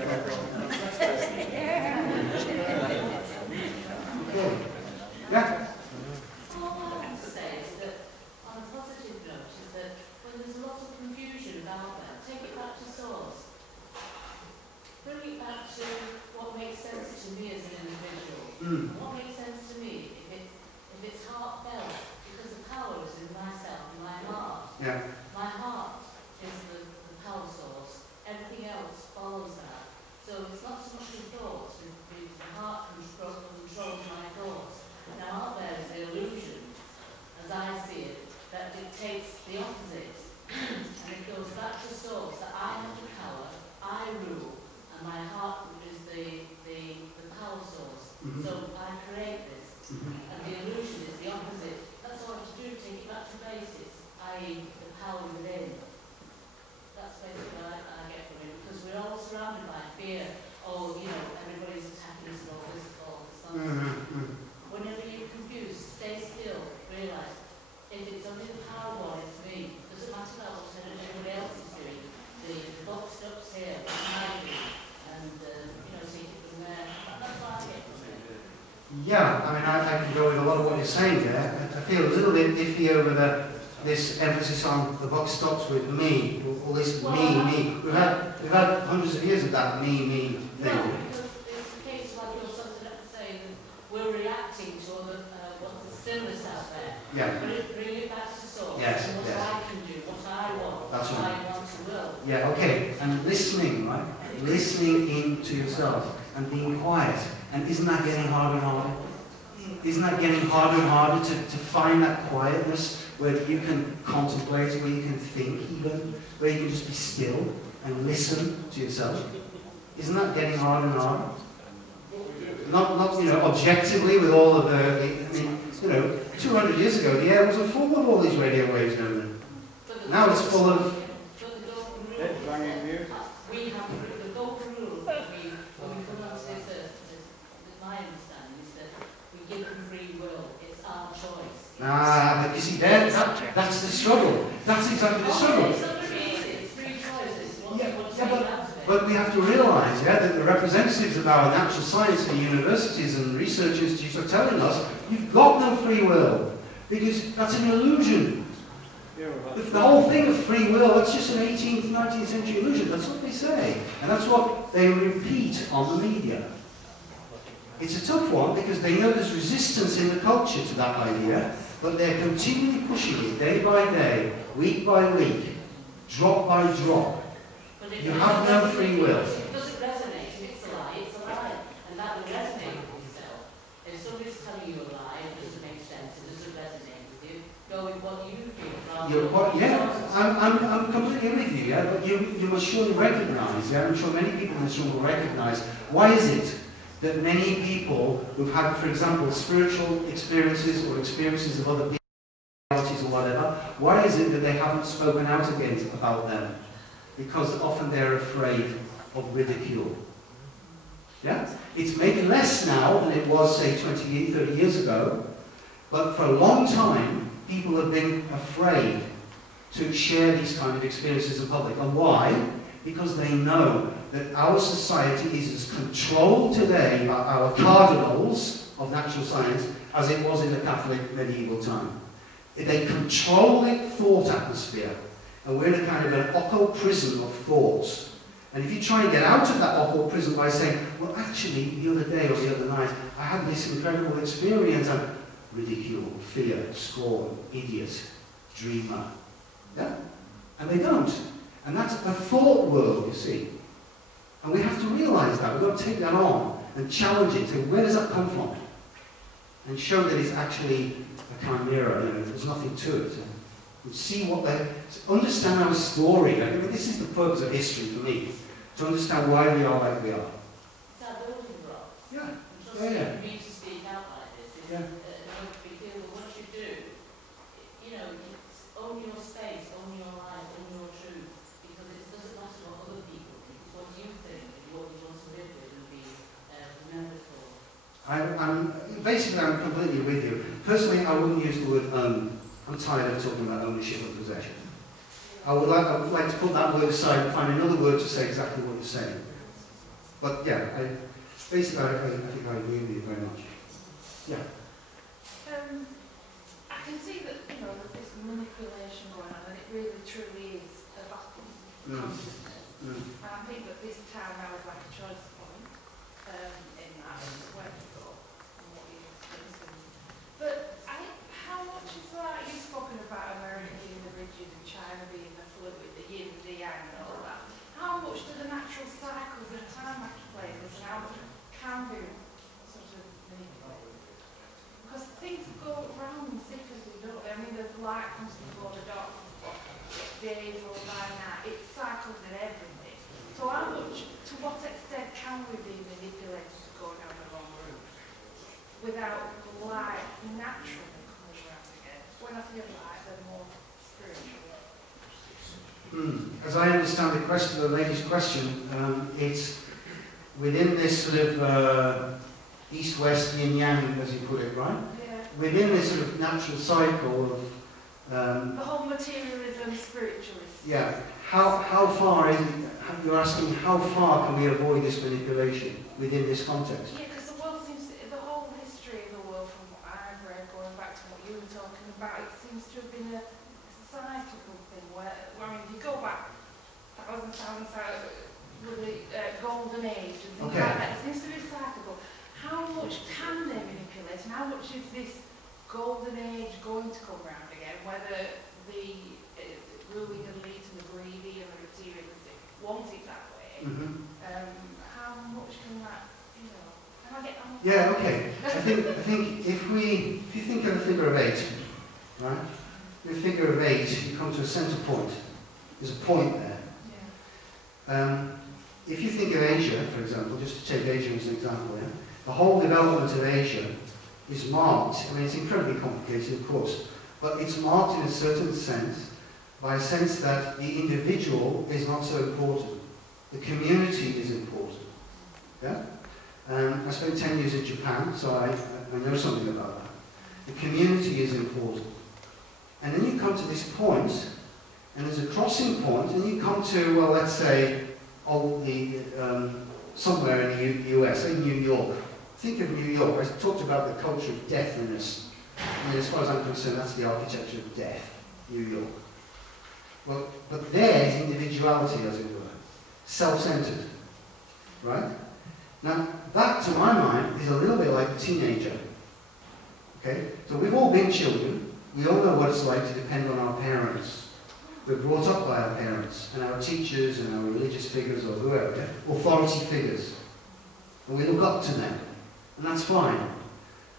Yeah. All I have to say is that, on a positive note, is that when there's a lot of confusion out there, take it back to source. And what makes sense to me, if it's heartfelt, because the power is in myself, in my heart. Yeah. My heart is the power source. Everything else follows that. So it's not so much the thoughts, the heart controls my thoughts. Now out there is the illusion, as I see it, that dictates the opposite. And it goes back to source, that I have the power, I rule, and my heart is the power source. So I create this. And the illusion is the opposite. That's all I have to do, take it back to basics, i.e. the power within. That's basically what I get from it, because we're all surrounded by fear. Oh, you know, everybody's attacking us and all this nonsense. Whenever you're confused, stay still, realise, if it's only the power one, it's me. Doesn't matter what everybody else is doing. The box stops here, what I do, and, you know, take it from there. That's what I get from it. Yeah, I mean, I can go with a lot of what you're saying there. I feel a little bit iffy over this emphasis on the box stops with me, all this me. We've had hundreds of years of that me thing. No, because it's the case like you're something to say that we're reacting to what's the stillness out there. Yeah. Bring it back to source. Yes, and what yes. I can do, what I want, That's what right. I want to will. Yeah, okay. And listening, right? Listening into yourself and being quiet. And isn't that getting harder and harder? Isn't that getting harder and harder to find that quietness where you can contemplate, where you can think even, where you can just be still and listen to yourself? Isn't that getting harder and harder? Not you know, objectively with all of the, I mean, you know, 200 years ago the air wasn't full of all these radio waves and everything. Now it's full of... We have the golden rule that when we come onto this earth, my understanding is that we give them free will. It's our choice. But you see, that's the struggle. That's exactly the struggle. It's not very easy. It's free choices. But we have to realise, that the representatives of our natural science and universities and research institutes are telling us, you've got no free will, because that's an illusion. The whole thing of free will, that's just an 18th, 19th century illusion. That's what they say. And that's what they repeat on the media. It's a tough one because they know there's resistance in the culture to that idea, but they're continually pushing it day by day, week by week, drop by drop. You have no free will. It doesn't resonate. If it's a lie, and that will resonate with yourself. If somebody's telling you a lie, it doesn't make sense, it doesn't resonate with you, go with what you feel. I'm completely with you, but you must surely recognise, I'm sure many people in this room will recognise, why is it that many people who've had, for example, spiritual experiences or experiences of other realities or whatever, why is it that they haven't spoken out against about them? Because often they're afraid of ridicule. Yeah? It's maybe less now than it was, say, 20, 30 years ago, but for a long time, people have been afraid to share these kind of experiences in public. And why? Because they know that our society is as controlled today by our cardinals of natural science as it was in the Catholic medieval time. They control the thought atmosphere, and we're in a kind of an occult prison of thoughts. And if you try and get out of that occult prison by saying, well, actually, the other day or the other night, I had this incredible experience, and ridicule, fear, scorn, idiot, dreamer. Yeah? And they don't. And that's a thought world, you see. And we have to realise that. We've got to take that on and challenge it. So where does that come from? And show that it's actually a chimera, there's nothing to it. And see what understand our story. I mean, this is the purpose of history for me. To understand why we are like we are. It's our building blocks. Yeah. For me to speak out like this is Yeah. we feel that what you do, it's own your space, own your life, own your truth, because it doesn't matter what other people think, it's what you think and what you want to live with and be remembered for. I'm completely with you. Personally, I wouldn't use the word own. I'm tired of talking about ownership and possession. I would like to put that word aside and find another word to say exactly what you're saying. But yeah, I think I agree with you very much. Yeah. I can see that that this manipulation going on, and it really truly is a battle consciousness. And I think that this town now is like a choice point in that where to go. But how much is that? You've spoken about America being the rigid and China being the fluid, the yin, the yang and all that. How much do the natural cycles of time actually play in this and how much can be sort of manipulated? Because things go round cyclically, don't they? I mean, the light comes before the dark, days roll by night, it cycles in everything. So how much, to what extent can we be manipulated to go down the wrong route without light naturally coming around again? When I feel light, they're more spiritual. As I understand the question, the lady's question, it's within this sort of east-west yin-yang, as you put it, right? Yeah. Within this sort of natural cycle of the whole materialism, spiritualist. yeah. How far is it, you're asking how far can we avoid this manipulation within this context? Yeah, because the world seems to, the whole history of the world, from what I've read, going back to what you were talking about, it seems to have been a cyclical thing where I mean, you go back thousands with the golden age and things like that. It seems to be cyclical. How much can they manipulate, and how much is this golden age going to come round again? Whether the ruling elite and the greedy and the materialistic want it that way, how much can that, you know? Can I get on? Yeah, okay. I think if you think of a figure of 8, right? With a figure of 8, you come to a centre point. There's a point there. Yeah. If you think of Asia, for example, just to take Asia as an example, yeah, the whole development of Asia is marked, I mean it's incredibly complicated of course, but it's marked in a certain sense by a sense that the individual is not so important. The community is important. Yeah? I spent 10 years in Japan, so I know something about that. The community is important. And then you come to this point, and there's a crossing point, and you come to, well, let's say, somewhere in the US, say New York. Think of New York. I talked about the culture of deathliness. I mean, as far as I'm concerned, that's the architecture of death, New York. Well, but there's individuality, as it were, self-centered, right? Now, that, to my mind, is a little bit like a teenager. Okay? So we've all been children. We all know what it's like to depend on our parents. We're brought up by our parents and our teachers and our religious figures or whoever, yeah? Authority figures. And we look up to them. And that's fine.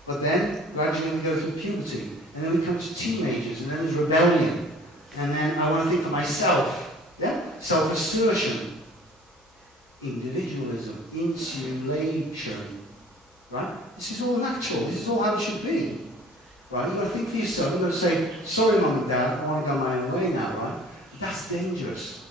But then, gradually we go through puberty. And then we come to teenagers, and then there's rebellion. And then I want to think for myself. Yeah? Self-assertion. Individualism. Insulation. Right? This is all natural. This is all how it should be. Right? You've got to think for yourself. You've got to say, sorry mum and dad, I want to go my own way now, right? That's dangerous.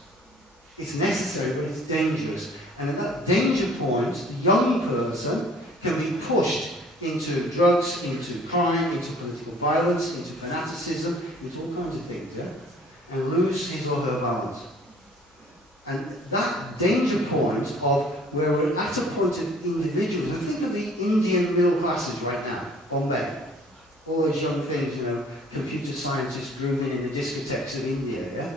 It's necessary, but it's dangerous. And at that danger point, the young person can be pushed into drugs, into crime, into political violence, into fanaticism, into all kinds of things, yeah? And lose his or her balance. And that danger point of where we're at a point of individuals, and think of the Indian middle classes right now, Bombay. All those young things, you know, computer scientists grooving in the discotheques of India, yeah?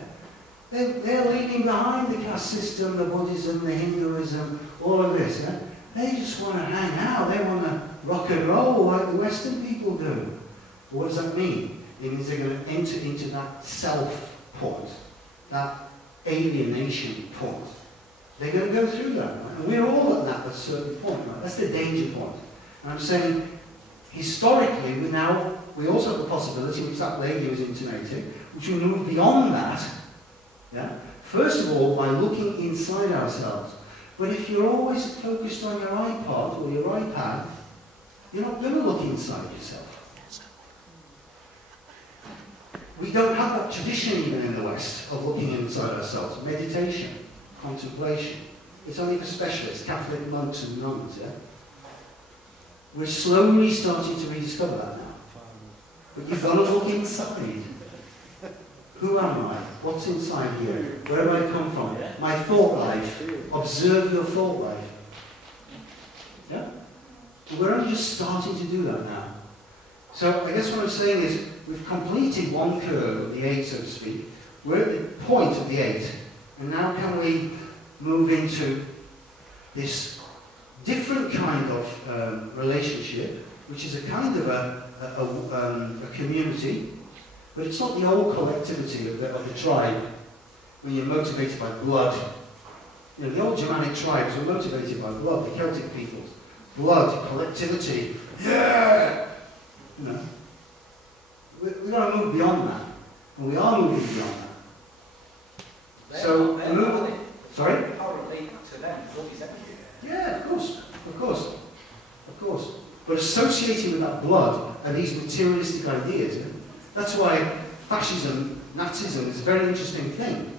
They're leaving behind the caste system, the Buddhism, the Hinduism, all of this, yeah? They just want to hang out, they want to rock and roll like the Western people do. Well, what does that mean? It means they're going to enter into that self point, that alienation point. They're going to go through that, right? And we're all at that at a certain point, right? That's the danger point. And I'm saying, historically, we also have the possibility, which that lady was intimating, which we move beyond that, yeah? First of all, by looking inside ourselves. But if you're always focused on your iPod or your iPad, you're not going to look inside yourself. We don't have that tradition even in the West of looking inside ourselves. Meditation, contemplation. It's only for specialists, Catholic monks and nuns, yeah? We're slowly starting to rediscover that now. But you've got to look inside. Who am I? What's inside here? Where have I come from? My thought life. Observe your thought life. Yeah? We're only just starting to do that now. So I guess what I'm saying is, we've completed one curve of the 8, so to speak. We're at the point of the 8. And now can we move into this different kind of relationship, which is a kind of a community, but it's not the old collectivity of the tribe when you're motivated by blood. You know, the old Germanic tribes were motivated by blood, the Celtic peoples. Blood, collectivity, yeah! You know. We've got to move beyond that. And we are moving beyond that. So, sorry? Apparently, to them, blood is everything. Yeah, of course, of course, of course. But associated with that blood are these materialistic ideas. That's why fascism, Nazism is a very interesting thing.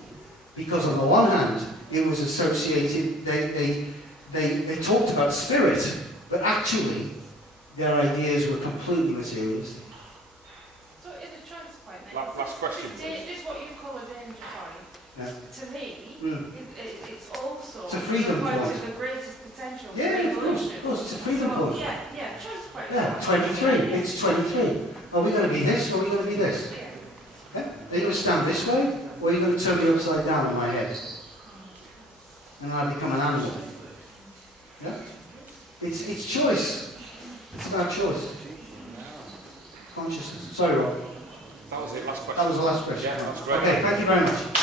Because on the one hand, it was associated, they talked about spirit, but actually, their ideas were completely materialistic. So is a choice point then? Last question. This what you call a danger point. Yeah. To me, it's also It's a freedom point point. of the greatest potential for Yeah, evolution. of course, it's a freedom point. Yeah, choice point. Yeah, 23, it's 23. Are we going to be this, or are we going to be this? Yeah. Yeah? Are you going to stand this way, or are you going to turn me upside down on my head? And I become an animal. Yeah? It's choice. It's about choice. Consciousness. Sorry, Rob. That was it, last question. That was the last question. Yeah, that's great. Okay, thank you very much.